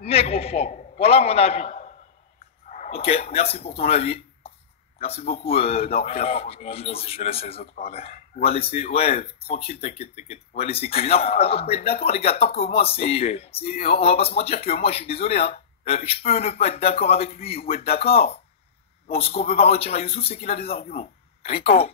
négrophobes. Voilà mon avis. Ok, merci pour ton avis. Merci beaucoup d'avoir pris la parole. Je vais laisser les autres parler. On va laisser, ouais, tranquille, t'inquiète. On va laisser Kevin. On peut être d'accord, les gars, tant que moi, on va pas se mentir que moi, je suis désolé, hein. Je peux ne pas être d'accord avec lui ou être d'accord. Bon, ce qu'on peut pas retirer à Youssouf, c'est qu'il a des arguments. Rico.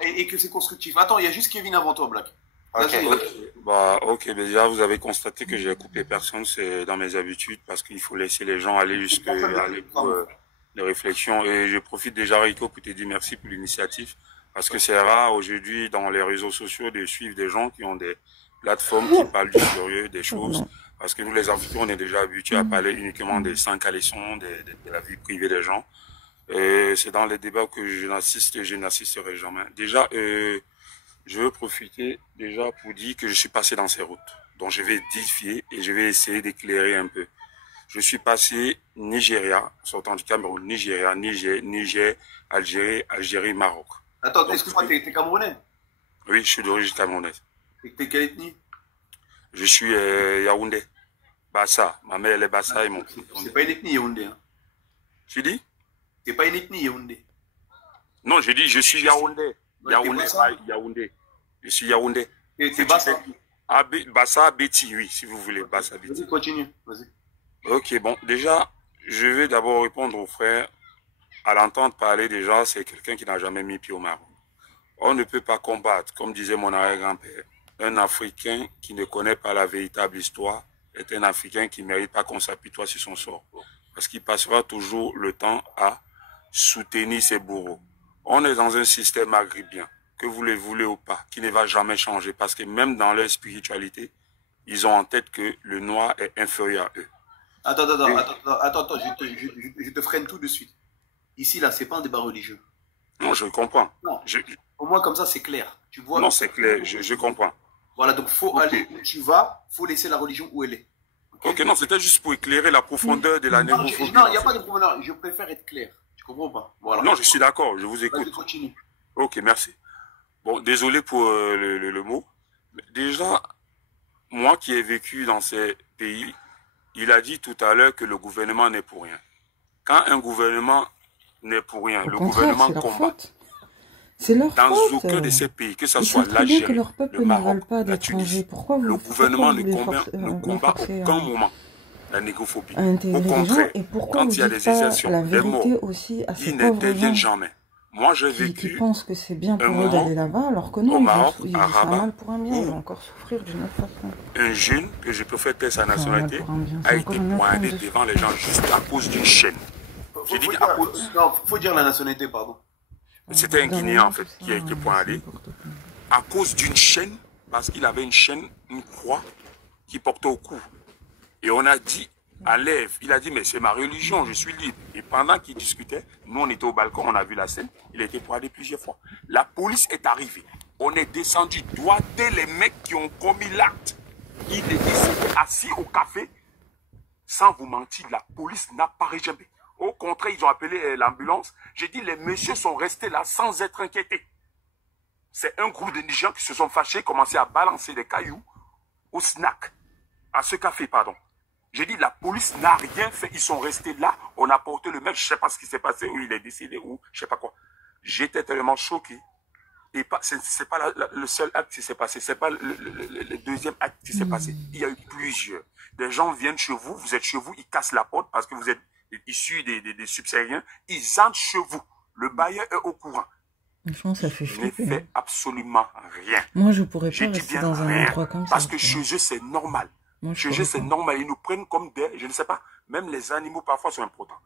Et que c'est constructif. Attends, il y a juste Kevin avant toi, Black. Ok, mais déjà vous avez constaté que j'ai coupé personne, c'est dans mes habitudes parce qu'il faut laisser les gens aller jusqu'à les réflexions. Et je profite déjà, Rico, pour te dire merci pour l'initiative parce que c'est rare aujourd'hui dans les réseaux sociaux de suivre des gens qui ont des plateformes qui parlent du sérieux, des choses. Parce que nous, les Africains, on est déjà habitués à parler uniquement des sans caleçons, de la vie privée des gens. C'est dans les débats que je n'assisterai jamais. Déjà, je veux profiter déjà pour dire que je suis passé dans ces routes. Donc je vais édifier et je vais essayer d'éclairer un peu. Je suis passé Nigeria, sortant du Cameroun, Niger, Algérie, Maroc. Attends, excuse-moi, t'es Camerounais? Oui, je suis d'origine camerounaise. Et t'es quelle ethnie? Je suis Yaoundé. Bassa. Ma mère elle est Bassa et mon fils. C'est pas une ethnie Yaoundé. Hein. Tu dis? C'est pas une ethnie Yaoundé. Non, je dis je suis Yaoundé. Yaoundé, pas Yaoundé. Je suis Yaoundé. Et c'est Bassa? Bassa Betty, oui, si vous voulez. Bassa Betty. Vas-y, continue. Vas-y. Ok, bon, déjà, je vais d'abord répondre aux frères. À l'entendre parler déjà, c'est quelqu'un qui n'a jamais mis pied au Maroc. On ne peut pas combattre, comme disait mon arrière-grand-père. Un Africain qui ne connaît pas la véritable histoire est un Africain qui ne mérite pas qu'on s'apitoie sur son sort. Parce qu'il passera toujours le temps à soutenir ses bourreaux. On est dans un système maghrébien, que vous le voulez ou pas, qui ne va jamais changer. Parce que même dans leur spiritualité, ils ont en tête que le noir est inférieur à eux. Attends, je te freine tout de suite. Ici, là, c'est pas un débat religieux. Non, je comprends. Non, au moins comme ça, c'est clair. Tu vois? Non, c'est clair, je comprends. Voilà, donc faut aller où tu vas, faut laisser la religion où elle est. Ok, non, c'était juste pour éclairer la profondeur de la négrophobie. Non, il n'y a pas de profondeur, je préfère être clair. Tu comprends pas? Voilà. Non, je suis d'accord, je vous écoute. Continue. Ok, merci. Bon, désolé pour le mot. Déjà, moi qui ai vécu dans ces pays, il a dit tout à l'heure que le gouvernement n'est pour rien. Quand un gouvernement n'est pour rien, le gouvernement combat. C'est leur dans faute. aucun de ces pays, que ce Ils soit savent très bien que l'Algérie, leur peuple le Maroc, ne veulent pas la Tunisie, Pourquoi vous, le gouvernement ne combat forcez, aucun moment la négrophobie. à intégrer Au les gens, contraire, et pourquoi quand vous il y a dites des pas insertions, la des vérité morts, aussi à ces ils pauvres n'interviennent gens? jamais. Moi, j'ai qui vécu pensent que c'est bien pour eux moment d'aller là-bas, alors que non, au Maroc, ils à vont faire Rabat, mal pour un bien, ils où vont encore souffrir d'une autre façon. un jeune, que je peux faire tester sa Enfin, mal nationalité, pour un bien, a c'est été encore une autre poignardé honte de devant les gens juste à cause d'une chaîne. J'ai dit à cause... Non, faut dire la nationalité, pardon. C'était un Guinéen, en fait, qui a été poignardé à cause d'une chaîne, parce qu'il avait une chaîne, une croix, qui portait au cou. Et on a dit, enlève. Il a dit, mais c'est ma religion, je suis libre. Et pendant qu'il discutait, nous, on était au balcon, on a vu la scène, il a été poignardé plusieurs fois. La police est arrivée. On est descendu, doigté les mecs qui ont commis l'acte. Il était assis au café. Sans vous mentir, la police n'apparaît jamais. Au contraire, ils ont appelé l'ambulance. J'ai dit, les messieurs sont restés là sans être inquiétés. C'est un groupe de Nigériens qui se sont fâchés, commencé à balancer des cailloux au snack, à ce café, pardon. J'ai dit, la police n'a rien fait. Ils sont restés là. On a porté le mec, je ne sais pas ce qui s'est passé, où il est décédé, ou je ne sais pas quoi. J'étais tellement choqué. Et ce n'est pas le seul acte qui s'est passé. Ce n'est pas le deuxième acte qui s'est passé. Il y a eu plusieurs. Des gens viennent chez vous, vous êtes chez vous, ils cassent la porte parce que vous êtes issus des subsahariens. Ils entrent chez vous. Le bailleur est au courant. Franchement, ça fait Je n'ai flipper. fait absolument rien. Moi, je pourrais pas J'ai dit rester bien dans un rien. endroit comme ça. Parce que tu vois. chez eux, c'est normal. Moi, je Chez eux, pourrais c'est pas. normal. Ils nous prennent comme des... Je ne sais pas. Même les animaux, parfois, sont importants.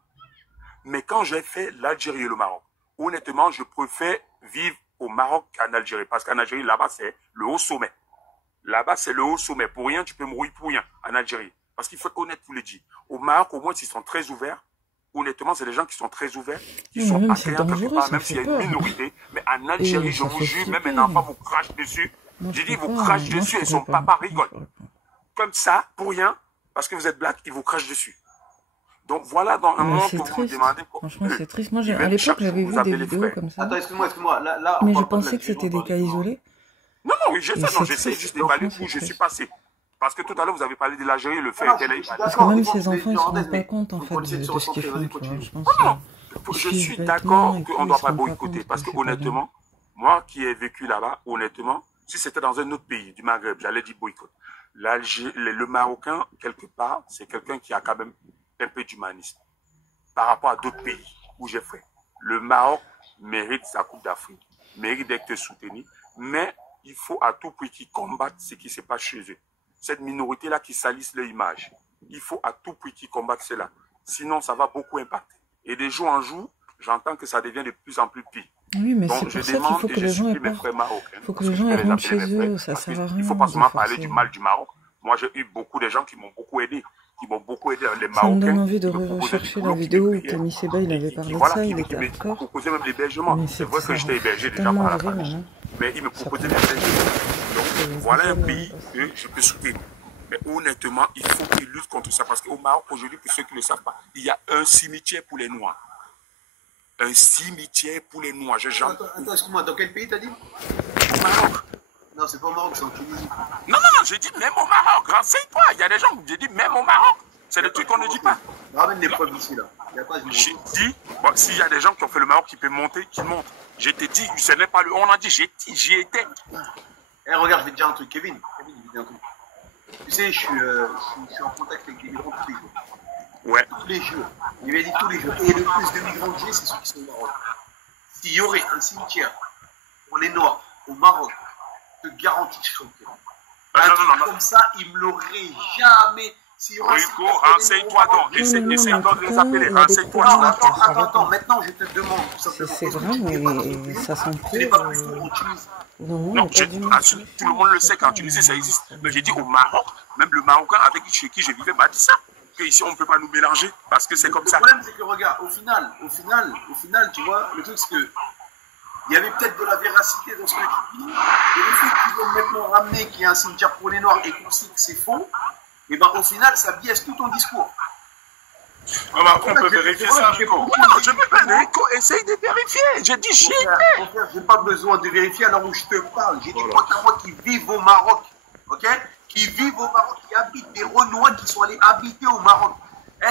Mais quand j'ai fait l'Algérie et le Maroc, honnêtement, je préfère vivre au Maroc qu'en Algérie. Parce qu'en Algérie, là-bas, c'est le haut sommet. Là-bas, c'est le haut sommet. Pour rien, tu peux mourir pour rien en Algérie. Parce qu'il faut être honnête, vous le dites. Au Maroc, au moins, ils sont très ouverts. Honnêtement, c'est des gens qui sont très ouverts, qui Oui, sont même c'est accueillants quelque dangereux, part, ça même fait s'il y a une peur. minorité. Mais en Algérie, Et je ça vous fait jure, même flipper. un enfant vous crache dessus. Moi, J'ai je dit, peux vous pas. crache Moi, dessus je et son pourrais pas. papa rigole. Comme ça, pour rien, parce que vous êtes black, il vous crache dessus. Donc voilà, dans un Mais monde c'est où vous vous triste. demandez... Franchement, c'est triste. Moi, ils à viennent l'époque, chaque jour j'avais vous vu des appeler les vidéos frères. comme ça. Attends, excuse-moi. Là, on Mais je parle pas de pensais que l'Algérie, c'était on des parle cas du Maroc. isolés. Non, oui, je Et sais, non, c'est j'essaie triste. juste d'évaluer Franchement, où je c'est suis triste. passé. Parce que tout à l'heure, vous avez parlé de l'Algérie, le fait Non, qu'elle je est... suis Parce que d'accord, même mais ces enfants, ils se rendent pas mais compte, en faut fait, continuer de se de ce qu'ils recentrer. font, Vas-y, tu vois. continue. Je pense qu'ils Je suivent suis bêtement d'accord et qu'on tout, ne ils doit se pas rendent pas boycotter. compte Parce que que c'est pas bien. honnêtement, moi qui ai vécu là-bas, honnêtement, si c'était dans un autre pays, du Maghreb, j'allais dire boycott. Le Marocain, quelque part, c'est quelqu'un qui a quand même un peu d'humanisme. Par rapport à d'autres pays où j'ai fait. Le Maroc mérite sa Coupe d'Afrique, mérite d'être soutenu, mais il faut à tout prix qu'ils combattent ce qui se passe chez eux. Cette minorité-là qui salisse leur image. Il faut à tout prix qu'ils combattent cela. Sinon, ça va beaucoup impacter. Et de jour en jour, j'entends que ça devient de plus en plus pire. Oui, mais Donc, c'est je pour ça qu'il demande faut et que je les gens supplie aient mes peur. frères marocains. Il faut que Parce les que je gens peux aient les rentrent appeler chez mes frères. eux, ça Parce sert à qu'il ne rien faut pas de seulement parler forcer. du mal du Maroc. Moi, j'ai eu beaucoup de gens qui m'ont beaucoup aidé. Qui m'ont beaucoup aidé. Les Ça me donne Marocains envie de qui me proposaient du rechercher la boulot, qui vidéo me où payaient. Kémy Seba, il avait parlé de Voilà, ça, il qui était me hardcore. proposait même l'hébergement. Mais C'est vrai que ça j'étais hébergé déjà tellement par la arrivé famille. maintenant. Mais il me Ça proposait prend. l'hébergement. Donc, C'est voilà un impossible, pays que je peux soutenir. Mais honnêtement, il faut qu'ils luttent contre ça. Parce qu'au Maroc, aujourd'hui, pour ceux qui ne le savent pas, il y a un cimetière pour les Noirs. Un cimetière pour les Noirs. Attends, excuse-moi, dans quel pays t'as dit? Au Maroc. Non, c'est pas au Maroc, c'est en Tunisie. Non, j'ai dit même au Maroc. Renseigne-toi. Il y a des gens qui disent même au Maroc. C'est le truc qu'on ne dit pas. Ramène les preuves ici, là. Il y a pas de J'ai dit, bon, s'il y a des gens qui ont fait le Maroc qui peuvent monter, qu'ils montent. J'ai dit, ce n'est pas le. On a dit, j'y étais. Eh, regarde, je vais te dire un truc, Kevin. Je vais te dire un truc. Tu sais, je suis en contact avec des migrants tous les jours. Ouais. Tous les jours. Il m'a dit tous les jours. Et le plus de migrants que j'ai, c'est ceux qui sont au Maroc. S'il y aurait un cimetière pour les Noirs au Maroc, je te garantis que je serais au courant. Un truc comme ça, il me l'aurait jamais. Rico, renseigne-toi donc. Essaie donc de les appeler. Renseigne-toi. Attends, maintenant je te demande tout simplement. C'est vrai, mais ça s'empire. Non, tout le monde le sait qu'en Tunisie ça existe. Mais j'ai dit au Maroc, même le Marocain chez qui je vivais m'a dit ça. Qu'ici on ne peut pas nous mélanger parce que c'est comme ça. Le problème c'est que regarde, au final, tu vois, le truc c'est que il y avait peut-être de la véracité dans ce que tu dis. Et le fait qu'ils veulent maintenant ramener qu'il y a un cimetière pour les Noirs et qu'on sait que c'est faux, et ben au final ça biaise tout ton discours. Ah bah, on peut vérifier ça, Rico. Non, je ne peux pas, Rico, essaye de vérifier. J'ai dit j'y étais. J'ai pas besoin de vérifier alors où je te parle. J'ai dit moi qui vivent au Maroc, ok, qui vivent au Maroc, qui habitent des Renois qui sont allés habiter au Maroc.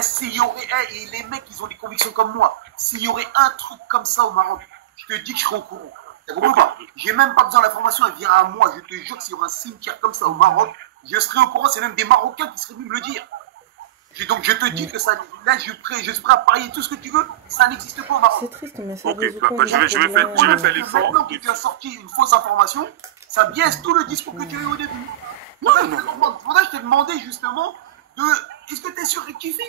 S'il y aurait, et les mecs, ils ont des convictions comme moi, s'il y aurait un truc comme ça au Maroc, je te dis que je serais au courant. T'as compris pas? J'ai même pas besoin de l'information, elle vient à moi. Je te jure que s'il y aurait un cimetière comme ça au Maroc, je serais au courant. C'est même des Marocains qui seraient venus me le dire. Donc je te dis que ça, là je suis prêt à parier tout ce que tu veux, ça n'existe pas au Maroc. C'est triste, mais ça Ok, résout bah, pas je vais faire l'effort. Maintenant que tu as sorti une fausse information, ça biaise tout le discours que tu as eu au début. Faudrait que je t'ai demandé justement de. Est-ce que tu es sûr rectifier?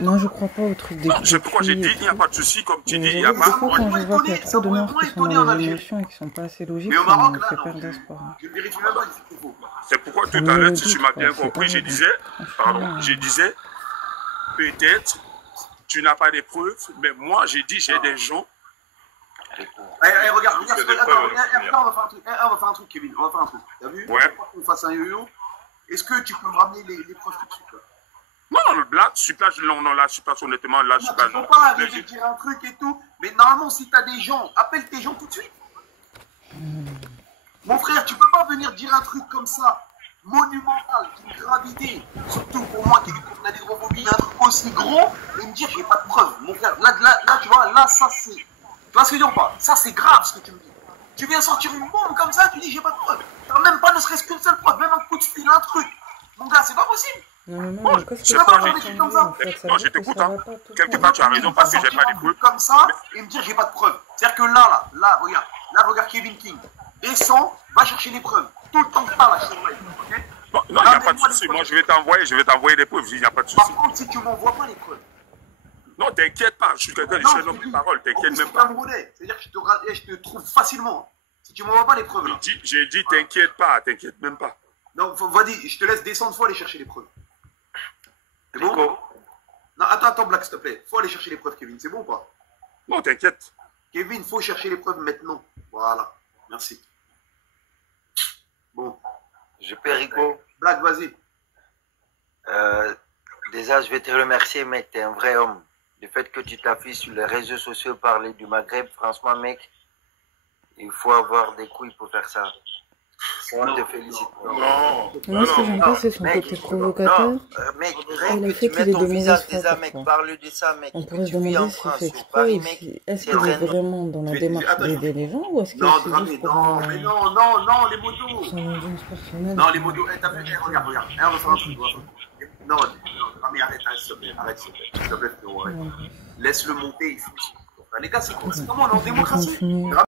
Non, je crois pas au truc des C'est pourquoi j'ai dit, il n'y a pas de souci, comme tu dis, il n'y a Des pas fois, quand je vois qu'il y a trop de morts qui sont dans les émotions et qui sont pas assez logiques, Mais au ça Maroc, me là, fait non, perdre espoir. je vérifie même pas si c'est faux. C'est pourquoi tout me à l'heure, le si tu doute, m'as quoi, bien c'est compris, je horrible. disais, peut-être, tu n'as pas des preuves, mais moi, j'ai dit, j'ai des gens. Regarde, J'ai des attends, preuves, on va faire un truc. On va faire un truc, Kevin. On va faire un truc. T'as vu? Ouais. On fasse un yo-yo. Est-ce que tu peux me ramener les preuves tout de suite là? Non, là, je suis pas, non, là, je suis pas, honnêtement, là, je suis pas. Tu peux pas arriver à dire un truc et tout. Mais normalement, si t'as des gens, appelle tes gens tout de suite. Mon frère, tu peux pas venir dire un truc comme ça, monumental, d'une gravité, surtout pour moi qui lutte contre la négrophobie, un truc aussi gros, et me dire j'ai pas de preuves. Mon frère, là, tu vois, là, ça c'est. Tu vois ce que je veux dire ou pas? Ça c'est grave ce que tu me dis. Tu viens sortir une bombe comme ça, tu dis j'ai pas de preuves. T'as même pas ne serait-ce qu'une seule preuve, même un coup de fil, un truc. Mon gars, c'est pas possible. Non, mais Bon, même, qu'est-ce je que sais pas, ça j'ai- va changer, en fait? Ça Non, veut je dire que t'écoute, ça hein. va pas tout le Quelque temps. part, tu as raison parce que j'ai pas les preuves. Comme ça, et me dire j'ai pas de preuves. C'est-à-dire que là, regarde Kevin King. Descends, va chercher les preuves. Tout le temps que t'as là, je te paye, ok? Non, il n'y a pas de souci. Moi, je vais t'envoyer des preuves. Il n'y a pas de souci. Par contre, si tu m'envoies pas les preuves. Non, t'inquiète pas. Je suis quelqu'un, je suis un homme de parole. T'inquiète même C'est pas. camerounais. C'est-à-dire que je te trouve facilement. Si tu m'envoies pas les preuves là. J'ai dit, t'inquiète pas. T'inquiète même pas. Donc, vas-y, je te laisse descendre, faut aller chercher les preuves. C'est bon? Non, attends, Black, s'il te plaît. Faut aller chercher les preuves, Kevin. C'est bon ou pas? Non, t'inquiète. Kevin, faut chercher les preuves maintenant. Voilà. Merci. Bon. Je peux, Rico. Black, vas-y. Déjà, je vais te remercier, mec. T'es un vrai homme. Le fait que tu t'affiches sur les réseaux sociaux parler du Maghreb, franchement, mec, il faut avoir des couilles pour faire ça. On te félicite. Non. Moi, ce que j'aime pas, c'est son côté provocateur. Mec, Et rien le que fait tu qu'il mets ait ton de visage mauvaises déjà, foi, mec, parfois. parle de ça, mec. On Et pourrait se tu vis en demander si France, c'est sur exprès Paris, ou mec. si... Est-ce C'est qu'il est vrai. vraiment dans la démarche d'aider les gens ou est-ce qu'il Non, c'est Dramé, juste pour non, mais non, les motos. son audience personnelle? Non, les motos, t'as fait, regarde. On va faire un truc, Non, Dramé, arrête, s'il te plaît, s'il te plaît, frérot, arrête. Laisse-le monter, il faut. Les gars, c'est comment on est en démocratie?